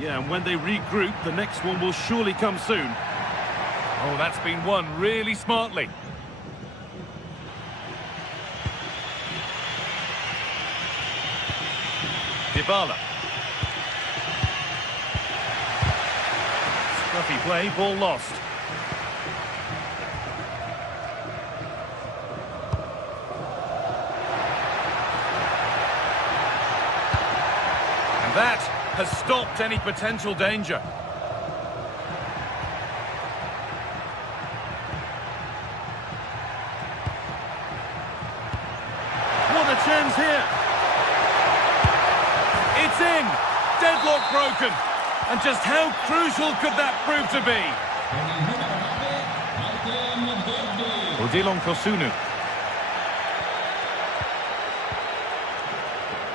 Yeah, and when they regroup, the next one will surely come soon. Oh, that's been won really smartly. Dybala. Scruffy play, ball lost. And that has stopped any potential danger. What a chance here! It's in! Deadlock broken! And just how crucial could that prove to be? Odilon Kosunu.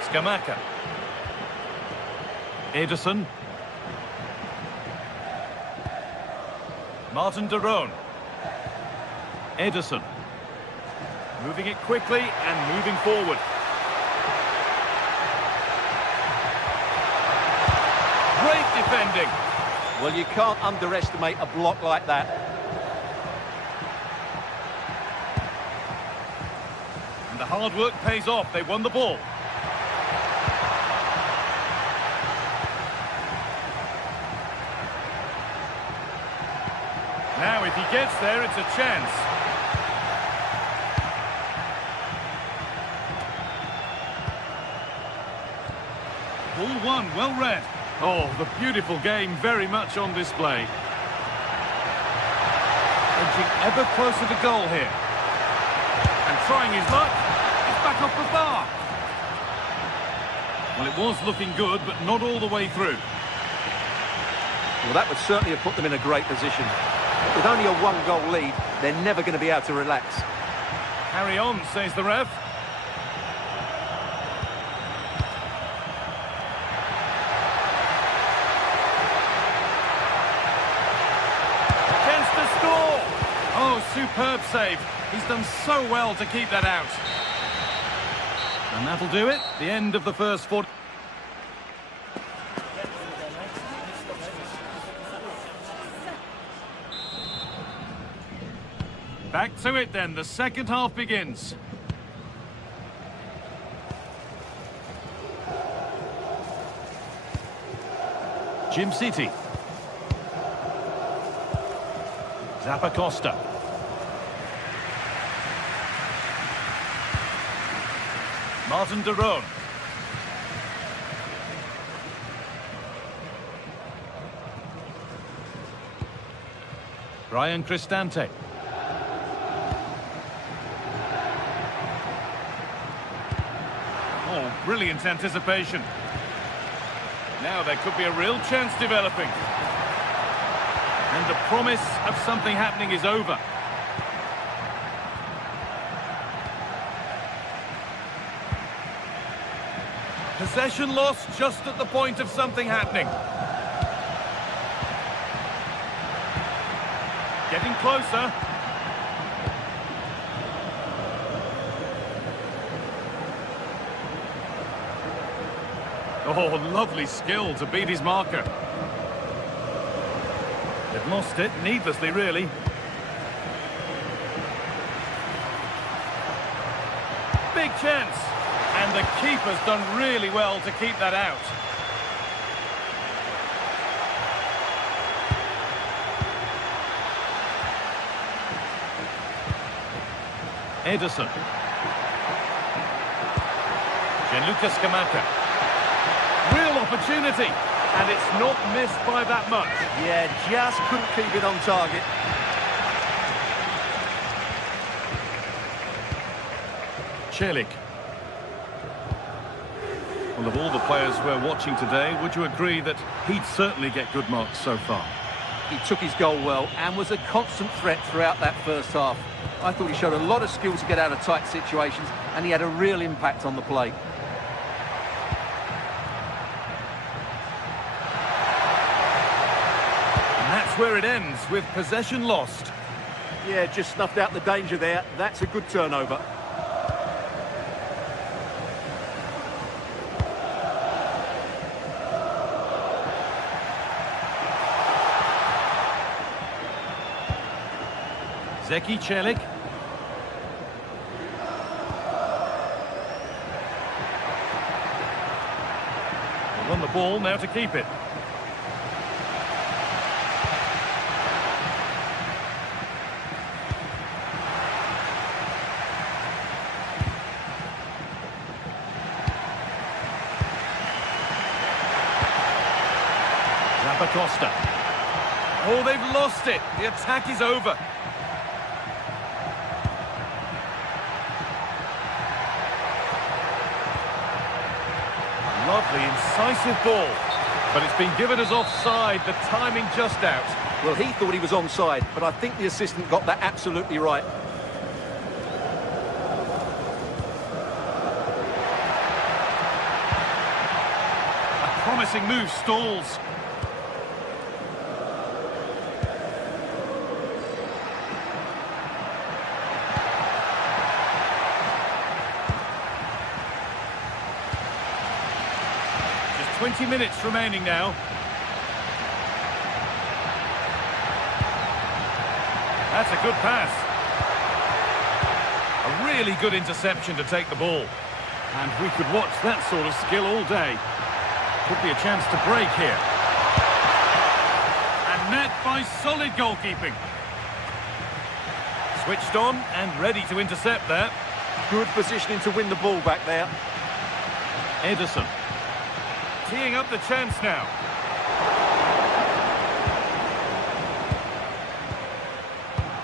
Scamacca. Ederson. Martin de Roon. Ederson. Moving it quickly and moving forward. Great defending. Well, you can't underestimate a block like that. And the hard work pays off. They won the ball. Now, if he gets there, it's a chance. Ball one, well read. Oh, the beautiful game very much on display. Edging ever closer to goal here. And trying his luck. It's back off the bar. Well, it was looking good, but not all the way through. Well, that would certainly have put them in a great position. But with only a one-goal lead, they're never going to be able to relax. Carry on, says the ref. Score! Oh, superb save. He's done so well to keep that out. And that'll do it. The end of the first 40. Back to it then. The second half begins. Jim City. Zappacosta. Martin de Roon. Brian Cristante. Oh, brilliant anticipation. Now there could be a real chance developing. And the promise of something happening is over. Possession lost just at the point of something happening. Getting closer. Oh, lovely skill to beat his marker. They've lost it, needlessly, really. Big chance. And the keeper's done really well to keep that out. Ederson. Gianluca Scamacca. Real opportunity. And it's not missed by that much. Yeah, just couldn't keep it on target. Celik. Well, of all the players we're watching today, would you agree that he'd certainly get good marks so far? He took his goal well and was a constant threat throughout that first half. I thought he showed a lot of skill to get out of tight situations, and he had a real impact on the play. And that's where it ends, with possession lost. Yeah, just snuffed out the danger there. That's a good turnover. Zeki Celik. They've won the ball, now to keep it. Zappacosta. Oh, they've lost it. The attack is over. Lovely, incisive ball. But it's been given as offside, the timing just out. Well, he thought he was onside, but I think the assistant got that absolutely right. A promising move stalls. Just 20 minutes remaining now. That's a good pass. A really good interception to take the ball. And we could watch that sort of skill all day. Could be a chance to break here. And met by solid goalkeeping. Switched on and ready to intercept there. Good positioning to win the ball back there. Ederson. Teeing up the chance now.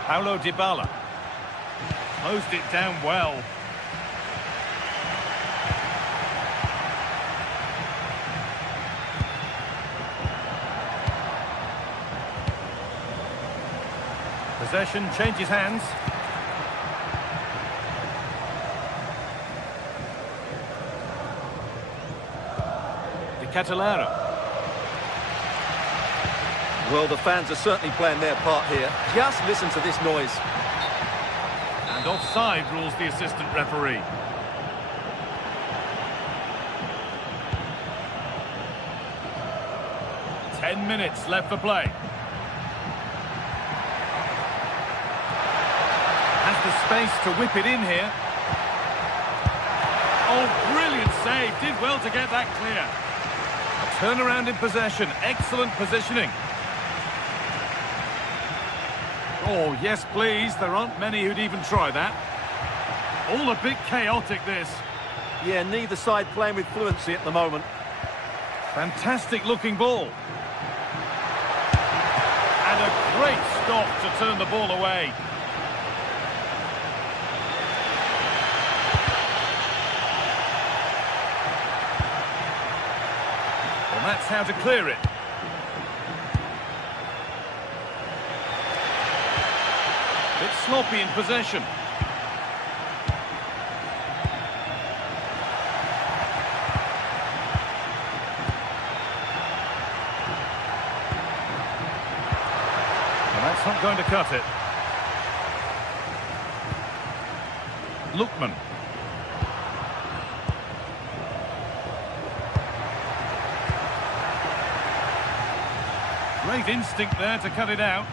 Paulo Dybala. Closed it down well. Possession changes hands. De Catalara. Well, the fans are certainly playing their part here. Just listen to this noise. And offside rules the assistant referee. Ten minutes left for play. Has the space to whip it in here. Oh, brilliant save. Did well to get that clear. A turnaround in possession. Excellent positioning. Oh, yes, please. There aren't many who'd even try that. All a bit chaotic, this. Yeah, neither side playing with fluency at the moment. Fantastic looking ball. And a great stop to turn the ball away. Well, that's how to clear it. Bit sloppy in possession. And that's Not going to cut it. Lookman. Great instinct there to cut it out.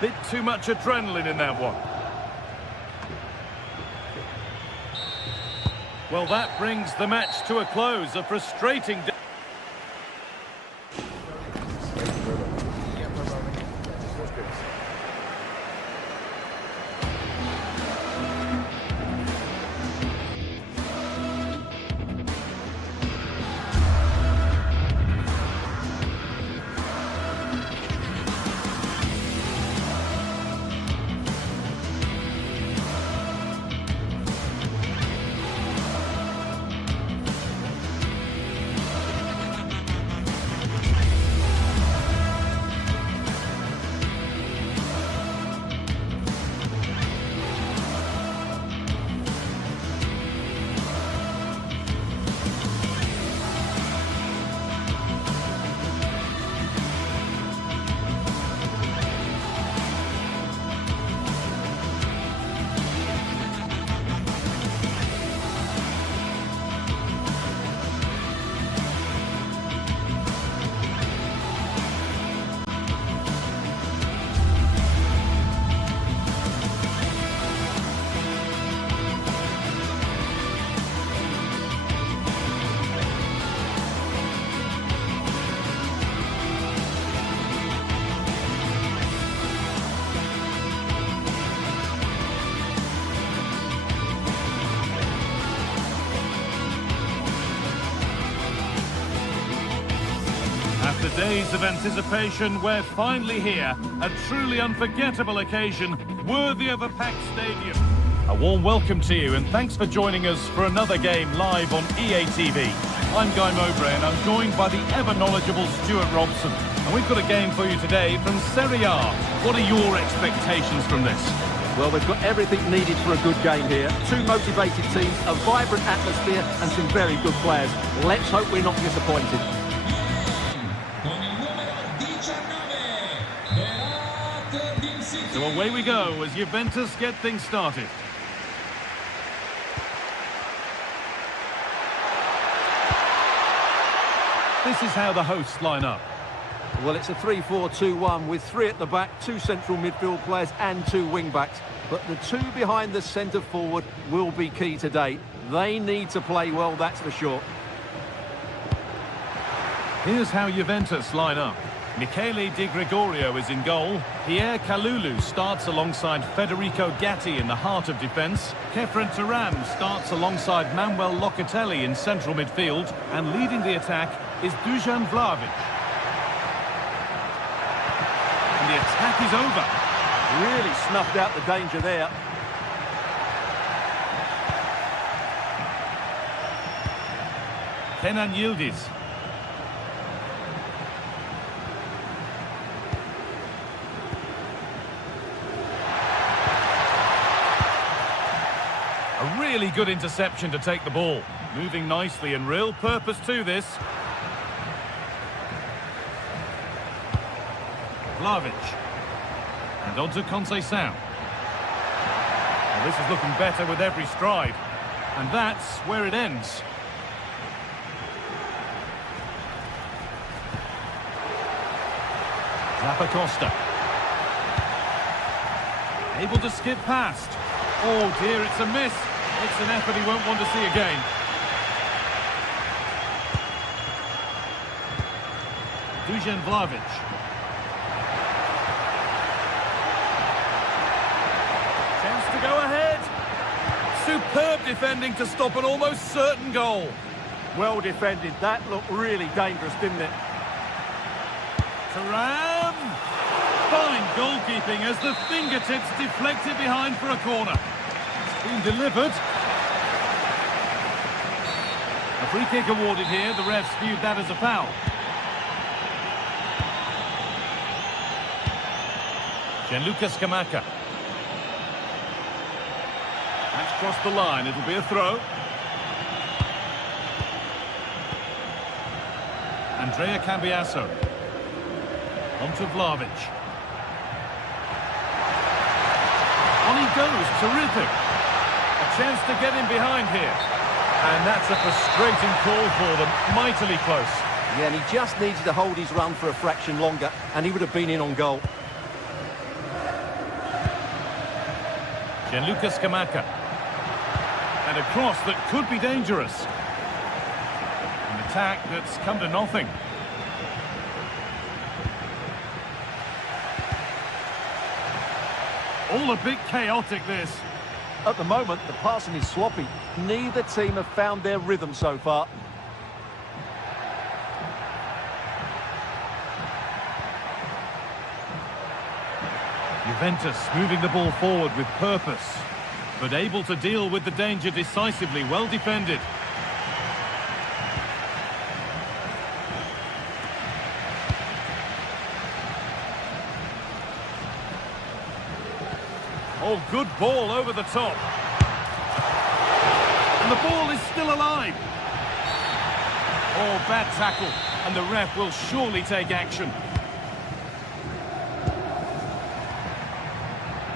Bit too much adrenaline in that one. Well, that brings the match to a close. A frustrating... After days of anticipation, we're finally here. A truly unforgettable occasion, worthy of a packed stadium. A warm welcome to you, and thanks for joining us for another game live on EA TV. I'm Guy Mowbray, and I'm joined by the ever-knowledgeable Stuart Robson. And we've got a game for you today from Serie A. What are your expectations from this? Well, they've got everything needed for a good game here. Two motivated teams, a vibrant atmosphere, and some very good players. Let's hope we're not disappointed. So away we go as Juventus get things started. This is how the hosts line up. Well, it's a 3-4-2-1 with three at the back, two central midfield players and two wing-backs. But the two behind the centre forward will be key today. They need to play well, that's for sure. Here's how Juventus line up. Michele Di Gregorio is in goal. Pierre Kalulu starts alongside Federico Gatti in the heart of defence. Kefren Turam starts alongside Manuel Locatelli in central midfield. And leading the attack is Dusan Vlahovic. And the attack is over. Really snuffed out the danger there. Kenan Yildiz. A really good interception to take the ball. Moving nicely and real purpose to this. Vlahovic. And on to Conceição. Well, this is looking better with every stride. And that's where it ends. Zappacosta. Able to skip past. Oh dear, it's a miss. It's an effort he won't want to see again. Dusan Vlahovic. Chance to go ahead. Superb defending to stop an almost certain goal. Well defended. That looked really dangerous, didn't it? Turam. Fine goalkeeping as the fingertips deflected behind for a corner. It's been delivered. A free kick awarded here. The refs viewed that as a foul. Gianluca Scamacca. That's crossed the line. It'll be a throw. Andrea Cambiasso. Onto Vlahovic. On he goes, terrific. A chance to get in behind here. And that's a frustrating call for them, mightily close. Yeah, and he just needed to hold his run for a fraction longer, and he would have been in on goal. Gianluca Scamacca. And a cross that could be dangerous. An attack that's come to nothing. All a bit chaotic, this. At the moment, the passing is sloppy. Neither team have found their rhythm so far. Juventus moving the ball forward with purpose, but able to deal with the danger decisively, well defended. Oh, good ball over the top. And the ball is still alive. Oh, bad tackle, and the ref will surely take action.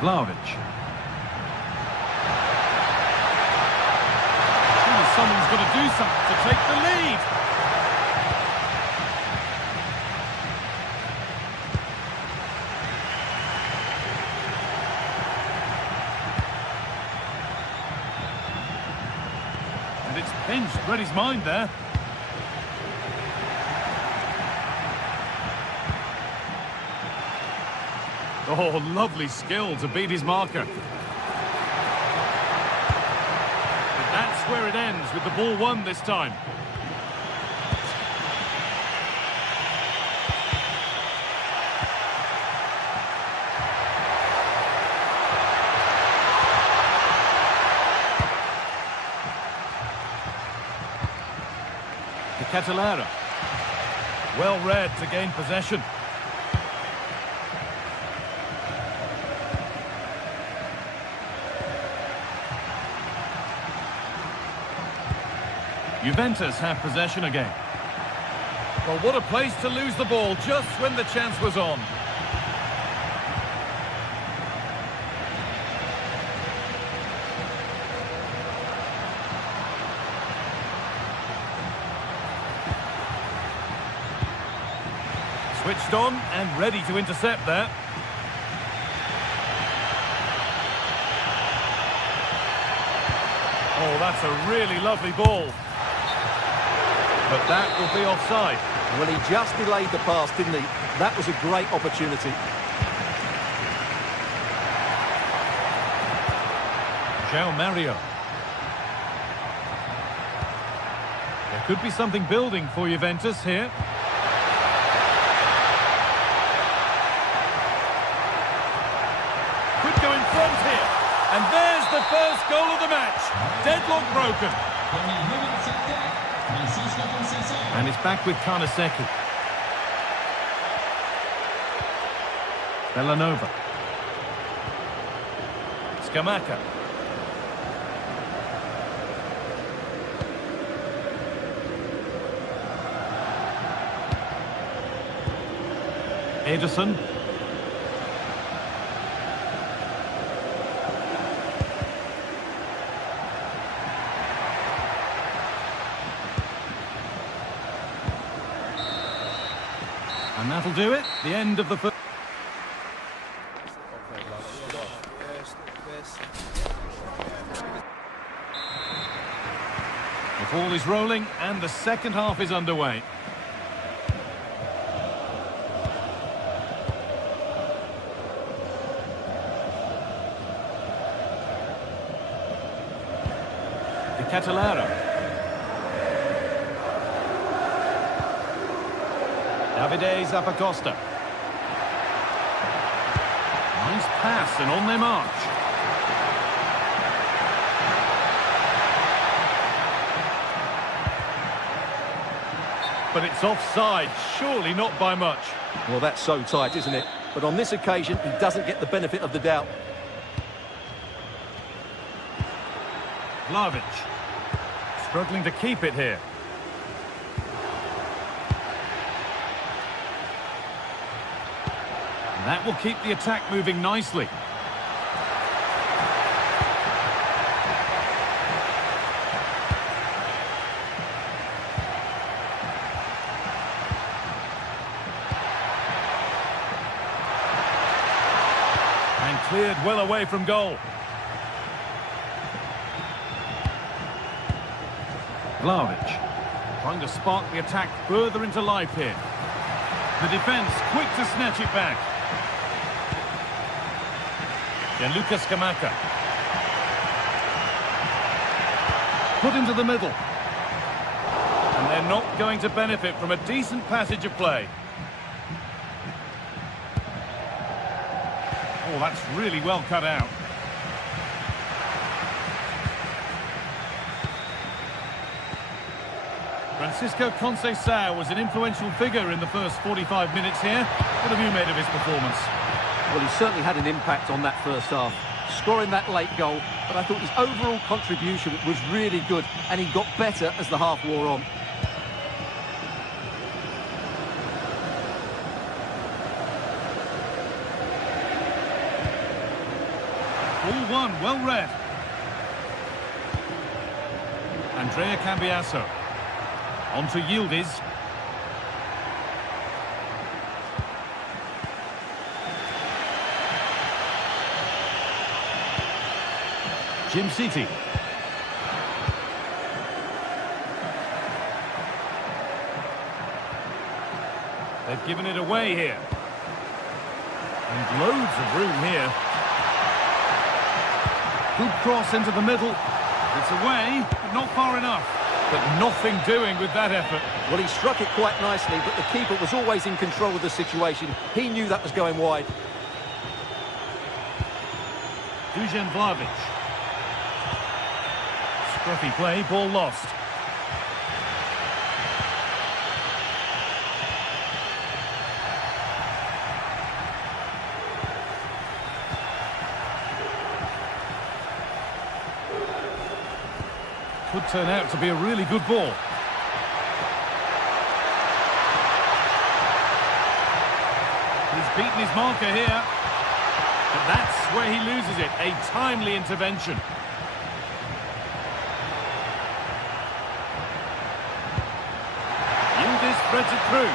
Vlahovic. Surely someone's got to do something to take the lead. And it's pinched, read his mind there. Oh, lovely skill to beat his marker. But that's where it ends, with the ball won this time. De Catalera. Well read to gain possession. Juventus have possession again. Well, what a place to lose the ball just when the chance was on. Switched on and ready to intercept there. Oh, that's a really lovely ball. But that will be offside. Well, he just delayed the pass, didn't he? That was a great opportunity. João Mario. There could be something building for Juventus here. Could go in front here. And there's the first goal of the match. Deadlock broken. And it's back with Karnaseki. Bellanova. Scamacca. Ederson. And that'll do it. The end of the first. The ball is rolling and the second half is underway. De Catalera. Davide Zappacosta. Nice pass and on their march. But it's offside, surely not by much. Well, that's so tight, isn't it? But on this occasion, he doesn't get the benefit of the doubt. Vlahovic. Struggling to keep it here. That will keep the attack moving nicely. And cleared well away from goal. Vlahovic trying to spark the attack further into life here. The defence quick to snatch it back. Gianluca Scamacca. Put into the middle. And they're not going to benefit from a decent passage of play. Oh, that's really well cut out. Francisco Conceição was an influential figure in the first 45 minutes here. What have you made of his performance? Well, he certainly had an impact on that first half, scoring that late goal, but I thought his overall contribution was really good, and he got better as the half wore on. All one, well read. Andrea Cambiasso. On to Yildiz. Jim City. They've given it away here. And loads of room here. Good cross into the middle. It's away, but not far enough. But nothing doing with that effort. Well, he struck it quite nicely, but the keeper was always in control of the situation. He knew that was going wide. Dusan Vlahovic. Scruffy play, ball lost. Could turn out to be a really good ball. He's beaten his marker here. But that's where he loses it. A timely intervention. Yildiz threads it through.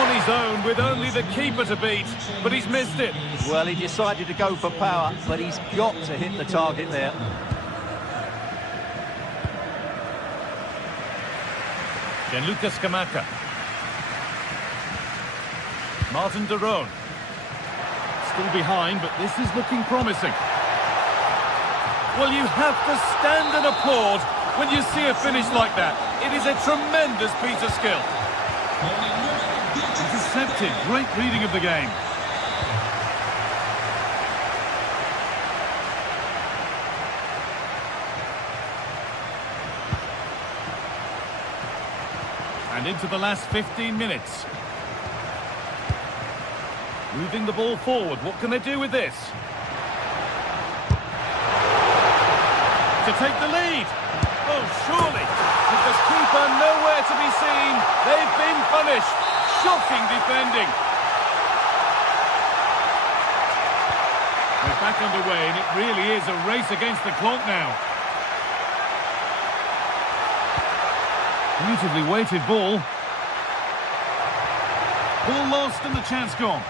On his own with only the keeper to beat, but he's missed it. Well, he decided to go for power, but he's got to hit the target there. Gianluca Scamacca. Martin de Roon. Still behind, but this is looking promising. Well, you have to stand and applaud when you see a finish like that. It is a tremendous piece of skill. Intercepted, great reading of the game. And into the last 15 minutes. Moving the ball forward. What can they do with this? To take the lead. Oh, surely. With the keeper nowhere to be seen, they've been punished. Shocking defending. We're back underway, and it really is a race against the clock now. Beautifully weighted ball. Ball lost and the chance gone.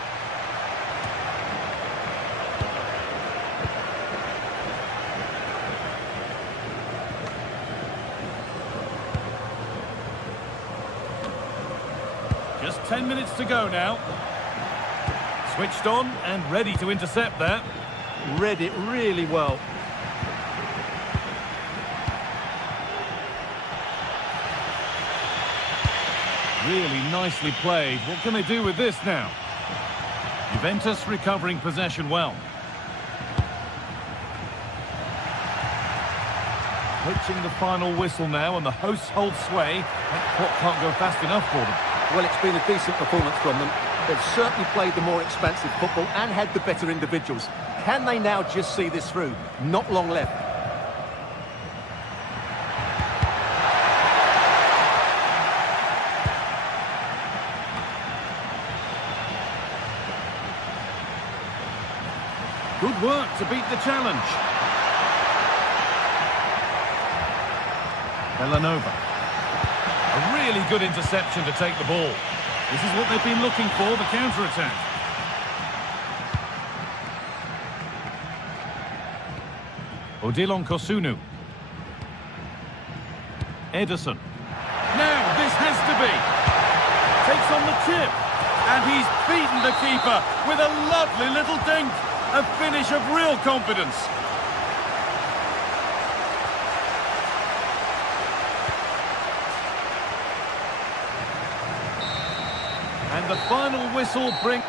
Just 10 minutes to go now. Switched on and ready to intercept that. Read it really well. Really nicely played. What can they do with this now? Juventus recovering possession well. Approaching the final whistle now, and the hosts hold sway. That clock can't go fast enough for them. Well, it's been a decent performance from them. They've certainly played the more expansive football and had the better individuals. Can they now just see this through? Not long left. Good work to beat the challenge. Villanova. A really good interception to take the ball. This is what they've been looking for, the counter-attack. Odilon Kosunu. Ederson. Now, this has to be. Takes on the chip. And he's beaten the keeper with a lovely little dink. A finish of real confidence. And the final whistle brings...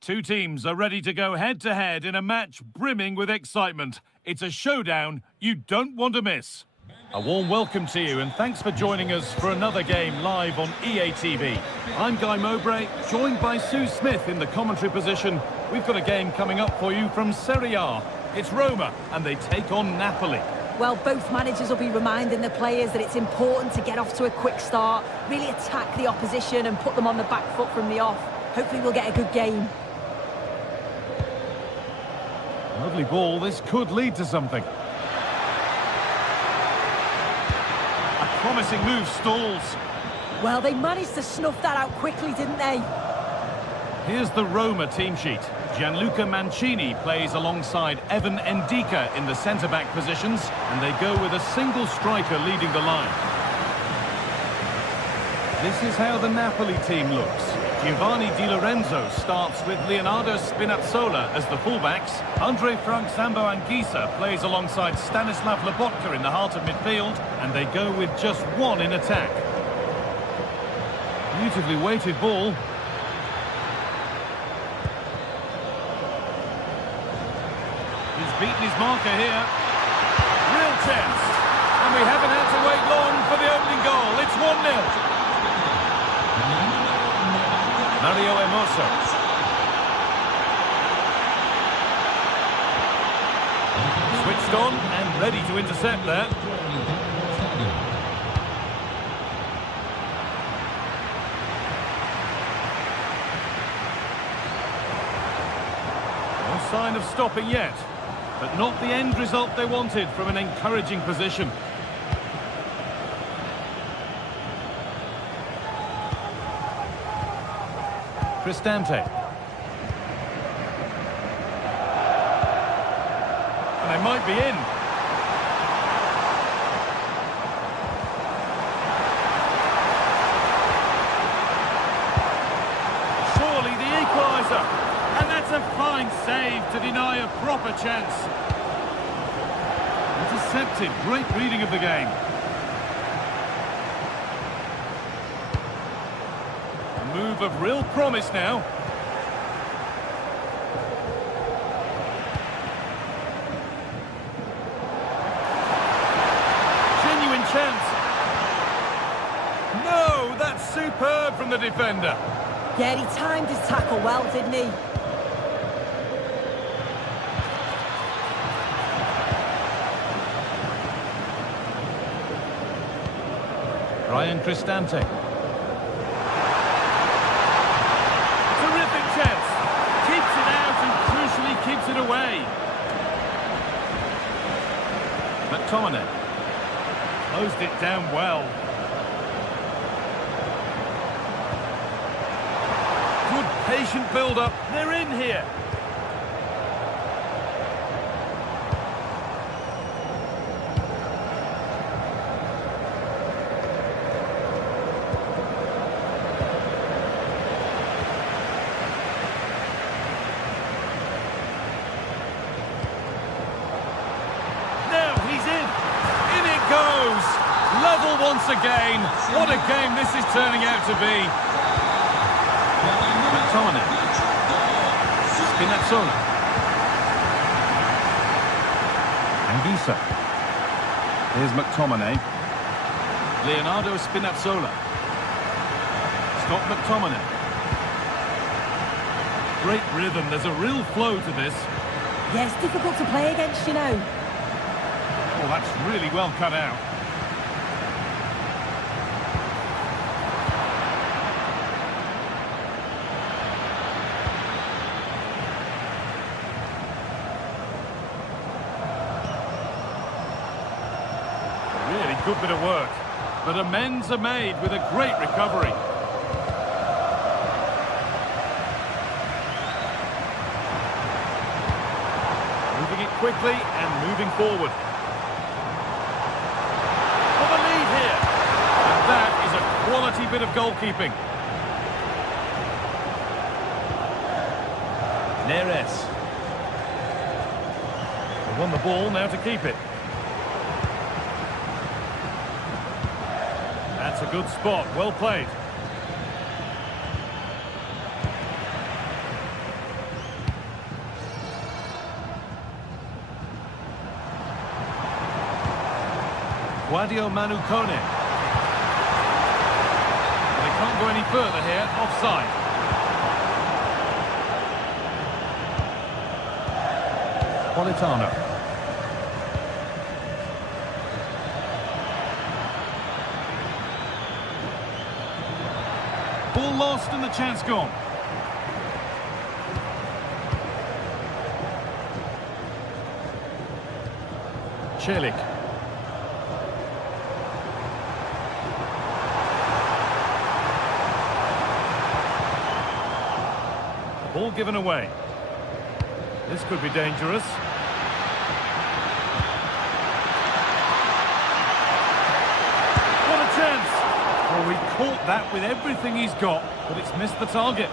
Two teams are ready to go head-to-head in a match brimming with excitement. It's a showdown you don't want to miss. A warm welcome to you and thanks for joining us for another game live on EA TV. I'm Guy Mowbray, joined by Sue Smith in the commentary position. We've got a game coming up for you from Serie A. It's Roma and they take on Napoli. Well, both managers will be reminding the players that it's important to get off to a quick start, really attack the opposition and put them on the back foot from the off. Hopefully we'll get a good game. Lovely ball, this could lead to something. A promising move stalls. Well, they managed to snuff that out quickly, didn't they? Here's the Roma team sheet. Gianluca Mancini plays alongside Evan Ndika in the centre-back positions, and they go with a single striker leading the line. This is how the Napoli team looks. Giovanni Di Lorenzo starts with Leonardo Spinazzola as the fullbacks. Andre Frank Zambo Anguissa plays alongside Stanislav Lobotka in the heart of midfield, and they go with just one in attack. Beautifully weighted ball. He's beaten his marker here. Real chance. And we haven't had to wait long for the opening goal. It's 1-0. Mario Hermoso. Switched on and ready to intercept there. No sign of stopping yet, but not the end result they wanted from an encouraging position. Cristante. And they might be in. Surely the equaliser. And that's a fine save to deny a proper chance. Intercepted. Great reading of the game. Move of real promise now. chance. No, that's superb from the defender. Yeah, he timed his tackle well, didn't he? Ryan Cristante. Terrific chance. Keeps it out and crucially keeps it away. McTominay. Closed it down well. Good patient build-up. They're in here. Level once again. What a game this is turning out to be. McTominay. Spinazzola. Anguissa. Here's McTominay. Leonardo Spinazzola. Scott McTominay. Great rhythm. There's a real flow to this. Yeah, it's difficult to play against, you know. Oh, that's really well cut out. Really good bit of work. But amends are made with a great recovery. Moving it quickly and moving forward. For the lead here. And that is a quality bit of goalkeeping. Neres. They won the ball, now to keep it. That's a good spot, well played. Guadio Manu Kone. They can't go any further here, offside. Politano. Ball lost and the chance gone. Celik. Ball given away. This could be dangerous. What a chance! Well, he caught that with everything he's got, but it's missed the target.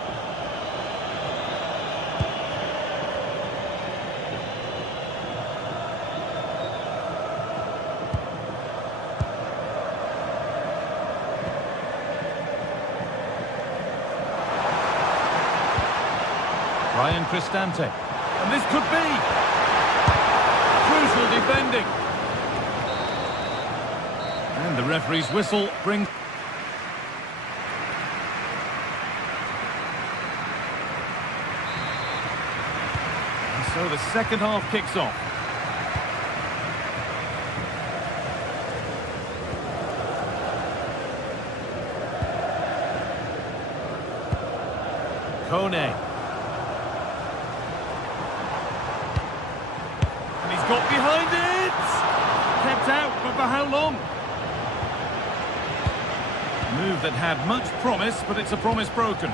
Ryan Cristante. And this could be crucial defending. And the referee's whistle brings... And so the second half kicks off. Kone. Got behind it! Kept out, but for how long? Move that had much promise, but it's a promise broken.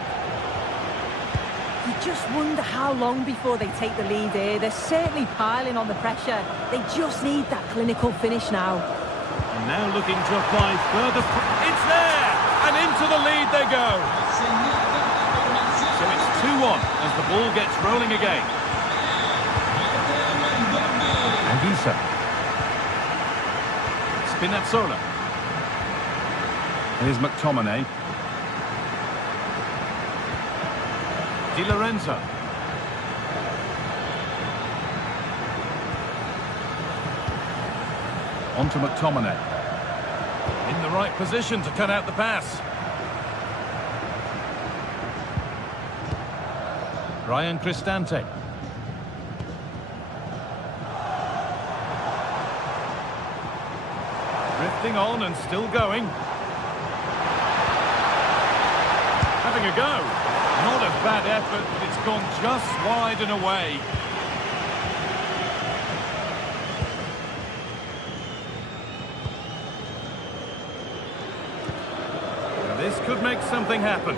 You just wonder how long before they take the lead here. They're certainly piling on the pressure. They just need that clinical finish now. And now looking to apply further... It's there! And into the lead they go! So it's 2-1 as the ball gets rolling again. Anguissa. Spinazzola. Here's McTominay. Di Lorenzo. On to McTominay. In the right position to cut out the pass. Ryan Cristante. Drifting on and still going. Having a go. Not a bad effort, but it's gone just wide and away. This could make something happen.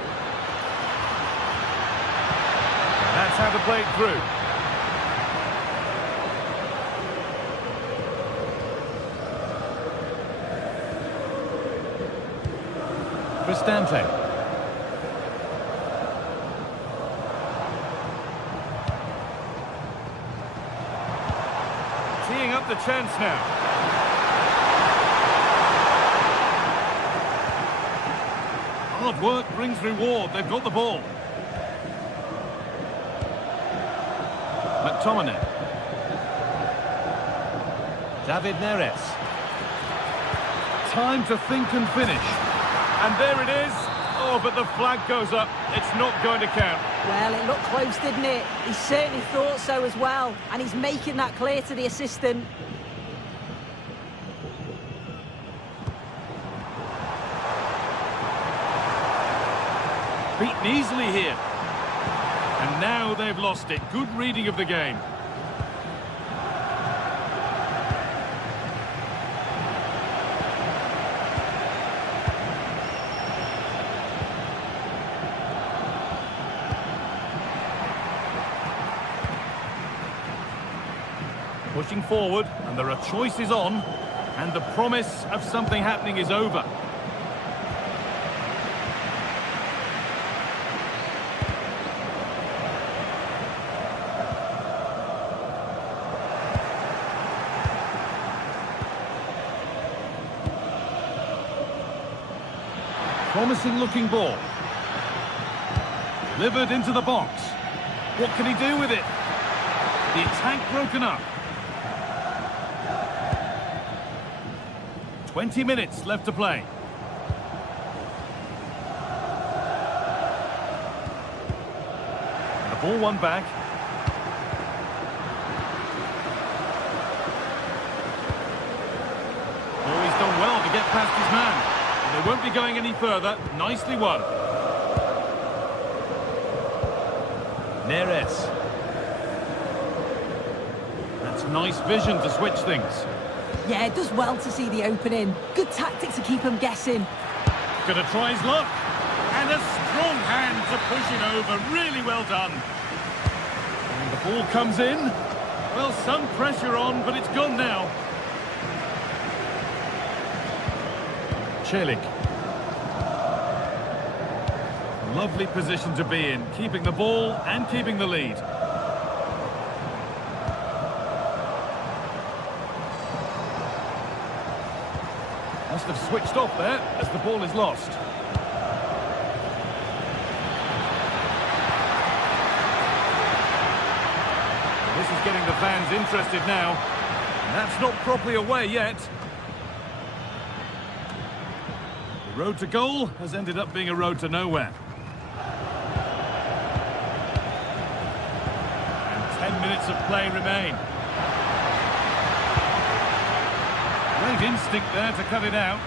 That's how to play it through. Cristante. Teeing up the chance now. Hard work brings reward. They've got the ball. McTominay. David Neres. Time to think and finish. And there it is. Oh, but the flag goes up. It's not going to count. Well, it looked close, didn't it? He certainly thought so as well. And he's making that clear to the assistant. Beaten easily here. And now they've lost it. Good reading of the game. Pushing forward, and there are choices on, and the promise of something happening is over. Promising looking ball. Delivered into the box. What can he do with it? The attack broken up. 20 minutes left to play. The ball won back. Oh, he's done well to get past his man. They won't be going any further. Nicely won. Neres. That's nice vision to switch things. Yeah, it does well to see the opening. Good tactic to keep him guessing. Gonna try his luck. And a strong hand to push it over. Really well done. And the ball comes in. Well, some pressure on, but it's gone now. Celik. Lovely position to be in, keeping the ball and keeping the lead. Must have switched off there as the ball is lost. This is getting the fans interested now. That's not properly away yet. The road to goal has ended up being a road to nowhere. And 10 minutes of play remain. Great instinct there to cut it out.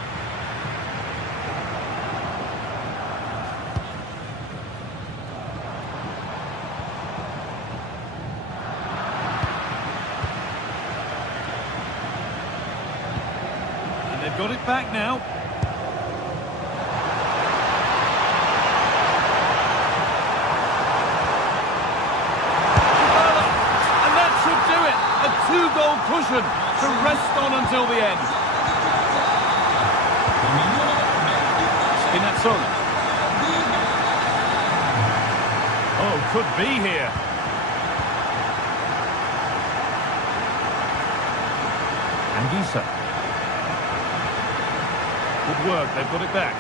And they've got it back now. Two-goal cushion to rest on until the end. Spinazzola. Oh, could be here. Anguissa. Good work, they've got it back.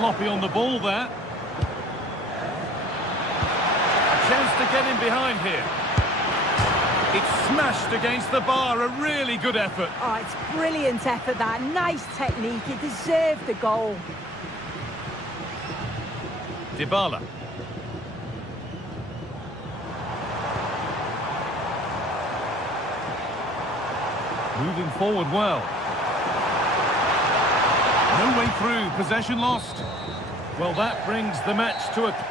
sloppy on the ball there. A chance to get in behind here. It's smashed against the bar, a really good effort. Oh, it's brilliant effort, that. Nice technique. It deserved the goal. Dybala. Moving forward well. No way through, possession lost. Well, that brings the match to a...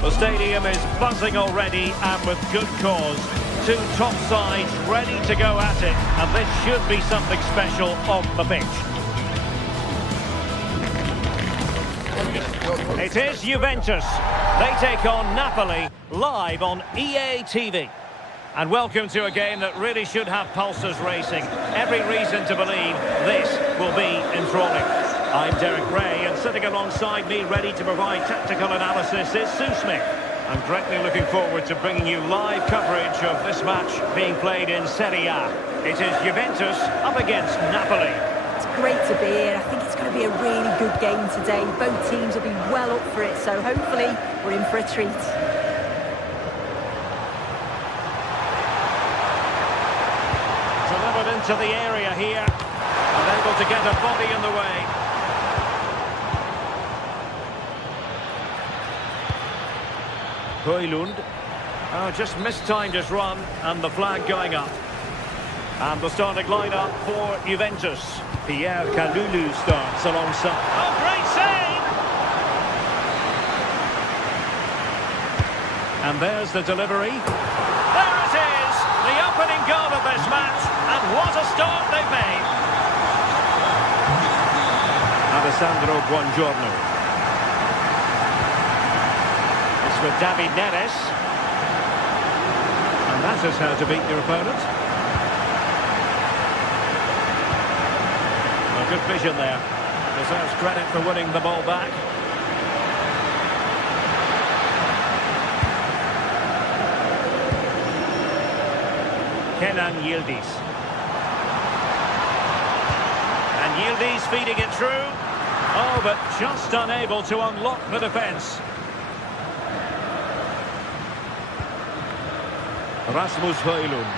The stadium is buzzing already, and with good cause. Two top sides ready to go at it, and this should be something special on the pitch. It is Juventus. They take on Napoli, live on EA TV. And welcome to a game that really should have pulses racing. Every reason to believe this will be enthralling. I'm Derek Ray, and sitting alongside me, ready to provide tactical analysis, is Sue Smith. I'm greatly looking forward to bringing you live coverage of this match being played in Serie A. It is Juventus up against Napoli. It's great to be here. I think it's going to be a really good game today. Both teams will be well up for it, so hopefully we're in for a treat. Delivered into the area here, and able to get a body in the way. Højlund. Oh, just mistimed his run, and the flag going up. And the starting lineup for Juventus. Pierre Kalulu starts alongside. Oh, great save! And there's the delivery. There it is! The opening goal of this match, and what a start they've made! Alessandro Buongiorno. It's with David Neres. And that is how to beat your opponent. Well, good vision there. Deserves credit for winning the ball back. Kenan Yildiz. And Yildiz feeding it through. Oh, but just unable to unlock the defence. Rasmus Højlund.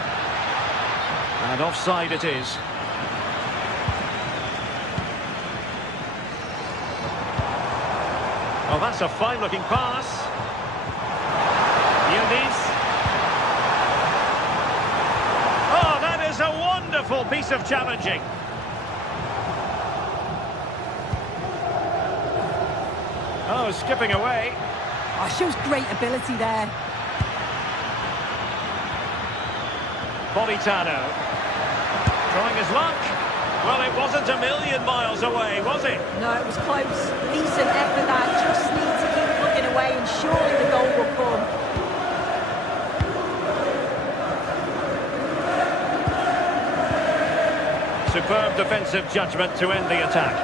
And offside it is. Oh, that's a fine-looking pass. Yildiz. Oh, that is a wonderful piece of challenging. Oh, skipping away. Oh, shows great ability there. Politano. Trying his luck. Well, it wasn't a million miles away, was it? No, it was close. Decent effort that. Just need to keep looking away, and surely the goal will come. Superb defensive judgment to end the attack.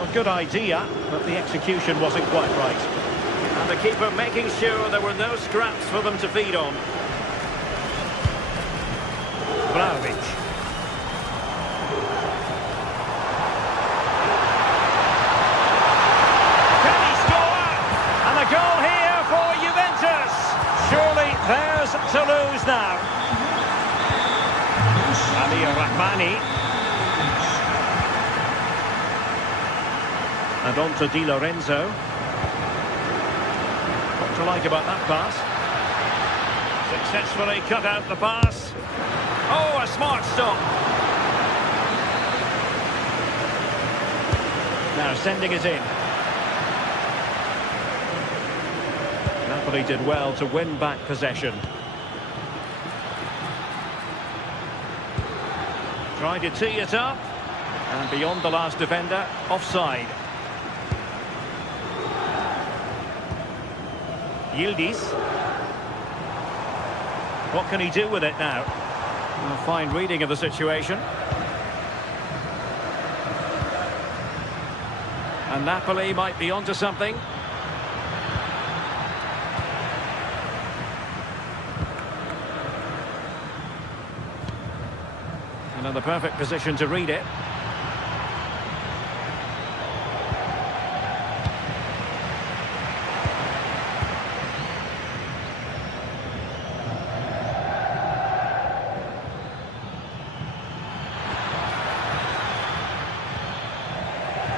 A good idea, but the execution wasn't quite right. And the keeper making sure there were no scraps for them to feed on. Vlahovic. Can he score? And a goal here for Juventus. Surely theirs to lose now. Ali Rahmani. And on to Di Lorenzo. What to like about that pass? Successfully cut out the pass. Oh, a smart stop. Now sending it in. Napoli did well to win back possession. Tried to tee it up. And beyond the last defender, offside. Yildiz. What can he do with it now? A fine reading of the situation. And Napoli might be onto something. Another perfect position to read it.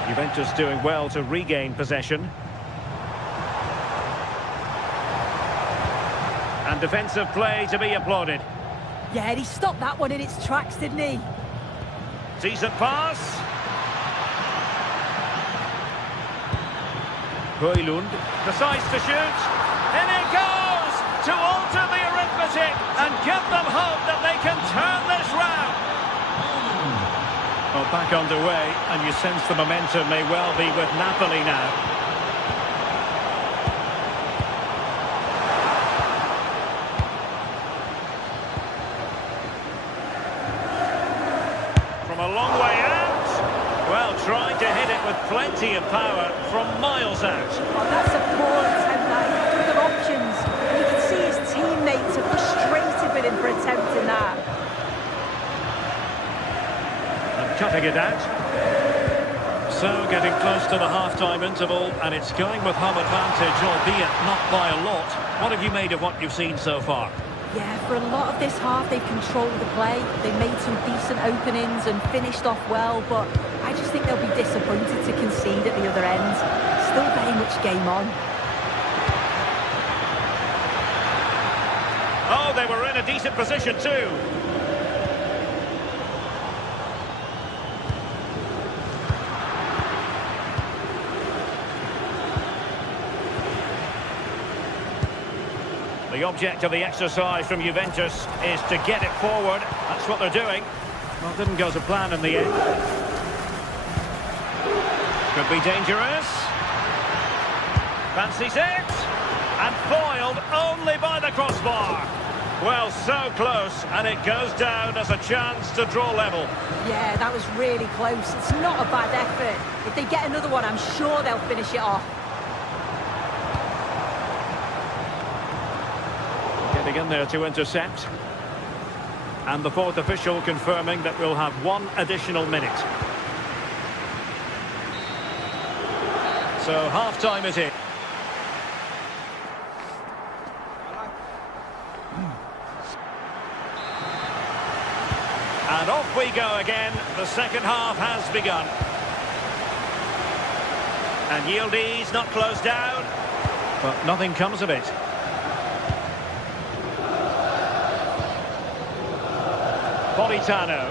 Juventus doing well to regain possession. And defensive play to be applauded. Yeah, he stopped that one in its tracks, didn't he? Decent pass. Højlund decides to shoot. In it goes! To alter the arithmetic and give them hope that they can turn this round. Well, back underway, and you sense the momentum may well be with Napoli now. From a long way out. Well, tried to hit it with plenty of power from miles out. Oh, that's a poor attempt, that. He had other options. And you can see his teammates are frustrated with him for attempting that. Cutting it out. So getting close to the half-time interval, and it's going with home advantage, albeit not by a lot. What have you made of what you've seen so far? Yeah, for a lot of this half, they've controlled the play. They made some decent openings and finished off well, but I just think they'll be disappointed to concede at the other end. Still very much game on. Oh, they were in a decent position too. The object of the exercise from Juventus is to get it forward. That's what they're doing. Well, it didn't go to plan in the end. Could be dangerous. Fancies it. And foiled only by the crossbar. Well, so close, and it goes down as a chance to draw level. Yeah, that was really close. It's not a bad effort. If they get another one, I'm sure they'll finish it off. Getting in there to intercept. And the fourth official confirming that we'll have one additional minute. So half-time is in. And off we go again. The second half has begun. And Yildiz not closed down. But nothing comes of it. Politano.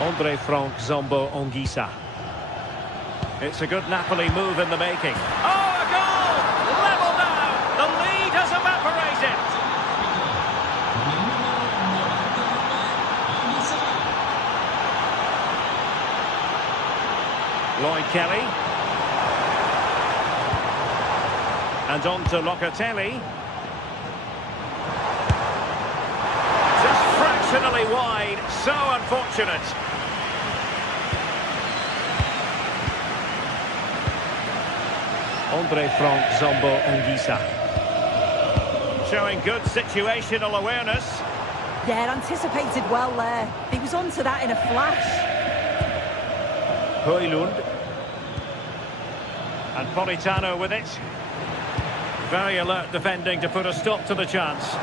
Andre Frank Zombo Ongisa. It's a good Napoli move in the making. Oh, a goal! Level now! The lead has evaporated! Lloyd Kelly. And on to Locatelli. Just fractionally wide, so unfortunate. Andre Frank, Zombo and Gisa. Showing good situational awareness. Yeah, anticipated well there. He was onto that in a flash. Højlund. And Politano with it. Very alert defending to put a stop to the chance.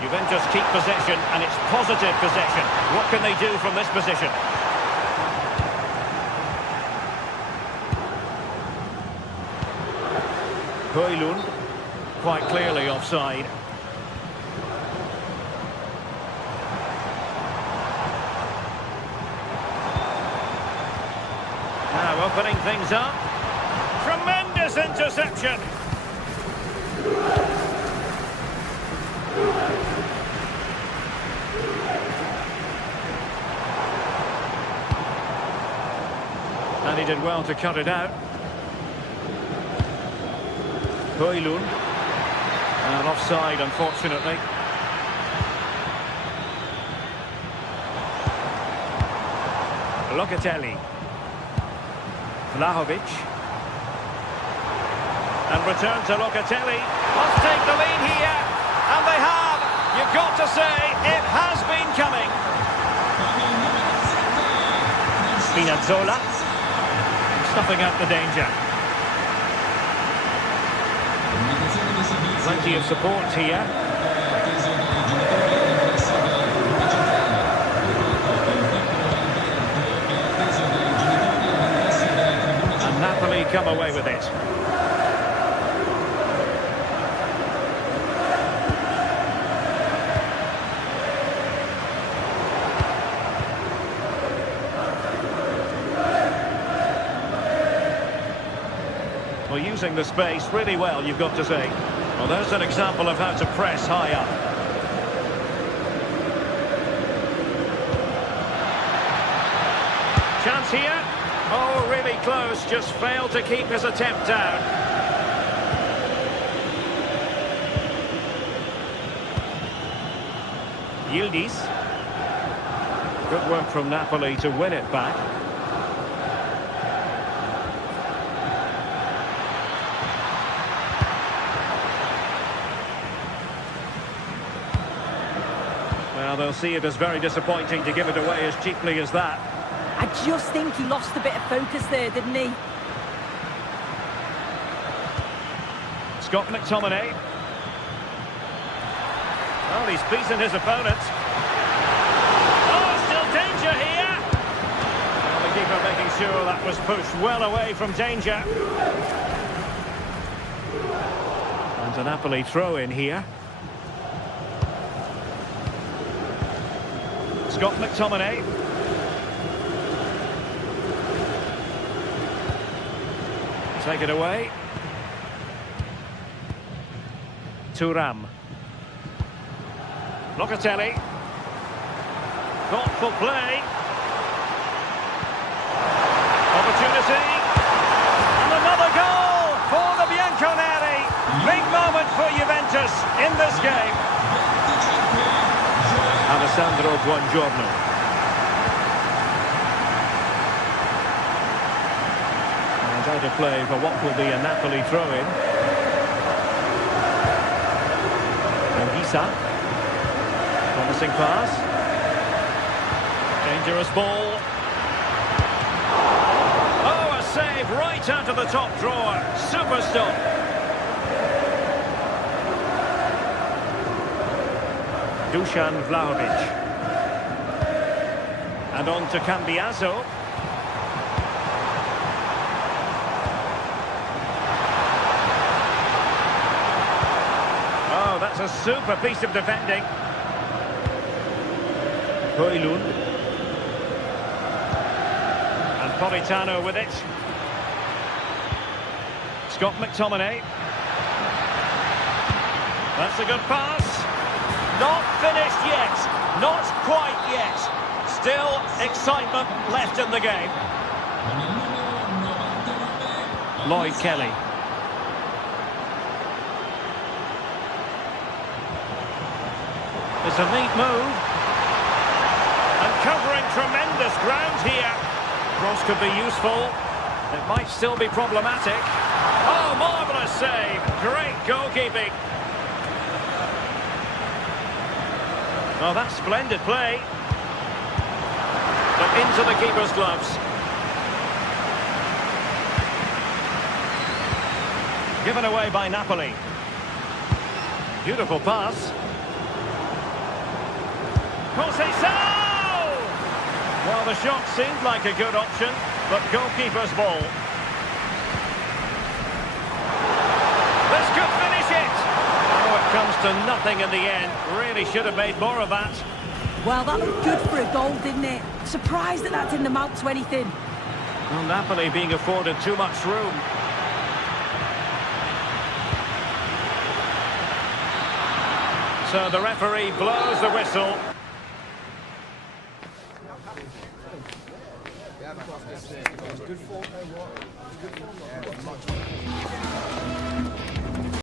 Juventus keep possession, and it's positive possession. What can they do from this position? Højlund, quite clearly offside. Now opening things up. Tremendous interception. And he did well to cut it out. Højlund. And offside, unfortunately. Locatelli. Vlahovic. And return to Locatelli. Must take the lead here. And they have. You've got to say, it has been coming. Spinazzola. Stuffing out the danger. Plenty of support here. And Napoli come away with it. Well, using the space really well, you've got to say. Well, there's an example of how to press high up. Chance here. Oh, really close. Just failed to keep his attempt down. Yildiz. Good work from Napoli to win it back. Well, they'll see it as very disappointing to give it away as cheaply as that. I just think he lost a bit of focus there, didn't he? Scott McTominay. Well, he's beaten his opponent. Oh, still danger here. Well, the keeper making sure that was pushed well away from danger. And a Napoli throw in here. Scott McTominay. Take it away. Thuram. Locatelli. Thoughtful play. Opportunity. And another goal for the Bianconeri. Big moment for Juventus in this game. Alessandro Buongiorno. And out of play for what will be a Napoli throw-in. And Gisa. Promising pass. Dangerous ball. Oh, a save right out of the top drawer. Super stop. Dusan Vlahovic. And on to Cambiaso. Oh, that's a super piece of defending. Højlund. And Politano with it. Scott McTominay. That's a good pass. Not finished yet. Not quite yet. Still excitement left in the game. Lloyd Kelly. It's a neat move. And covering tremendous ground here. Cross could be useful. It might still be problematic. Oh, marvellous save. Great goalkeeping. Oh, that's splendid play. But into the keeper's gloves. Given away by Napoli. Beautiful pass. Well, the shot seemed like a good option, but goalkeeper's ball. This could finish it. Oh, it comes to nothing in the end. Really should have made more of that. Well, that looked good for a goal, didn't it? Surprised that didn't amount to anything. Well, Napoli being afforded too much room. So the referee blows the whistle. Good for